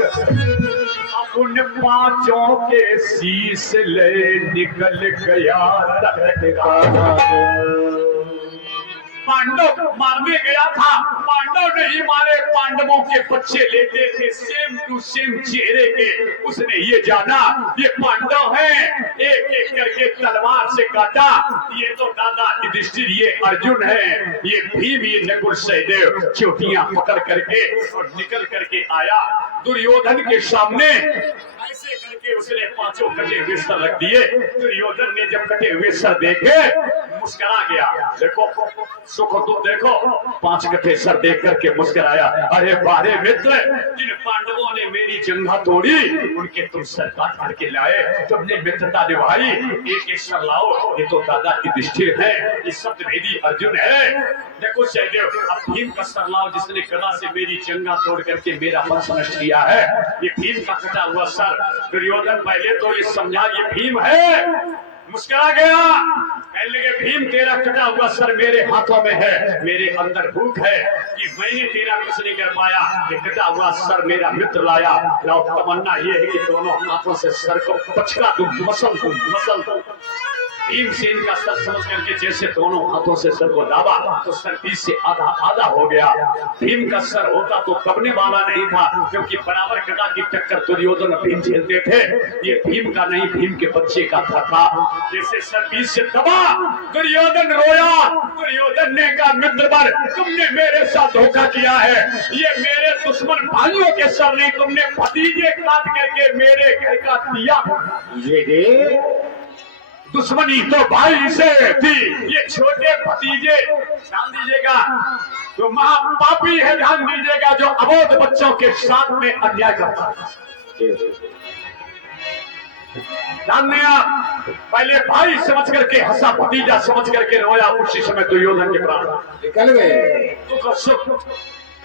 उन पांचों के शीश ले निकल गया पांडव मारने गया था, पांडव नहीं मारे, पांडवों के बच्चे लेते थे सेम टू सेम चेहरे के। उसने ये जाना ये पांडव हैं, एक एक करके तलवार से काटा। ये तो दादा युधिष्ठिर, ये अर्जुन है, ये भीम, ये नकुल सहदेव चोटियां पकड़ करके और निकल करके आया दुर्योधन के सामने। ऐसे करके उसने पांचों कटे हुए सर रख दिए। दुर्योधन ने जब कटे हुए सर देखे मुस्कुरा गया। देखो सुख तुम देखो, पांच कटे सर देख करके मुस्कुराया। अरे बारे मित्र, जिन पांडवों ने मेरी जंघा तोड़ी उनके तुम सर काट करके लाए, तुमने मित्रता निभाई। एक एक सर लाओ, ये तो दादा युधिष्ठिर है, ये सप्तवेदी अर्जुन है। देखो सहदेव, अब भीम का सर लाओ जिसने गदा से मेरी जंघा तोड़ करके मेरा वंश नष्ट किया है। ये भीम का कटा हुआ सर। दुर्योधन पहले तो ये समझा ये भीम है, मुस्कुरा गया। कहने लगे भीम तेरा कटा हुआ सर मेरे हाथों में है, मेरे अंदर भूख है कि मैंने तेरा कुछ नहीं कर पाया, ये कटा हुआ सर मेरा मित्र लाया। लो तमन्ना ये है कि दोनों हाथों से सर को पचका दूं, मसल दूं, मसल दूं। भीमसेन का सर समझ करके जैसे दोनों हाथों से सर को दाबा तो सर बीच से आधा आधा हो गया। भीम का सर होता तो दबने वाला नहीं था, क्योंकि बराबर कटा की टक्कर दुर्योधन और भीम झेलते थे। ये भीम का नहीं, भीम के बच्चे का था। जैसे सर बीच से दबा, दुर्योधन रोया। दुर्योधन ने कहा मित्रवर, तुमने मेरे साथ धोखा किया है, ये मेरे दुश्मन भाइयों के सर नहीं, तुमने भतीजे काट करके मेरे घर का दिया। ये दुश्मनी तो भाई से थी, ये छोटे भतीजे ध्यान दीजिएगा तो महापापी है, ध्यान दीजिएगा जो अबोध बच्चों के साथ में अन्याय करता है। ध्यान दिया, पहले भाई समझ करके हंसा, भतीजा समझ करके रोया। उसी समय दुर्योधन के प्राण निकल गए। दुख और सुख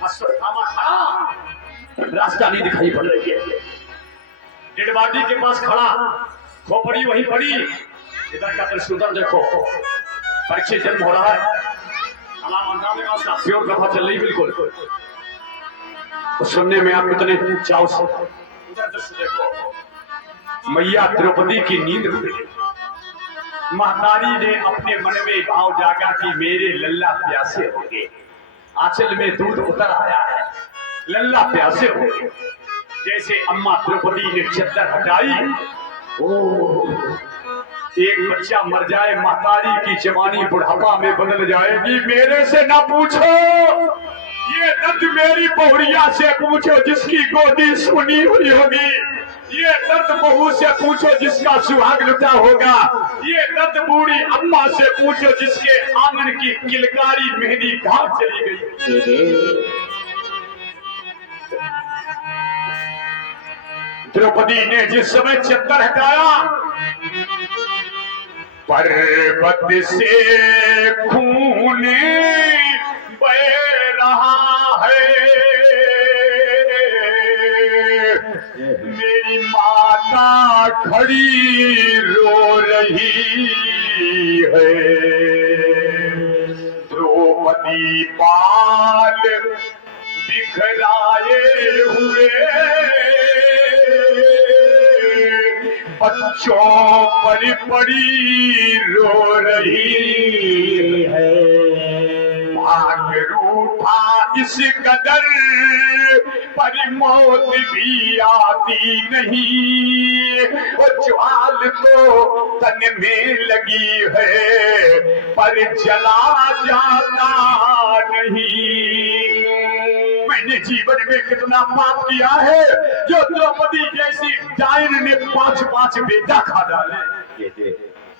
अश्वत्थामा खड़ा, रास्ता नहीं दिखाई पड़ रही है। डेड बॉडी के पास खड़ा, खोपड़ी वहीं पड़ी। इधर का त्रिशूल देखो, परीक्षित जन्म हो रहा है, प्योर कथा चल रही बिल्कुल। तो सुनने में आप कितने चाव से। देखो मैया द्रौपदी की नींद खुली। महतारी ने अपने मन में भाव जागा कि मेरे लल्ला प्यासे होंगे। आंचल में दूध उतर आया है, लल्ला प्यासे होंगे। जैसे अम्मा द्रौपदी ने चद्दर हटाई, ओ एक बच्चा मर जाए, महतारी की जवानी बुढ़ापा में बदल जाएगी। मेरे से ना पूछो, ये दर्द मेरी बहुरिया से पूछो जिसकी गोदी सुनी हुई होगी। ये दर्द बहू से पूछो जिसका सुहाग लुटा होगा। ये दर्द बूढ़ी अम्मा से पूछो जिसके आंगन की किलकारी मेहंदी घाट चली गई। द्रौपदी ने जिस समय चद्दर हटाया पर्वत से खून बह रहा है, मेरी माता खड़ी रो रही है। द्रौपदी बाल बिखराए हुए बच्चों पर पड़ी रो रही है। भाग रूठा इस कदर पर मौत भी आती नहीं, वो ज्वाल तो तन में लगी है पर जला जाता नहीं। मैंने जीवन में कितना पाप किया है जो द्रौपदी जैसी डायन ने 5-5 बेटा खा डाले।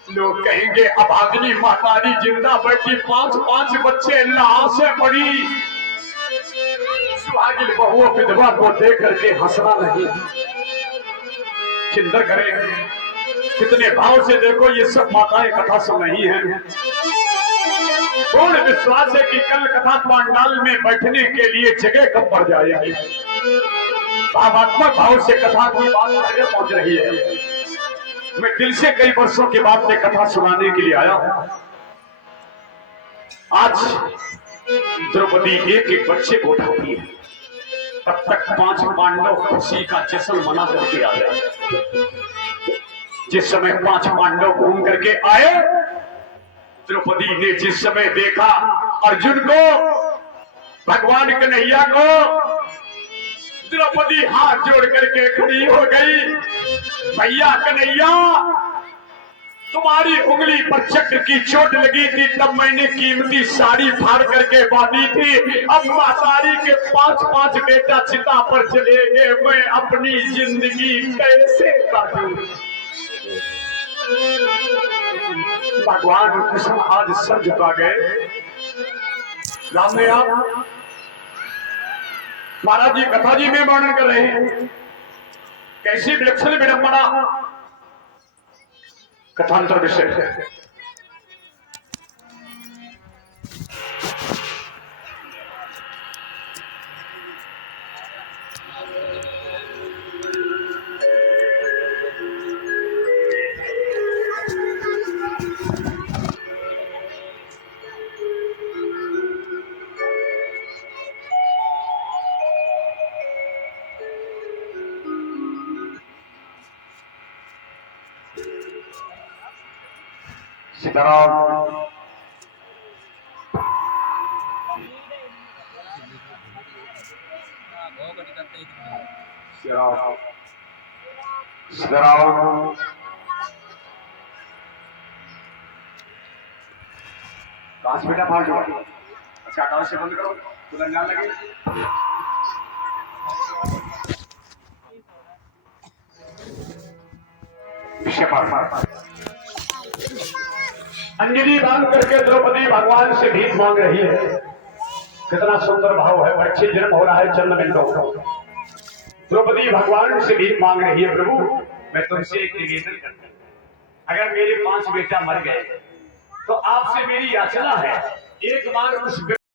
लोग कहेंगे अभागिनी महतारी जिंदा बैठी 5-5 बच्चे लाशें पड़ी। सुहागिन बहुओं विधवा को देख करके हंसना नहीं, चिंता करें कितने भाव से देखो। ये सब माताएं कथा सुन रही हैं। पूर्ण विश्वास है कि कल कथा पांडाल में बैठने के लिए जगह कम पड़ जाएगी। भावात्मक भाव से कथा की बात आगे पहुंच रही है। मैं दिल से कई वर्षों के बाद में कथा सुनाने के लिए आया हूं। आज द्रौपदी एक बच्चे को उठाती है, तब तक 5 पांडव खुशी का जश्न मना करके आ गया। जिस समय 5 पांडव घूम करके आए, द्रौपदी ने जिस समय देखा अर्जुन को, भगवान कन्हैया को, द्रौपदी हाथ जोड़ करके खड़ी हो गई। भैया कन्हैया, तुम्हारी उंगली पर चक्र की चोट लगी थी, तब मैंने कीमती साड़ी फाड़ करके बांधी थी। अब मातारी के 5-5 बेटा चिता पर चले गए, मैं अपनी जिंदगी कैसे काटूं? भगवान कृष्ण आज सर झुका गए। राम ने आप महाराज जी कथा जी में वर्णन कर रहे हैं, कैसी विलक्षण विडंबना। कथांतर विषय सीताराम। सीताराम। काश बेटा फाड़ दो। अच्छा आकाश से बंद करो, तुरंत जान लगे। विषय पाठ अंजलि बांध करके द्रौपदी भगवान से भीख मांग रही है। कितना सुंदर भाव है। बच्चे जन्म हो रहा है चंद मिनटों का। द्रौपदी भगवान से भीख मांग रही है, प्रभु मैं तुमसे एक निवेदन करता हूं, अगर मेरे 5 बेटा मर गए तो आपसे मेरी याचना है, एक बार उस